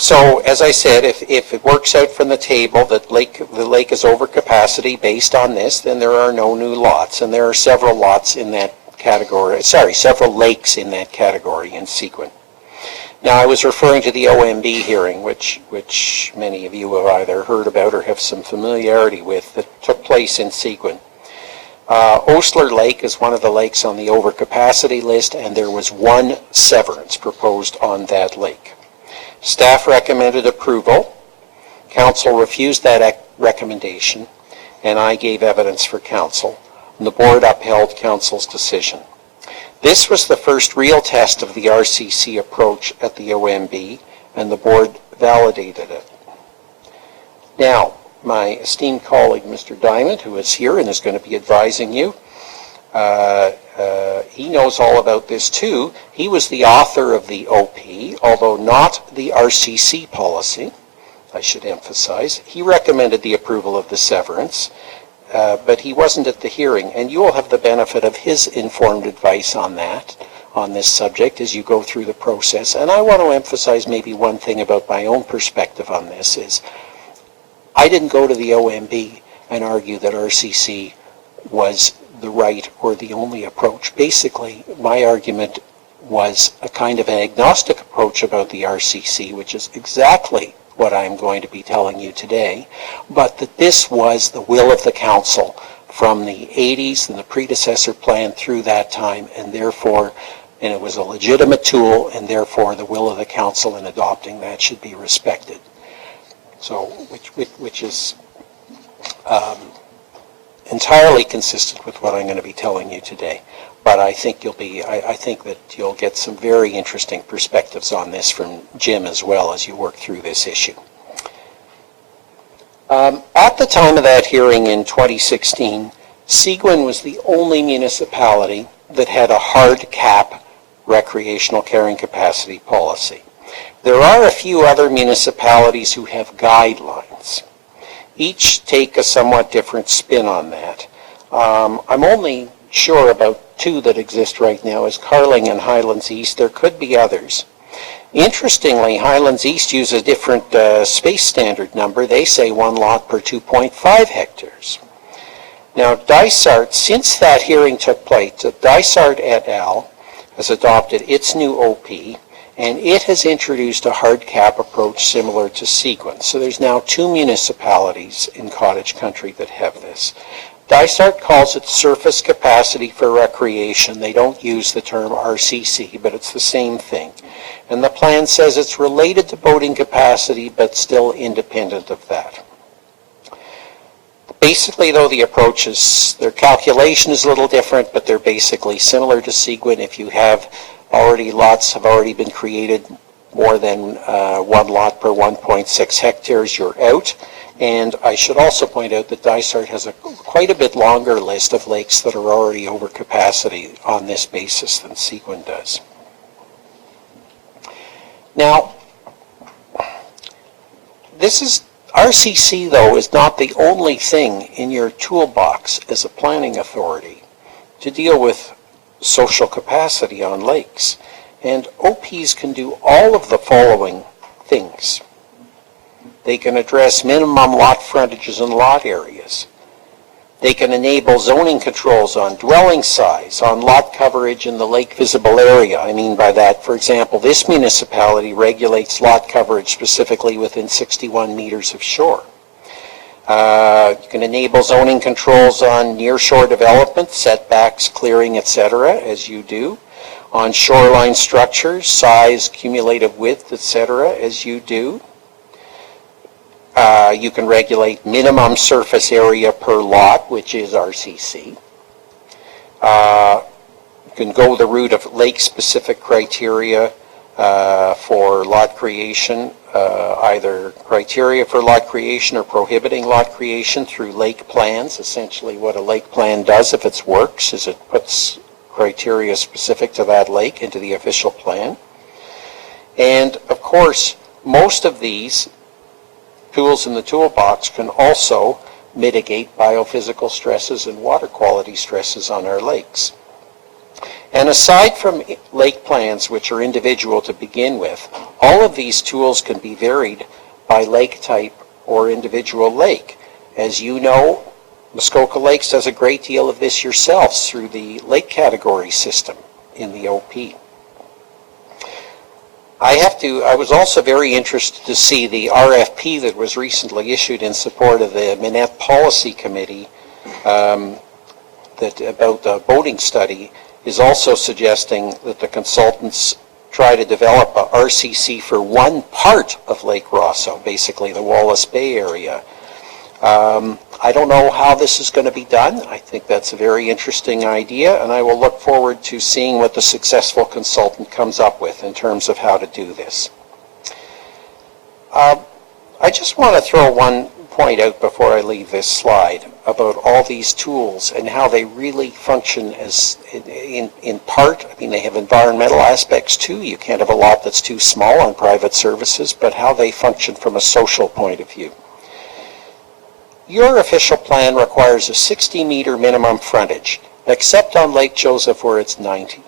So, as I said, if it works out from the table that the lake is over capacity based on this, then there are no new lots, and there are several lots in that category, several lakes in that category in Seguin. Now, I was referring to the OMB hearing, which many of you have either heard about or have some familiarity with, that took place in Seguin. Osler Lake is one of the lakes on the overcapacity list, and there was one severance proposed on that lake. Staff recommended approval. Council refused that recommendation, and I gave evidence for council. And the board upheld council's decision. This was the first real test of the RCC approach at the OMB, and the board validated it. Now, my esteemed colleague, Mr. Diamond, who is here and is going to be advising you, he knows all about this too. He was the author of the OP, although not the RCC policy, I should emphasize. He recommended the approval of the severance, but he wasn't at the hearing, and you will have the benefit of his informed advice on that, on this subject, as you go through the process. And I want to emphasize maybe one thing about my own perspective on this is, I didn't go to the OMB and argue that RCC was the right or the only approach. Basically, my argument was a kind of an agnostic approach about the RCC, which is exactly what I'm going to be telling you today, but that this was the will of the council from the 80s and the predecessor plan through that time, and therefore, and it was a legitimate tool, and therefore the will of the council in adopting that should be respected. So, which is entirely consistent with what I'm going to be telling you today. But I think I think that you'll get some very interesting perspectives on this from Jim as well as you work through this issue. At the time of that hearing in 2016, Seguin was the only municipality that had a hard cap recreational carrying capacity policy. There are a few other municipalities who have guidelines. Each take a somewhat different spin on that. I'm only sure about two that exist right now, is Carling and Highlands East. There could be others. Interestingly, Highlands East use a different space standard number. They say 1 lot per 2.5 hectares. Now, Dysart, since that hearing took place, Dysart et al. Has adopted its new OP, and it has introduced a hard cap approach similar to Seguin. So there's now 2 municipalities in cottage country that have this. Dysart calls it surface capacity for recreation. They don't use the term RCC, but it's the same thing. And the plan says it's related to boating capacity, but still independent of that. Basically, though, the approach is, their calculation is a little different, but they're basically similar to Seguin. If you have lots have already been created, more than 1 lot per 1.6 hectares, you're out. And I should also point out that Dysart has quite a bit longer list of lakes that are already over capacity on this basis than Seguin does. Now, RCC, though, is not the only thing in your toolbox as a planning authority to deal with social capacity on lakes. And OPs can do all of the following things. They can address minimum lot frontages and lot areas. They can enable zoning controls on dwelling size, on lot coverage in the lake visible area. I mean by that, for example, this municipality regulates lot coverage specifically within 61 meters of shore. You can enable zoning controls on near-shore development, setbacks, clearing, etc., as you do. On shoreline structures, size, cumulative width, etc., as you do. You can regulate minimum surface area per lot, which is RCC. You can go the route of lake-specific criteria for lot creation, either criteria for lot creation or prohibiting lot creation through lake plans. Essentially what a lake plan does, if it works, is it puts criteria specific to that lake into the official plan. And of course, most of these tools in the toolbox can also mitigate biophysical stresses and water quality stresses on our lakes. And aside from lake plans, which are individual to begin with, all of these tools can be varied by lake type or individual lake. As you know, Muskoka Lakes does a great deal of this yourselves through the lake category system in the OP. I was also very interested to see the RFP that was recently issued in support of the Minett Policy Committee about the boating study is also suggesting that the consultants try to develop a RCC for one part of Lake Rosso, basically the Wallace Bay area. I don't know how this is going to be done. I think that's a very interesting idea, and I will look forward to seeing what the successful consultant comes up with in terms of how to do this. I just want to throw one point out before I leave this slide about all these tools and how they really function as in part. I mean, they have environmental aspects too. You can't have a lot that's too small on private services, but how they function from a social point of view. Your official plan requires a 60-meter minimum frontage, except on Lake Joseph where it's 90.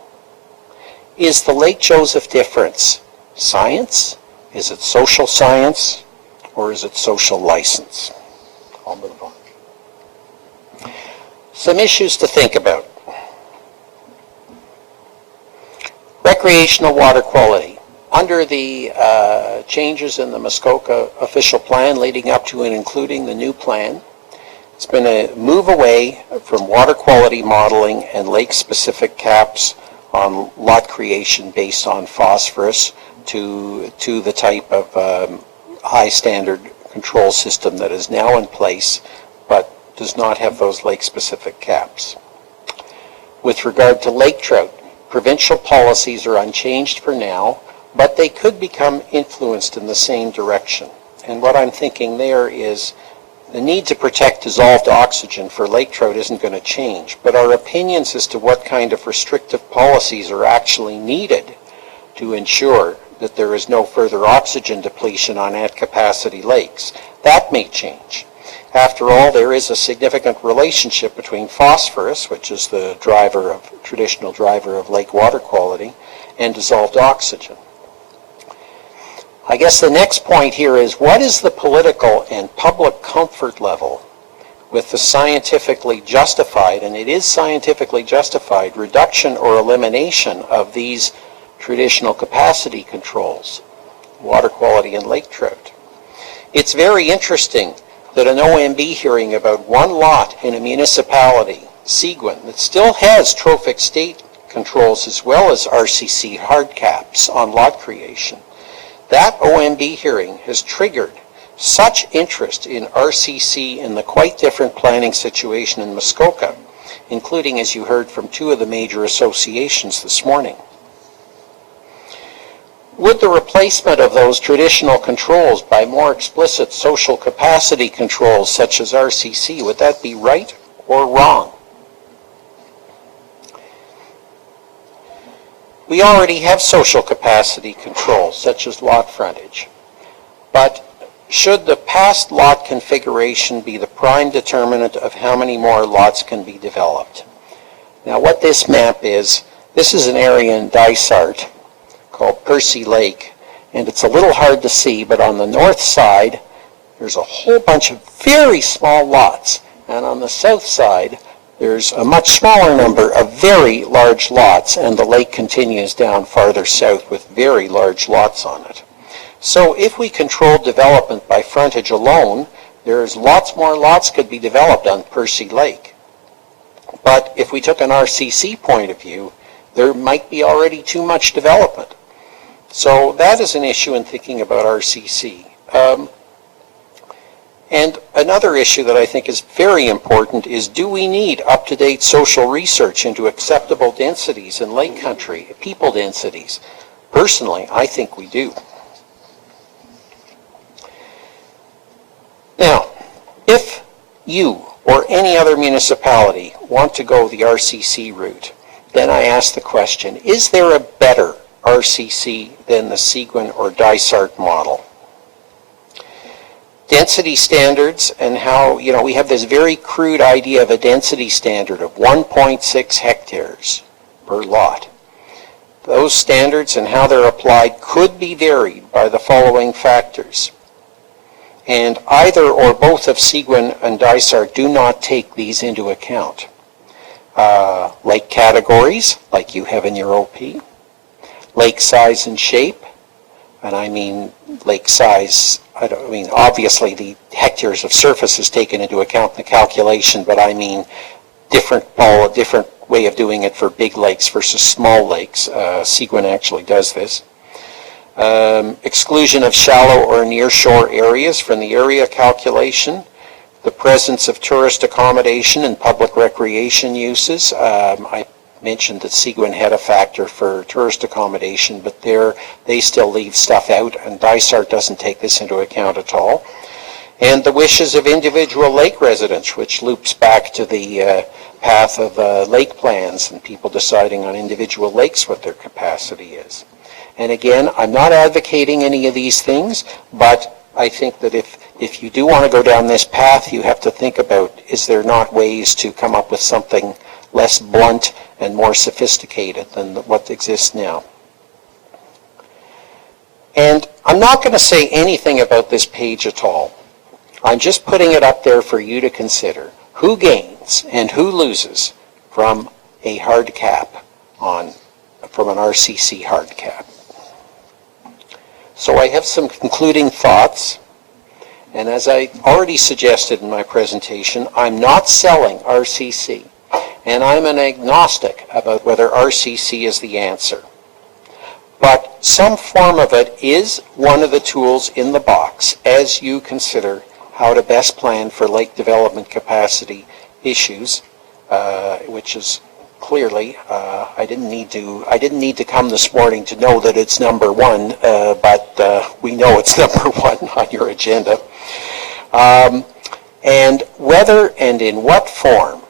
Is the Lake Joseph difference science? Is it social science? Or is it social license? I'll move on. Some issues to think about. Recreational water quality. Under the changes in the Muskoka official plan leading up to and including the new plan, it's been a move away from water quality modeling and lake-specific caps on lot creation based on phosphorus to the type of high standard control system that is now in place but does not have those lake-specific caps. With regard to lake trout, provincial policies are unchanged for now, but they could become influenced in the same direction. And what I'm thinking there is the need to protect dissolved oxygen for lake trout isn't going to change, but our opinions as to what kind of restrictive policies are actually needed to ensure that there is no further oxygen depletion on at-capacity lakes, that may change. After all, there is a significant relationship between phosphorus, which is the traditional driver of lake water quality, and dissolved oxygen. I guess the next point here is, what is the political and public comfort level with the scientifically justified, and it is scientifically justified, reduction or elimination of these traditional capacity controls, water quality and lake trout? It's very interesting that an OMB hearing about one lot in a municipality, Seguin, that still has trophic state controls as well as RCC hard caps on lot creation, that OMB hearing has triggered such interest in RCC in the quite different planning situation in Muskoka, including, as you heard from two of the major associations this morning. Would the replacement of those traditional controls by more explicit social capacity controls such as RCC, would that be right or wrong? We already have social capacity controls such as lot frontage, but should the past lot configuration be the prime determinant of how many more lots can be developed? Now what this map is, this is an area in Dysart called Percy Lake, and it's a little hard to see, but on the north side there's a whole bunch of very small lots, and on the south side there's a much smaller number of very large lots, and the lake continues down farther south with very large lots on it. So if we controlled development by frontage alone, there's lots more lots could be developed on Percy Lake. But if we took an RCC point of view, there might be already too much development. So that is an issue in thinking about RCC. And another issue that I think is very important is, do we need up-to-date social research into acceptable densities in lake country, people densities? Personally, I think we do. Now, if you or any other municipality want to go the RCC route, then I ask the question, is there a better RCC than the Seguin or Dysart model? Density standards and how, we have this very crude idea of a density standard of 1.6 hectares per lot. Those standards and how they're applied could be varied by the following factors. And either or both of Seguin and Dysart do not take these into account. Lake categories, like you have in your OP, lake size and shape, and I mean lake size, obviously the hectares of surface is taken into account in the calculation, but I mean different way of doing it for big lakes versus small lakes. Seguin actually does this. Exclusion of shallow or near shore areas from the area calculation. The presence of tourist accommodation and public recreation uses. I mentioned that Seguin had a factor for tourist accommodation, but they still leave stuff out, and Dysart doesn't take this into account at all. And the wishes of individual lake residents, which loops back to the path of lake plans and people deciding on individual lakes what their capacity is. And again, I'm not advocating any of these things, but I think that if you do want to go down this path, you have to think about, is there not ways to come up with something less blunt and more sophisticated than what exists now? And I'm not going to say anything about this page at all. I'm just putting it up there for you to consider. Who gains and who loses from a hard cap from an RCC hard cap? So I have some concluding thoughts, and as I already suggested in my presentation, I'm not selling RCC, and I'm an agnostic about whether RCC is the answer. But some form of it is one of the tools in the box as you consider how to best plan for lake development capacity issues, which is clearly, I didn't need to come this morning to know that it's number one, but we know it's number one on your agenda. And whether and in what form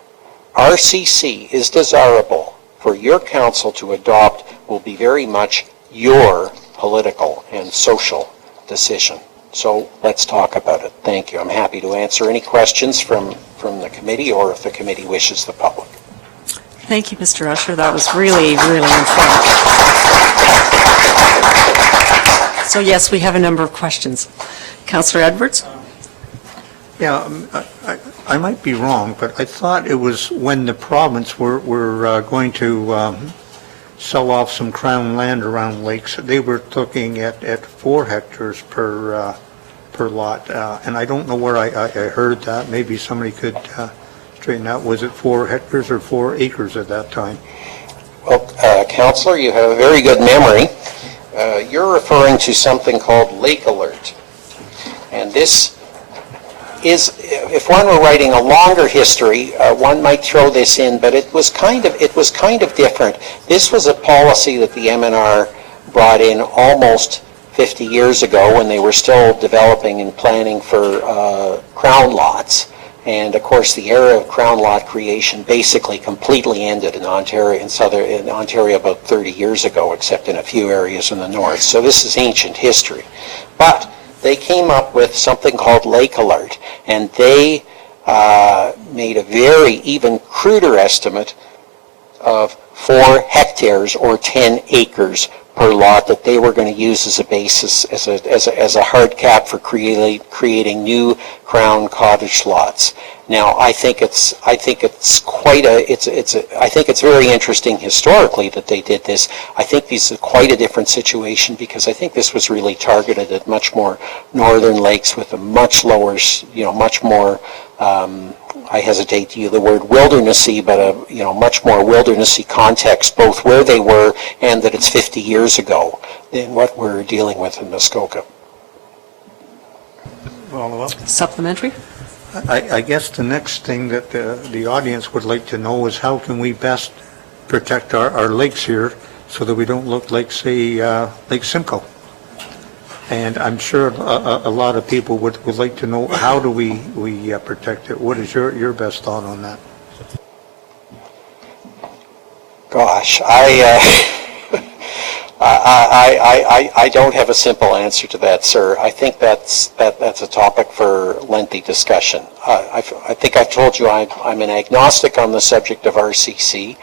RCC is desirable for your council to adopt will be very much your political and social decision. So let's talk about it. Thank you. I'm happy to answer any questions from the committee, or if the committee wishes, the public. Thank you, Mr. Usher. That was really, really informative. So yes, we have a number of questions. Councillor Edwards? Yeah, I might be wrong, but I thought it was when the province were going to sell off some crown land around lakes, they were looking at 4 hectares per lot, and I don't know where I heard that. Maybe somebody could straighten out. Was it 4 hectares or 4 acres at that time? Well, Councillor, you have a very good memory. You're referring to something called Lake Alert, and this is, if one were writing a longer history, one might throw this in, but it was kind of different. This was a policy that the MNR brought in almost 50 years ago when they were still developing and planning for crown lots. And of course, the era of crown lot creation basically completely ended in Ontario, in Ontario about 30 years ago, except in a few areas in the north. So this is ancient history. But they came up with something called Lake Alert, and they made a very even cruder estimate of 4 hectares or 10 acres per lot that they were going to use as a basis, as a hard cap for creating new crown cottage lots. Now, I think it's very interesting historically that they did this. I think this is quite a different situation, because I think this was really targeted at much more northern lakes with a much lower, much more, I hesitate to use the word wildernessy, but a much more wildernessy context, both where they were and that it's 50 years ago than what we're dealing with in Muskoka. Supplementary? I guess the next thing that the audience would like to know is how can we best protect our lakes here so that we don't look like, say, Lake Simcoe? And I'm sure a lot of people would like to know, how do we protect it? What is your best thought on that? Gosh, I don't have a simple answer to that, sir. I think that's a topic for lengthy discussion. I think I've told you I'm an agnostic on the subject of RCC.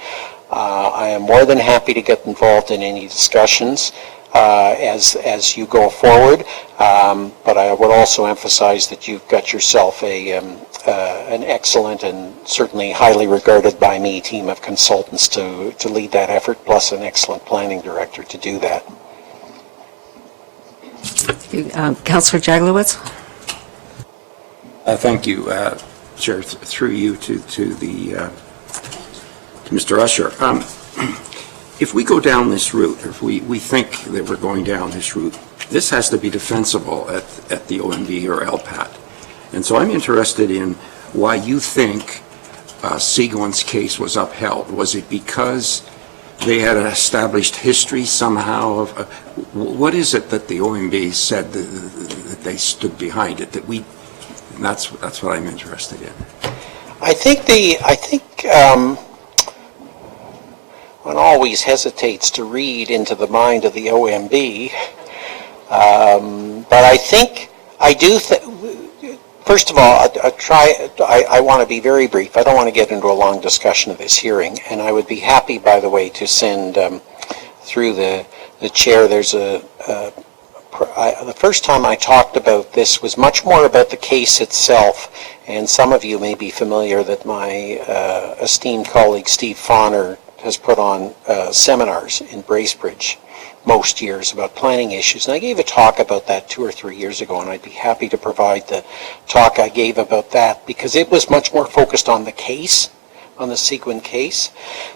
I am more than happy to get involved in any discussions as you go forward, but I would also emphasize that you've got yourself an excellent and certainly highly regarded by me team of consultants to lead that effort, plus an excellent planning director to do that. Councillor Jaglowitz? Thank you, Chair, through you to Mr. Usher. If we go down this route, if we think that we're going down this route, this has to be defensible at the OMB or LPAT. And so I'm interested in why you think Seguin's case was upheld. Was it because they had an established history somehow of, what is it that the OMB said that they stood behind it, that we, and that's what I'm interested in. I think one always hesitates to read into the mind of the OMB, but I do think, first of all, I want to be very brief. I don't want to get into a long discussion of this hearing, and I would be happy, by the way, to send through the chair. There's the first time I talked about this was much more about the case itself, and some of you may be familiar that my esteemed colleague Steve Fauner has put on seminars in Bracebridge most years about planning issues. And I gave a talk about that 2 or 3 years ago, and I'd be happy to provide the talk I gave about that because it was much more focused on the case, on the Seguin case.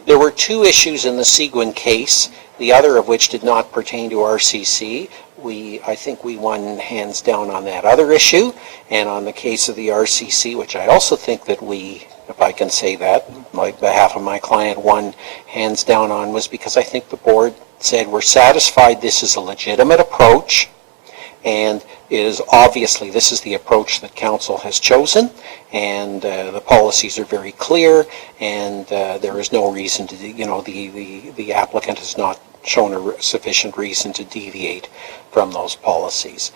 There were 2 issues in the Seguin case, the other of which did not pertain to RCC. I think we won hands down on that other issue, and on the case of the RCC, which I also think that we, if I can say that, on behalf of my client, won hands down on, was because I think the board said we're satisfied this is a legitimate approach, and it is obviously this is the approach that council has chosen, and the policies are very clear, and there is no reason to, the applicant has not shown a sufficient reason to deviate from those policies.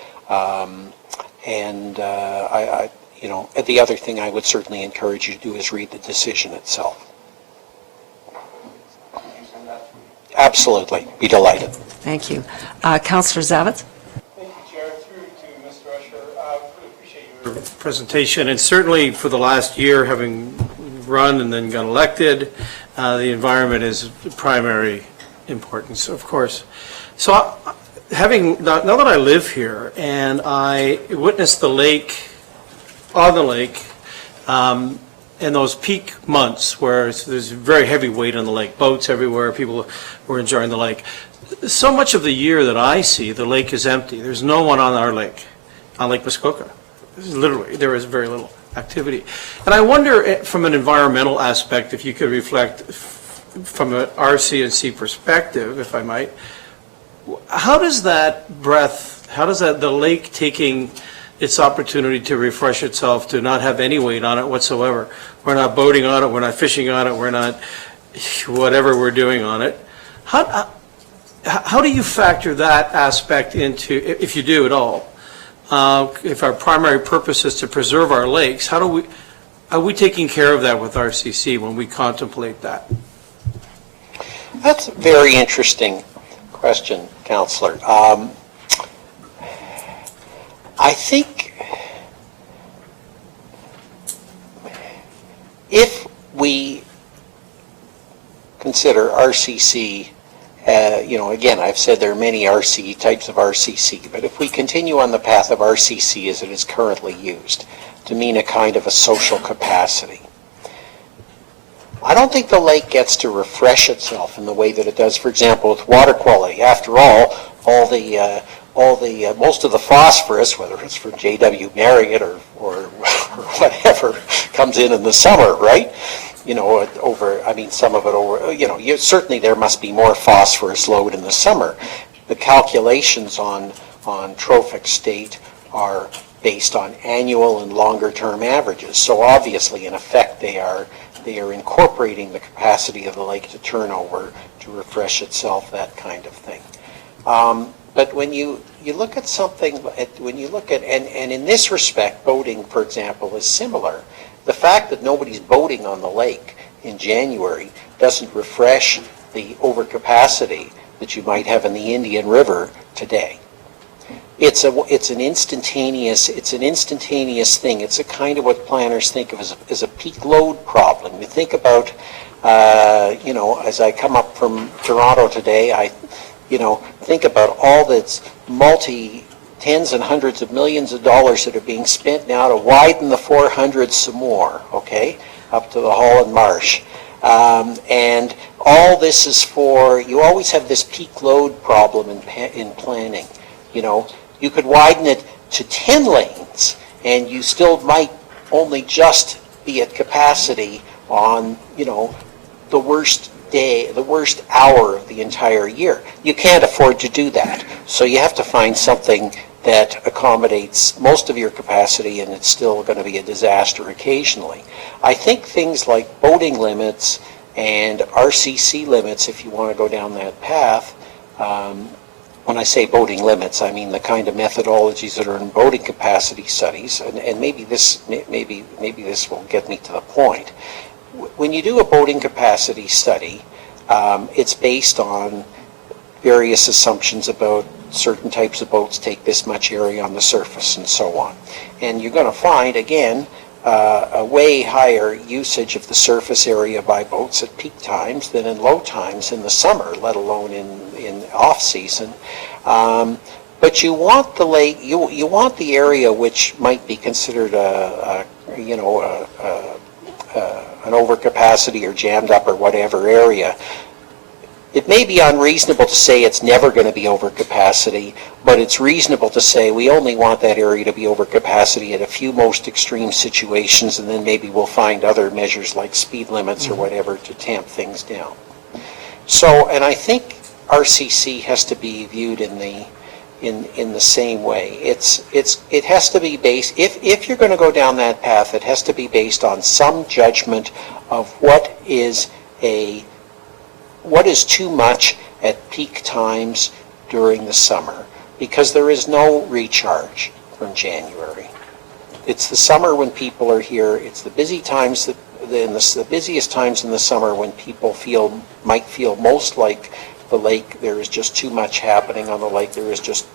The other thing I would certainly encourage you to do is read the decision itself. Absolutely. Be delighted. Thank you. Councillor Zavitz? Thank you, Chair. Through to Mr. Usher. I really appreciate your presentation, and certainly for the last year, having run and then got elected, the environment is of primary importance, of course. So now that I live here and I witnessed the lake, on the lake, in those peak months where there's very heavy weight on the lake, boats everywhere, people were enjoying the lake. So much of the year that I see, the lake is empty. There's no one on our lake, on Lake Muskoka. Literally, there is very little activity. And I wonder, from an environmental aspect, if you could reflect from an RC&C perspective, if I might, how does the lake taking its opportunity to refresh itself, to not have any weight on it whatsoever? We're not boating on it, we're not fishing on it, we're not whatever we're doing on it. How do you factor that aspect into, if you do at all? If our primary purpose is to preserve our lakes, are we taking care of that with RCC when we contemplate that? That's a very interesting question, Councillor. I think if we consider RCC, again, I've said there are many types of RCC, but if we continue on the path of RCC as it is currently used to mean a kind of a social capacity, I don't think the lake gets to refresh itself in the way that it does, for example, with water quality. After all most of the phosphorus, whether it's from J.W. Marriott or whatever, comes in the summer, right? Some of it over, certainly there must be more phosphorus load in the summer. The calculations on trophic state are based on annual and longer term averages. So obviously, in effect, they are incorporating the capacity of the lake to turn over, to refresh itself, that kind of thing. But when you look at something, and in this respect, boating, for example, is similar. The fact that nobody's boating on the lake in January doesn't refresh the overcapacity that you might have in the Indian River today. It's an instantaneous thing. It's a kind of what planners think of as a peak load problem. You think about, as I come up from Toronto today, I think about all that's tens and hundreds of millions of dollars that are being spent now to widen the 400 some more, okay, up to the Holland Marsh. And all this is for, you always have this peak load problem in planning. You could widen it to 10 lanes and you still might only just be at capacity on, the worst day, the worst hour of the entire year. You can't afford to do that. So you have to find something that accommodates most of your capacity, and it's still going to be a disaster occasionally. I think things like boating limits and RCC limits, if you want to go down that path, when I say boating limits, I mean the kind of methodologies that are in boating capacity studies, and maybe this will get me to the point. When you do a boating capacity study, it's based on various assumptions about certain types of boats take this much area on the surface and so on. And you're going to find, again, a way higher usage of the surface area by boats at peak times than in low times in the summer, let alone in off-season. But you want the lake, you want the area which might be considered an overcapacity or jammed up or whatever area. It may be unreasonable to say it's never going to be overcapacity, but it's reasonable to say we only want that area to be overcapacity at a few most extreme situations, and then maybe we'll find other measures like speed limits or whatever to tamp things down. So, and I think RCC has to be viewed in the same way. It has to be based, if you're going to go down that path, it has to be based on some judgment of what is too much at peak times during the summer, because there is no recharge from January. It's the summer when people are here. It's the busy times, the busiest times in the summer when people might feel most like the lake. There is just too much happening on the lake. There is just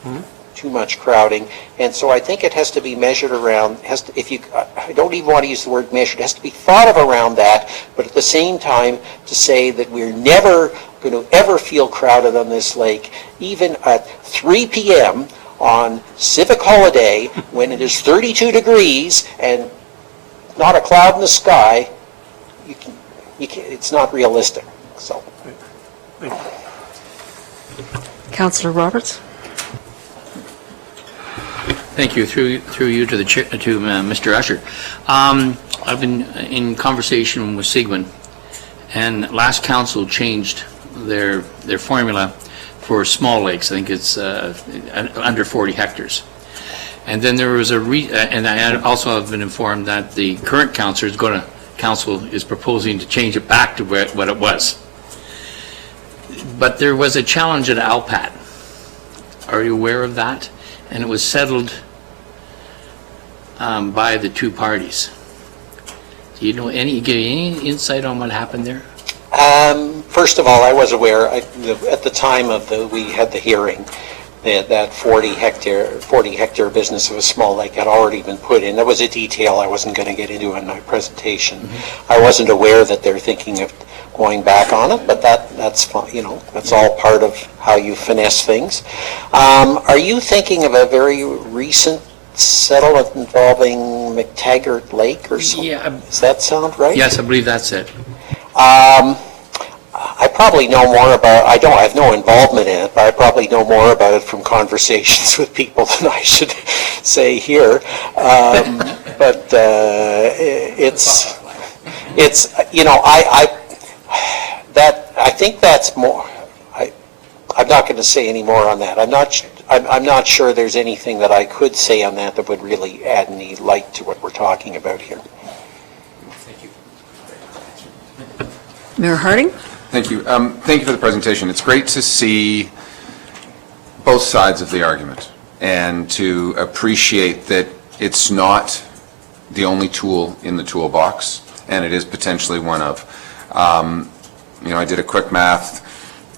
too much crowding. And so I think it has to be measured around, I don't even want to use the word measured, it has to be thought of around that, but at the same time to say that we're never going to ever feel crowded on this lake, even at 3 p.m. on civic holiday when it is 32 degrees and not a cloud in the sky. It's not realistic. So. Councillor Roberts? Thank you. Through you to the chair, to Mr. Usher. I've been in conversation with Sigmund, and last council changed their formula for small lakes. I think it's under 40 hectares. And then there was and I also have been informed that the current council is proposing to change it back to what it was. But there was a challenge at Alpat. Are you aware of that? And it was settled by the two parties. Do you know give any insight on what happened there? First of all, I was aware at the time we had the hearing that 40 hectare business of a small lake had already been put in. That was a detail I wasn't going to get into in my presentation. I wasn't aware that they're thinking of going back on it, but that's fine. That's all part of how you finesse things. Are you thinking of a very recent settlement involving McTaggart Lake or something? Yeah. Does that sound right? Yes, I believe that's it. I probably know more about, I have no involvement in it, but I probably know more about it from conversations with people than I should say here. But I think that's more, I'm not going to say any more on that. I'm not sure there's anything that I could say on that would really add any light to what we're talking about here. Mayor Harding? Thank you. Thank you for the presentation. It's great to see both sides of the argument and to appreciate that it's not the only tool in the toolbox, and it is potentially one of. I did a quick math,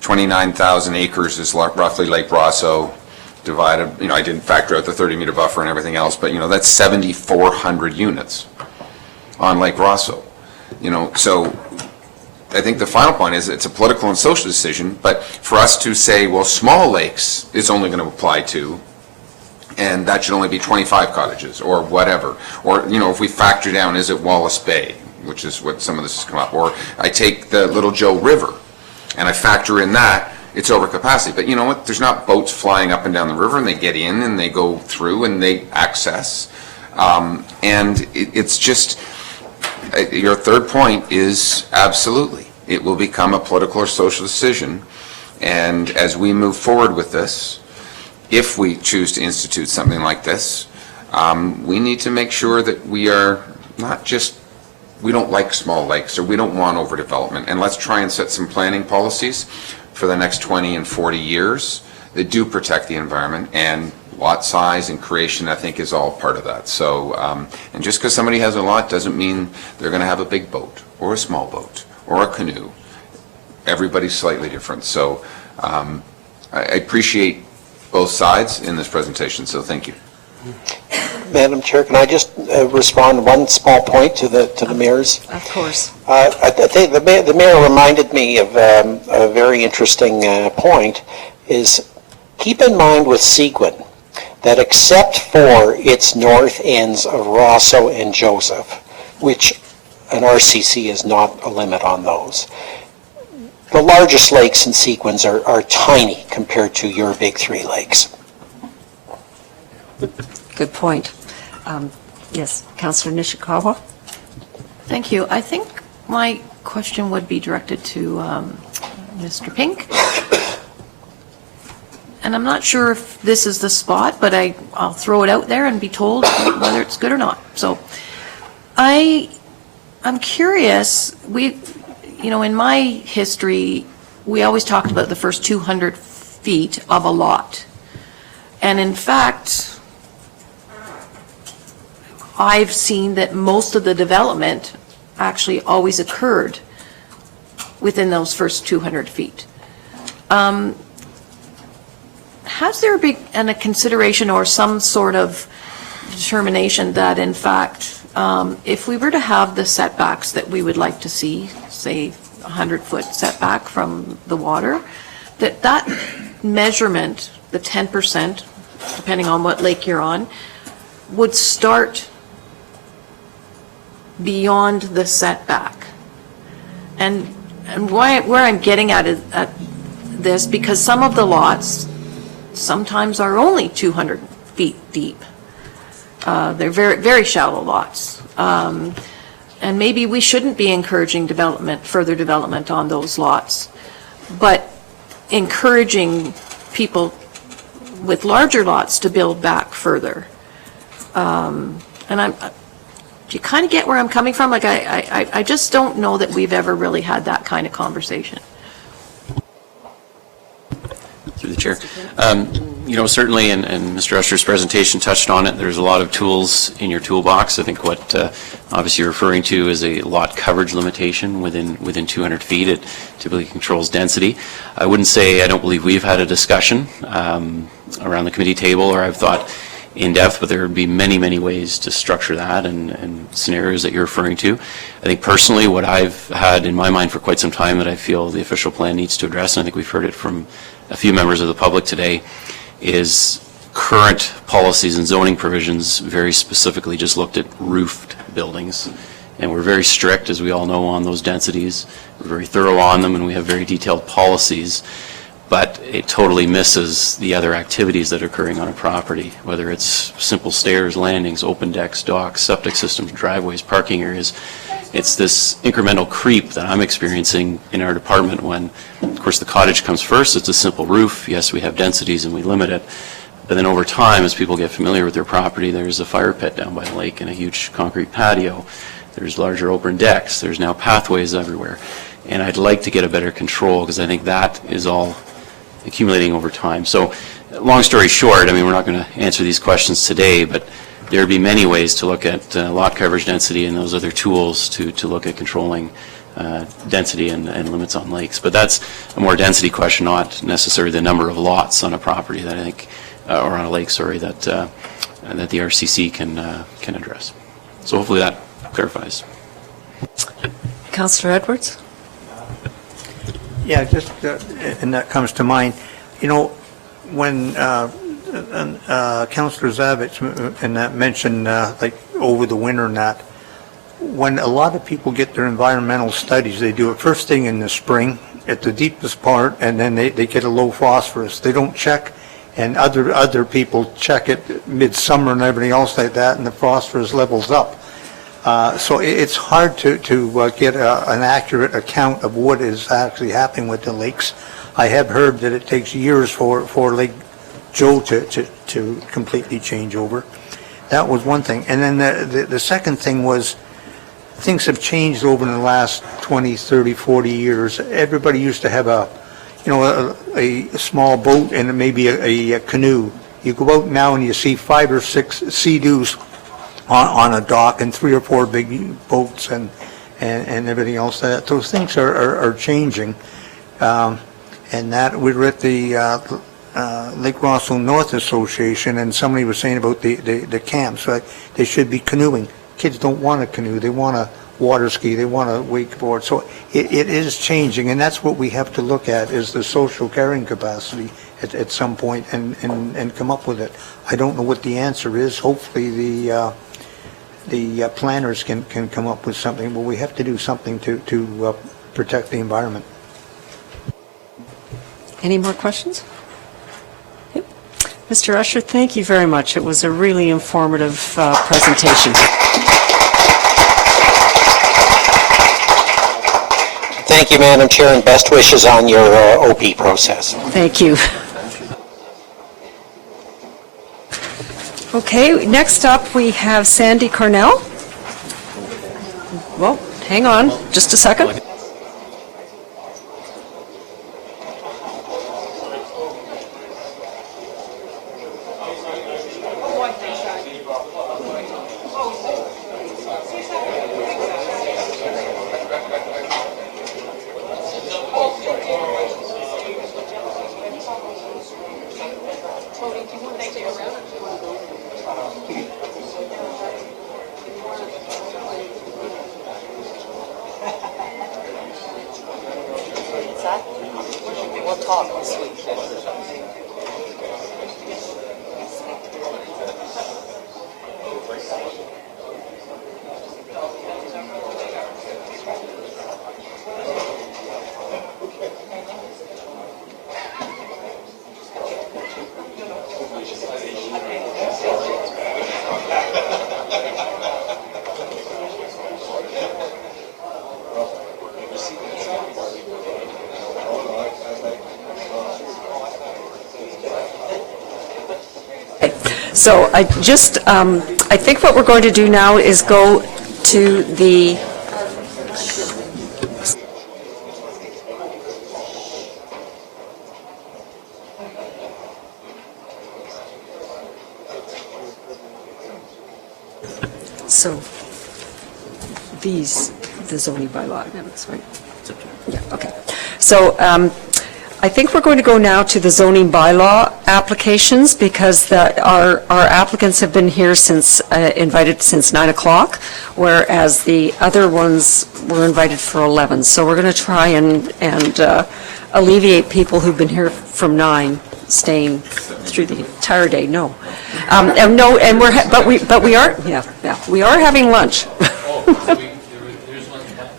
29,000 acres is roughly Lake Rosso divided, I didn't factor out the 30-meter buffer and everything else, but, that's 7,400 units on Lake Rosso. So I think the final point is it's a political and social decision, but for us to say, well, small lakes is only going to apply to, and that should only be 25 cottages or whatever, or, if we factor down, is it Wallace Bay, which is what some of this has come up, or I take the Little Joe River and I factor in that, it's over capacity. But you know what, there's not boats flying up and down the river, and they get in and they go through and they access, and it's just, your third point is absolutely, it will become a political or social decision, and as we move forward with this, if we choose to institute something like this, we need to make sure that we are not just, we don't like small lakes or we don't want overdevelopment, and let's try and set some planning policies for the next 20 and 40 years that do protect the environment, and lot size and creation, I think, is all part of that. So, and just because somebody has a lot doesn't mean they're going to have a big boat or a small boat or a canoe. Everybody's slightly different. So I appreciate both sides in this presentation, so thank you. Madam Chair, can I just respond one small point to the mayor's? Of course. I think the mayor reminded me of a very interesting point, is keep in mind with Seguin that except for its north ends of Rosso and Joseph, which an RCC is not a limit on those, the largest lakes in Seguin are tiny compared to your big three lakes. Good point. Yes, Councillor Nishikawa? Thank you. I think my question would be directed to Mr. Pink. And I'm not sure if this is the spot, but I'll throw it out there and be told whether it's good or not. So I'm curious, in my history, we always talked about the first 200 feet of a lot. And in fact, I've seen that most of the development actually always occurred within those first 200 feet. Has there been a consideration or some sort of determination that, in fact, if we were to have the setbacks that we would like to see, say 100-foot setback from the water, that measurement, the 10%, depending on what lake you're on, would start beyond the setback? And where I'm getting at is at this, because some of the lots sometimes are only 200 feet deep. They're very, very shallow lots. And maybe we shouldn't be encouraging further development on those lots, but encouraging people with larger lots to build back further. And do you kind of get where I'm coming from? Like, I just don't know that we've ever really had that kind of conversation. Through the chair. Certainly, and Mr. Usher's presentation touched on it, there's a lot of tools in your toolbox. I think what obviously you're referring to is a lot coverage limitation within 200 feet. It typically controls density. I wouldn't say, I don't believe we've had a discussion around the committee table, or I've thought in depth, but there would be many, many ways to structure that and scenarios that you're referring to. I think personally what I've had in my mind for quite some time that I feel the official plan needs to address, and I think we've heard it from a few members of the public today, is current policies and zoning provisions very specifically just looked at roofed buildings. And we're very strict, as we all know, on those densities. We're very thorough on them, and we have very detailed policies. But it totally misses the other activities that are occurring on a property, whether it's simple stairs, landings, open decks, docks, septic systems, driveways, parking areas. It's this incremental creep that I'm experiencing in our department when, of course, the cottage comes first. It's a simple roof. Yes, we have densities and we limit it. But then over time, as people get familiar with their property, there's a fire pit down by the lake and a huge concrete patio. There's larger open decks. There's now pathways everywhere. And I'd like to get a better control, because I think that is all accumulating over time. So long story short, I mean, we're not going to answer these questions today, but there would be many ways to look at lot coverage density and those other tools to look at controlling density and limits on lakes. But that's a more density question, not necessarily the number of lots on a property that I think, or on a lake, sorry, that the RCC can address. So hopefully that clarifies. Councillor Edwards? Yeah, just, and that comes to mind, you know, when Councillor Zavich and that mentioned, like, over the winter and that, when a lot of people get their environmental studies, they do it first thing in the spring at the deepest part, and then they get a low phosphorus. They don't check, and other people check it midsummer and everything else like that, and the phosphorus levels up. So it's hard to get an accurate account of what is actually happening with the lakes. I have heard that it takes years for Lake Joe to completely change over. That was one thing. And then the second thing was, things have changed over the last 20, 30, 40 years. Everybody used to have a small boat and maybe a canoe. You go out now and you see 5 or 6 Sea-Doos on a dock and 3 or 4 big boats and everything else. Those things are changing. And that we were at the Lake Rossel North Association, and somebody was saying about the camps. Right? They should be canoeing. Kids don't want a canoe. They want a water ski. They want a wakeboard. So it is changing, and that's what we have to look at, is the social carrying capacity at some point and come up with it. I don't know what the answer is. Hopefully the planners can come up with something, but we have to do something to protect the environment. Any more questions? Yep. Mr. Usher, thank you very much. It was a really informative presentation. Thank you, Madam Chair, and best wishes on your OP process. Thank you. Okay, next up we have Sandy Cornell. Well, hang on just a second. We'll talk this week. So I think what we're going to do now is go to the the zoning bylaw amendments, right? Yeah, okay. So I think we're going to go now to the zoning bylaw applications, because our applicants have been here since, invited since 9 o'clock, whereas the other ones were invited for 11. So we're going to try and alleviate people who've been here from 9 staying through the entire day. No, we are having lunch.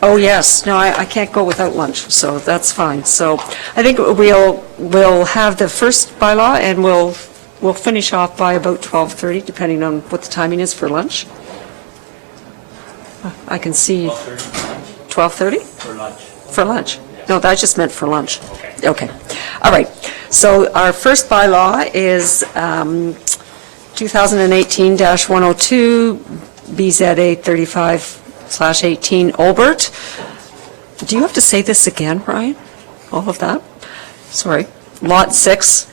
Oh, yes. No, I can't go without lunch, so that's fine. So I think we'll have the first bylaw, and we'll finish off by about 12:30, depending on what the timing is for lunch. I can see 12:30? For lunch. For lunch. No, that just meant for lunch. Okay. All right. So our first bylaw is 2018-102, BZA 35/18 Olbert. Do you have to say this again, Ryan? All of that? Sorry. Lot 6.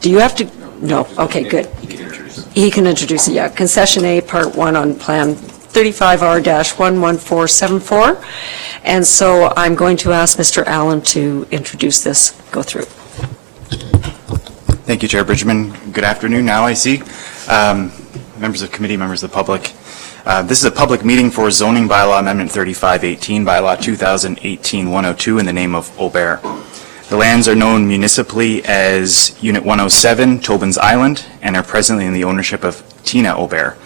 Do you have to? No. Okay, good. He can introduce it, yeah. Concession A, Part 1 on Plan 35R-11474. And so I'm going to ask Mr. Allen to introduce this, go through. Thank you, Chair Bridgeman. Good afternoon now, I see. Members of committee, members of the public. This is a public meeting for zoning bylaw amendment 3518, bylaw 2018-102 in the name of Aubert. The lands are known municipally as Unit 107, Tobin's Island, and are presently in the ownership of Tina Aubert.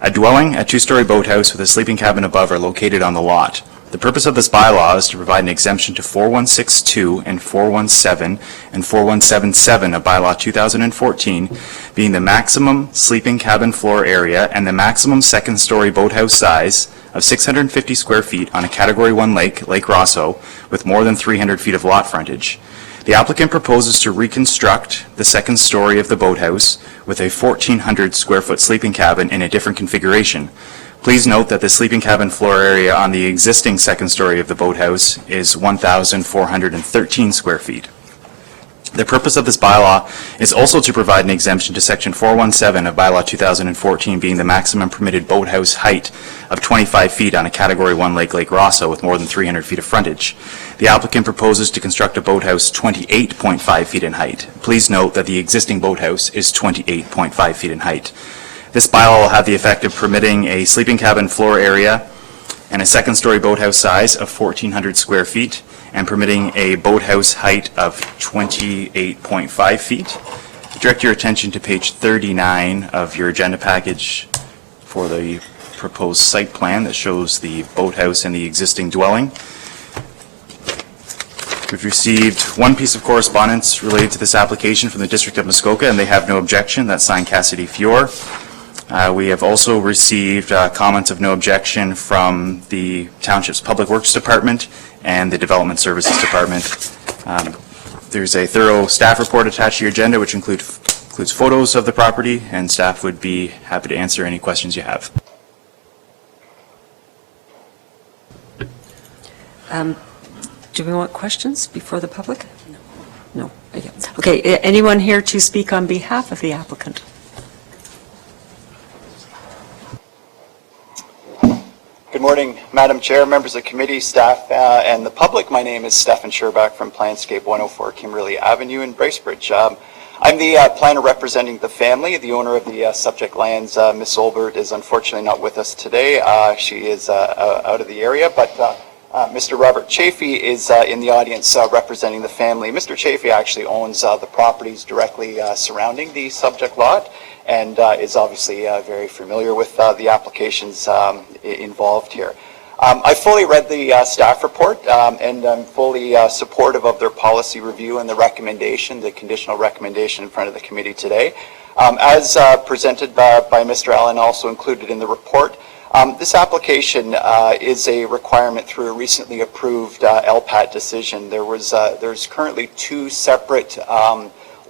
A dwelling, a two-story boathouse with a sleeping cabin above are located on the lot. The purpose of this bylaw is to provide an exemption to 4162 and 417 and 4177 of bylaw 2014, being the maximum sleeping cabin floor area and the maximum second-story boathouse size of 650 square feet on a Category 1 lake, Lake Rosso, with more than 300 feet of lot frontage. The applicant proposes to reconstruct the second story of the boathouse with a 1,400 square foot sleeping cabin in a different configuration. Please note that the sleeping cabin floor area on the existing second story of the boathouse is 1,413 square feet. The purpose of this bylaw is also to provide an exemption to Section 417 of bylaw 2014, being the maximum permitted boathouse height of 25 feet on a Category 1 lake, Lake Rosso, with more than 300 feet of frontage. The applicant proposes to construct a boathouse 28.5 feet in height. Please note that the existing boathouse is 28.5 feet in height. This bylaw will have the effect of permitting a sleeping cabin floor area and a second-story boathouse size of 1,400 square feet and permitting a boathouse height of 28.5 feet. Direct your attention to page 39 of your agenda package for the proposed site plan that shows the boathouse and the existing dwelling. We've received one piece of correspondence related to this application from the District of Muskoka, and they have no objection. That's signed Cassidy Fior. We have also received comments of no objection from the Township's Public Works Department and the Development Services Department. There's a thorough staff report attached to your agenda, which includes photos of the property, and staff would be happy to answer any questions you have. Do we want questions before the public? No. Okay, anyone here to speak on behalf of the applicant? Good morning, Madam Chair, members of the committee, staff, and the public. My name is Stefan Sherbach from Planscape 104 Kimberley Avenue in Bracebridge. I'm the planner representing the family. The owner of the subject lands, Miss Olbert, is unfortunately not with us today. She is out of the area, but Mr. Robert Chafee is in the audience representing the family. Mr. Chafee actually owns the properties directly surrounding the subject lot, and is obviously very familiar with the applications involved here. I fully read the staff report, and I'm fully supportive of their policy review and the recommendation, the conditional recommendation in front of the committee today. As presented by Mr. Allen, also included in the report, this application is a requirement through a recently approved LPAT decision. There's currently two separate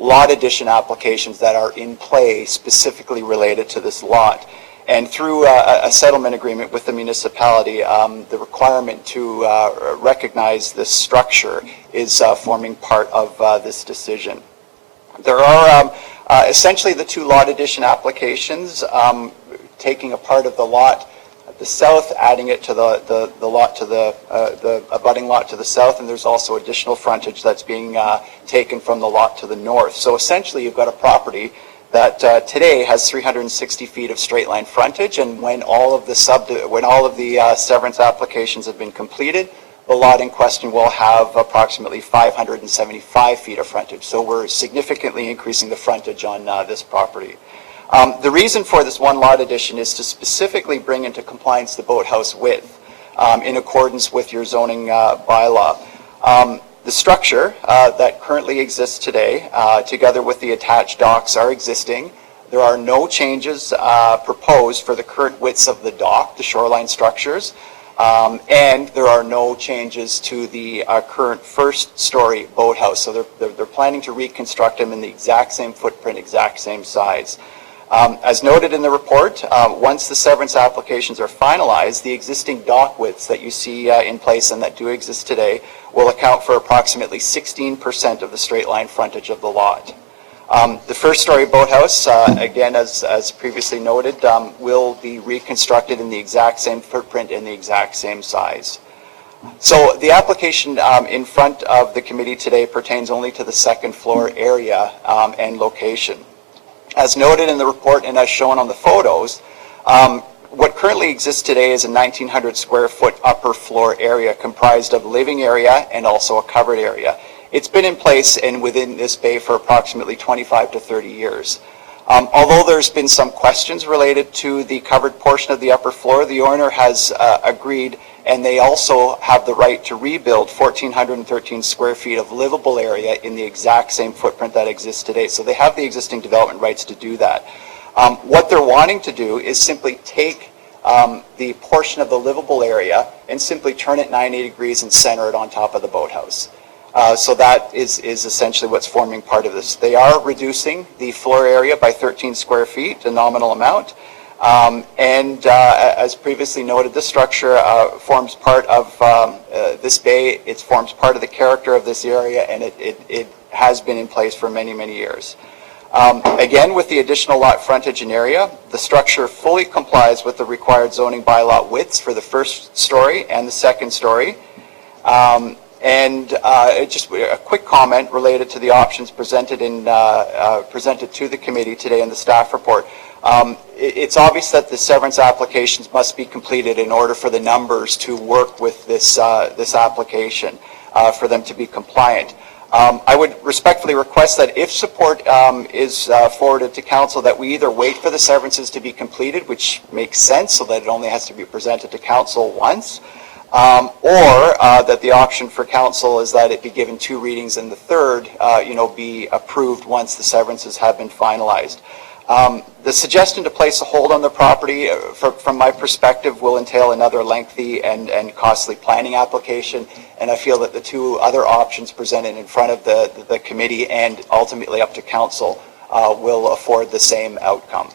lot addition applications that are in play specifically related to this lot. And through a settlement agreement with the municipality, the requirement to recognize this structure is forming part of this decision. There are essentially the two lot addition applications, taking a part of the lot at the south, adding it to the lot to the abutting lot to the south, and there's also additional frontage that's being taken from the lot to the north. So essentially, you've got a property that today has 360 feet of straight line frontage, and when all of the severance applications have been completed, the lot in question will have approximately 575 feet of frontage. So we're significantly increasing the frontage on this property. The reason for this one lot addition is to specifically bring into compliance the boathouse width in accordance with your zoning bylaw. The structure that currently exists today, together with the attached docks, are existing. There are no changes proposed for the current widths of the dock, the shoreline structures, and there are no changes to the current first-story boathouse. So they're planning to reconstruct them in the exact same footprint, exact same size. As noted in the report, once the severance applications are finalized, the existing dock widths that you see in place and that do exist today will account for approximately 16% of the straight line frontage of the lot. The first-story boathouse, again, as previously noted, will be reconstructed in the exact same footprint and the exact same size. So the application in front of the committee today pertains only to the second floor area and location. As noted in the report and as shown on the photos, what currently exists today is a 1,900 square foot upper floor area comprised of living area and also a covered area. It's been in place and within this bay for approximately 25 to 30 years. Although there's been some questions related to the covered portion of the upper floor, the owner has agreed, and they also have the right to rebuild 1,413 square feet of livable area in the exact same footprint that exists today. So they have the existing development rights to do that. What they're wanting to do is simply take the portion of the livable area and simply turn it 90 degrees and center it on top of the boathouse. So that is essentially what's forming part of this. They are reducing the floor area by 13 square feet, a nominal amount. As previously noted, this structure forms part of this bay. It forms part of the character of this area, and it has been in place for many, many years. Again, with the additional lot frontage and area, the structure fully complies with the required zoning bylaw widths for the first story and the second story. Just a quick comment related to the options presented to the committee today in the staff report. It's obvious that the severance applications must be completed in order for the numbers to work with this application, for them to be compliant. I would respectfully request that if support is forwarded to council, that we either wait for the severances to be completed, which makes sense so that it only has to be presented to council once, or that the option for council is that it be given 2 readings and the third, be approved once the severances have been finalized. The suggestion to place a hold on the property, from my perspective, will entail another lengthy and costly planning application, and I feel that the 2 other options presented in front of the committee and ultimately up to council will afford the same outcome.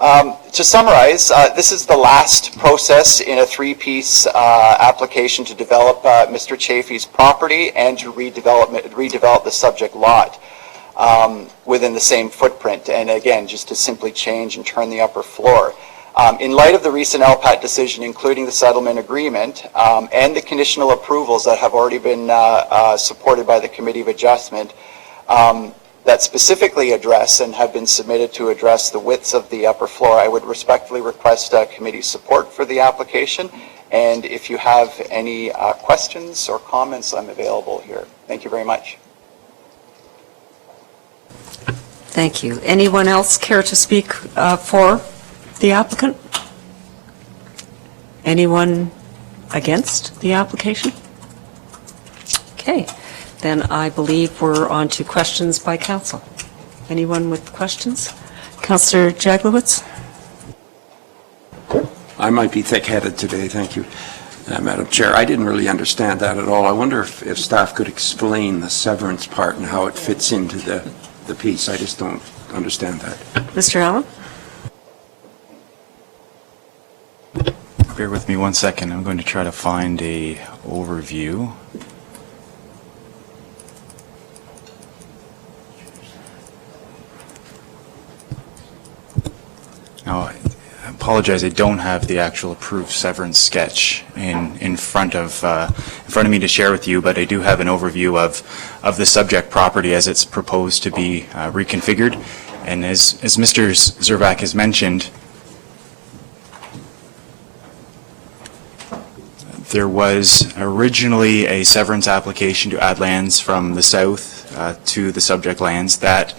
To summarize, this is the last process in a 3-piece application to develop Mr. Chafee's property and to redevelop the subject lot within the same footprint, and again, just to simply change and turn the upper floor. In light of the recent LPAT decision, including the settlement agreement and the conditional approvals that have already been supported by the Committee of Adjustment, that specifically address and have been submitted to address the widths of the upper floor, I would respectfully request committee support for the application. And if you have any questions or comments, I'm available here. Thank you very much. Thank you. Anyone else care to speak for the applicant? Anyone against the application? Okay. Then I believe we're on to questions by council. Anyone with questions? Councillor Jaglowitz? I might be thick-headed today, thank you, Madam Chair. I didn't really understand that at all. I wonder if staff could explain the severance part and how it fits into the piece. I just don't understand that. Mr. Allen? Bear with me one second. I'm going to try to find a overview. Now, I apologize, I don't have the actual approved severance sketch in front of me to share with you, but I do have an overview of the subject property as it's proposed to be reconfigured. And as Mr. Zervac has mentioned, there was originally a severance application to add lands from the south to the subject lands. That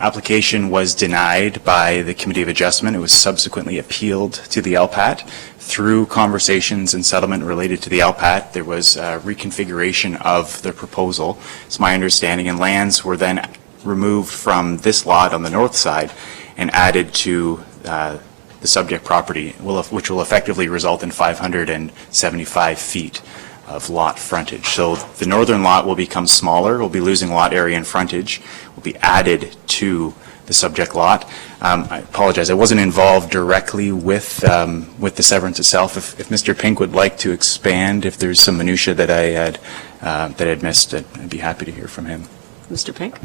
application was denied by the Committee of Adjustment. It was subsequently appealed to the LPAT. Through conversations and settlement related to the LPAT, there was a reconfiguration of the proposal. It's my understanding, and lands were then removed from this lot on the north side and added to the subject property, which will effectively result in 575 feet of lot frontage. So the northern lot will become smaller, will be losing lot area and frontage, will be added to the subject lot. I apologize, I wasn't involved directly with the severance itself. If Mr. Pink would like to expand, if there's some minutia that I had missed, I'd be happy to hear from him. Mr. Pink?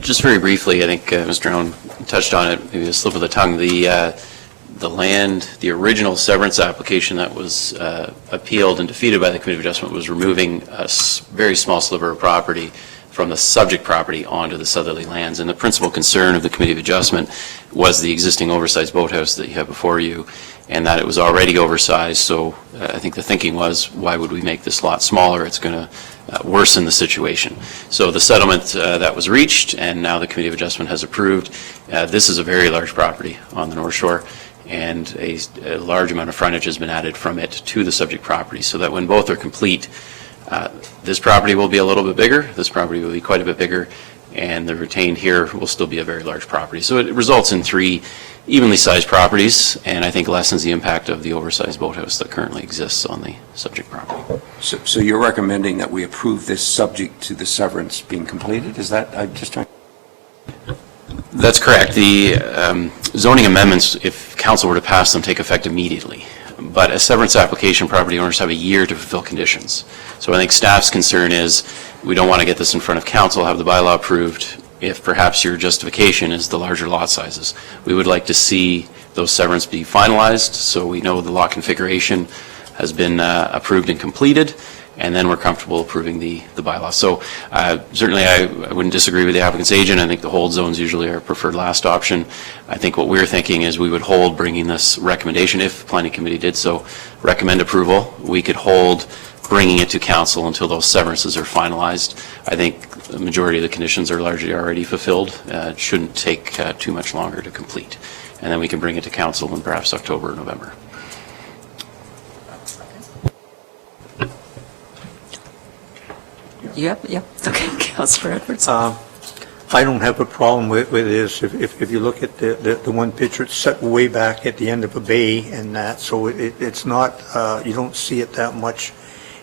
Just very briefly, I think Mr. Owen touched on it, maybe a slip of the tongue. the land, the original severance application that was appealed and defeated by the Committee of Adjustment was removing a very small sliver of property from the subject property onto the southerly lands. And the principal concern of the Committee of Adjustment was the existing oversized boathouse that you have before you, and that it was already oversized. So I think the thinking was, why would we make this lot smaller? It's going to worsen the situation. So the settlement that was reached, and now the Committee of Adjustment has approved, this is a very large property on the North Shore, and a large amount of frontage has been added from it to the subject property, so that when both are complete, this property will be a little bit bigger, this property will be quite a bit bigger, and the retained here will still be a very large property. So it results in 3 evenly sized properties, and I think lessens the impact of the oversized boathouse that currently exists on the subject property. So you're recommending that we approve this subject to the severance being completed? Is that, I'm just trying... That's correct. The zoning amendments, if council were to pass them, take effect immediately. But a severance application, property owners have a year to fulfill conditions. So I think staff's concern is, we don't want to get this in front of council, have the bylaw approved, if perhaps your justification is the larger lot sizes. We would like to see those severance be finalized, so we know the lot configuration has been approved and completed, and then we're comfortable approving the bylaw. So certainly I wouldn't disagree with the applicant's agent. I think the hold zones usually are preferred last option. I think what we're thinking is we would hold bringing this recommendation, if planning committee did so, recommend approval. We could hold bringing it to council until those severances are finalized. I think the majority of the conditions are largely already fulfilled. It shouldn't take too much longer to complete. And then we can bring it to council in perhaps October or November. Yep, okay, Councillor Edwards. I don't have a problem with this. If you look at the one picture, it's set way back at the end of a bay and that, so it's not, you don't see it that much.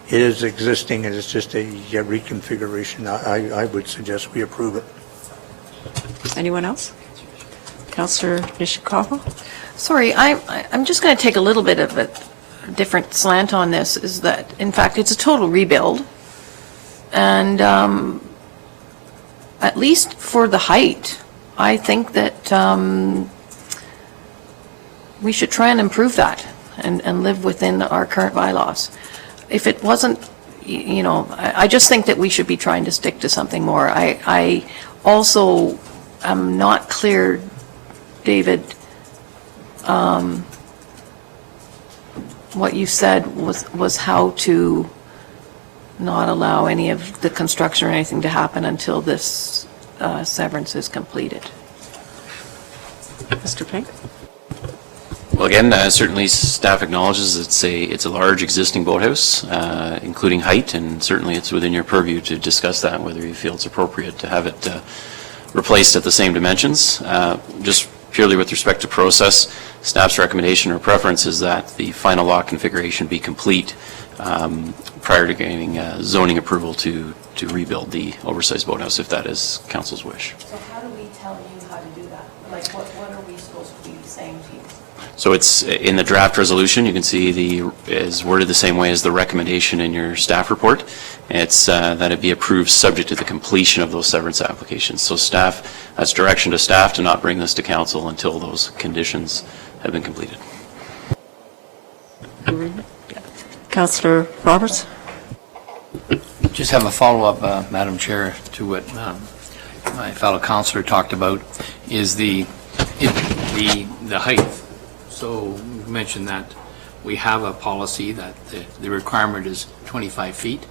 It is existing, and it's just a reconfiguration. I would suggest we approve it. Anyone else? Councillor Nishikawa? Sorry, I'm just going to take a little bit of a different slant on this, is that, in fact, it's a total rebuild. And at least for the height, I think that we should try and improve that and live within our current bylaws. If it wasn't, you know, I just think that we should be trying to stick to something more. I also am not clear, David, what you said was how to not allow any of the construction or anything to happen until this severance is completed. Mr. Pink? Well, again, certainly staff acknowledges it's a large existing boathouse, including height, and certainly it's within your purview to discuss that, whether you feel it's appropriate to have it replaced at the same dimensions. Just purely with respect to process, staff's recommendation or preference is that the final lot configuration be complete prior to gaining zoning approval to rebuild the oversized boathouse, if that is council's wish. So how do we tell you how to do that? Like, what are we supposed to be saying to you? So it's in the draft resolution. You can see is worded the same way as the recommendation in your staff report. It's that it be approved subject to the completion of those severance applications. So staff, that's direction to staff to not bring this to council until those conditions have been completed. Councillor Roberts? Just have a follow-up, Madam Chair, to what my fellow councillor talked about, is the height. So you mentioned that we have a policy that the requirement is 25 feet,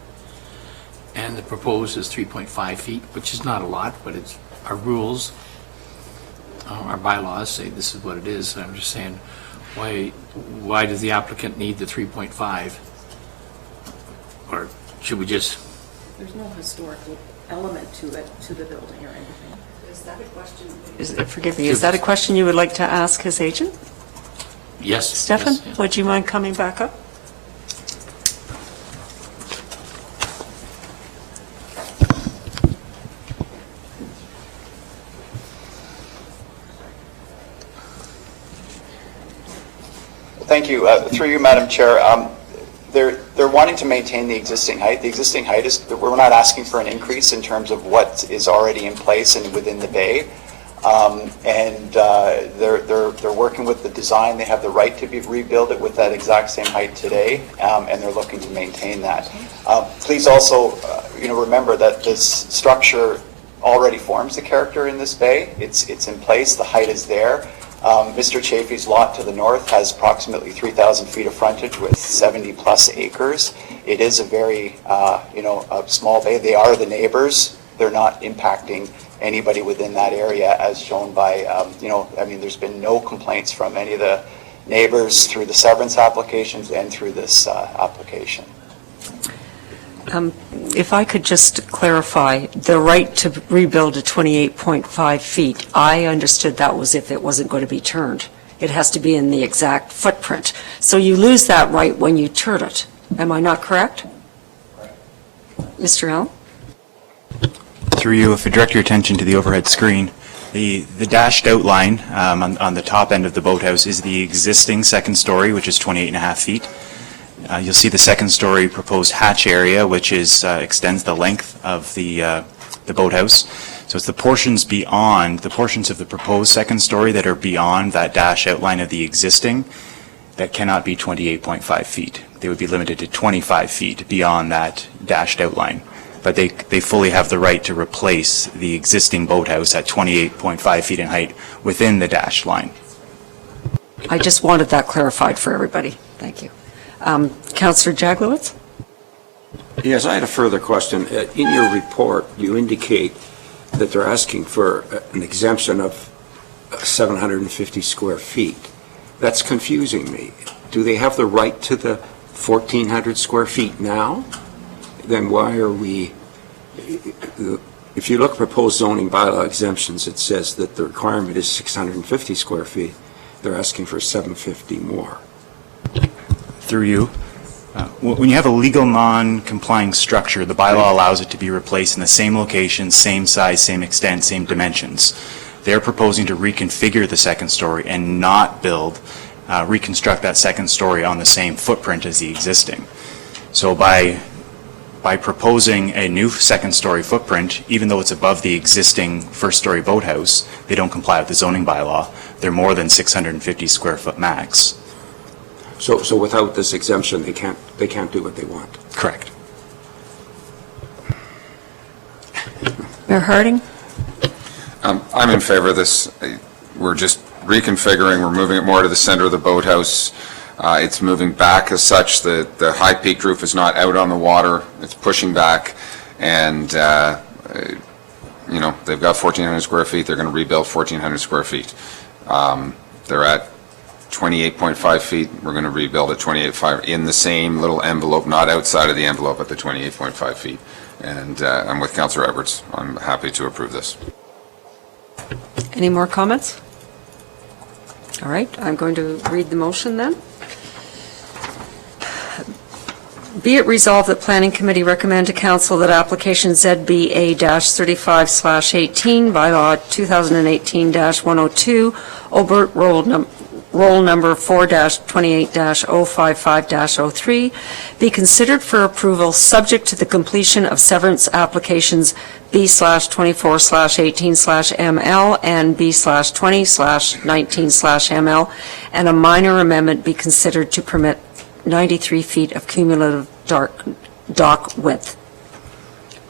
and the proposed is 3.5 feet, which is not a lot, but it's our rules, our bylaws say this is what it is. I'm just saying, why does the applicant need the 3.5? Or should we just... There's no historical element to it, to the building or anything. Is that a question? Forgive me, is that a question you would like to ask his agent? Yes. Stefan, yes, yes. would you mind coming back up? Thank you. Through you, Madam Chair, they're wanting to maintain the existing height. The existing height is, we're not asking for an increase in terms of what is already in place and within the bay. And they're working with the design. They have the right to rebuild it with that exact same height today, and they're looking to maintain that. Please also, remember that this structure already forms the character in this bay. It's in place. The height is there. Mr. Chafee's lot to the north has approximately 3,000 feet of frontage with 70-plus acres. It is a very, a small bay. They are the neighbors. They're not impacting anybody within that area, as shown by, there's been no complaints from any of the neighbors through the severance applications and through this application. If I could just clarify, the right to rebuild at 28.5 feet, I understood that was if it wasn't going to be turned. It has to be in the exact footprint. So you lose that right when you turn it. Am I not correct? Mr. Allen? Through you, if you direct your attention to the overhead screen, the dashed outline on the top end of the boathouse is the existing second story, which is 28.5 feet. You'll see the second story proposed hatch area, which extends the length of the boathouse. So it's the portions of the proposed second story that are beyond that dash outline of the existing that cannot be 28.5 feet. They would be limited to 25 feet beyond that dashed outline. But they fully have the right to replace the existing boathouse at 28.5 feet in height within the dashed line. I just wanted that clarified for everybody. Thank you. Councillor Jaglowitz? Yes, I had a further question. In your report, you indicate that they're asking for an exemption of 750 square feet. That's confusing me. Do they have the right to the 1,400 square feet now? Then why are we, if you look at proposed zoning bylaw exemptions, it says that the requirement is 650 square feet. They're asking for 750 more. Through you, when you have a legal non-complying structure, the bylaw allows it to be replaced in the same location, same size, same extent, same dimensions. They're proposing to reconfigure the second story and not reconstruct that second story on the same footprint as the existing. So by proposing a new second story footprint, even though it's above the existing first story boathouse, they don't comply with the zoning bylaw. They're more than 650 square foot max. So without this exemption, they can't do what they want. Correct. Mayor Harding? I'm in favor of this. We're just reconfiguring, we're moving it more to the center of the boathouse. It's moving back as such. The high peaked roof is not out on the water. It's pushing back, and they've got 1,400 square feet. They're going to rebuild 1,400 square feet. They're at 28.5 feet. We're going to rebuild at 28.5 in the same little envelope, not outside of the envelope at the 28.5 feet. And I'm with Councillor Edwards. I'm happy to approve this. Any more comments? All right, I'm going to read the motion then. Be it resolved that Planning Committee recommend to Council that application ZBA-35/18, bylaw 2018-102, Obert roll number 4-28-055-03, be considered for approval subject to the completion of severance applications B/24/18/ML and B/20/19/ML, and a minor amendment be considered to permit 93 feet of cumulative dock width.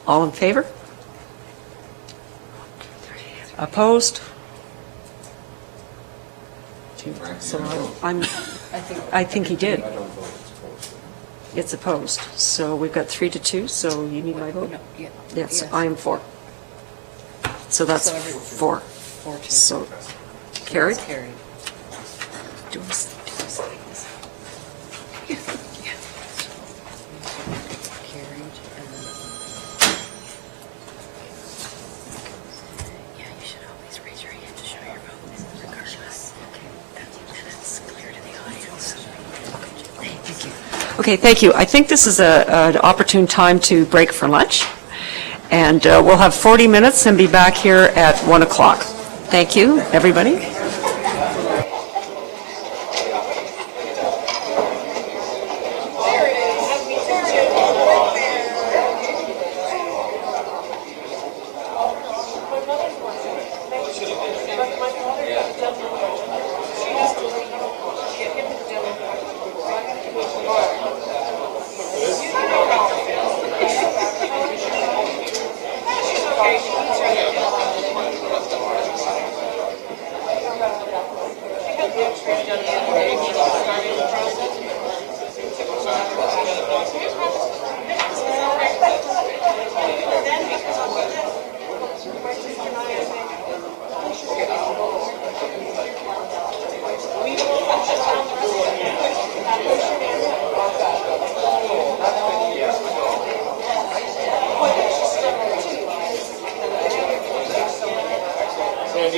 All in favor? Opposed? So I think he did. It's opposed. So we've got 3-2, so you need my vote? Yes, I am for. So that's 4. So carried? Do we sign this? Okay, thank you. I think this is an opportune time to break for lunch, and we'll have 40 minutes and be back here at 1 o'clock. Thank you, everybody. Thank you.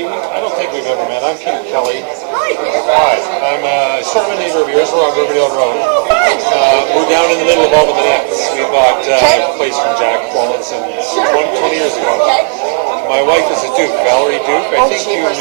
I don't think we've ever met. I'm Ken Kelly. Hi. I'm sort of a neighbor of yours. We're on Riverdale Road. We're down in the middle of all the Minettes. We bought a place from Jack Quallinson 20 years ago. My wife is a Duke, Valerie Duke. I think you knew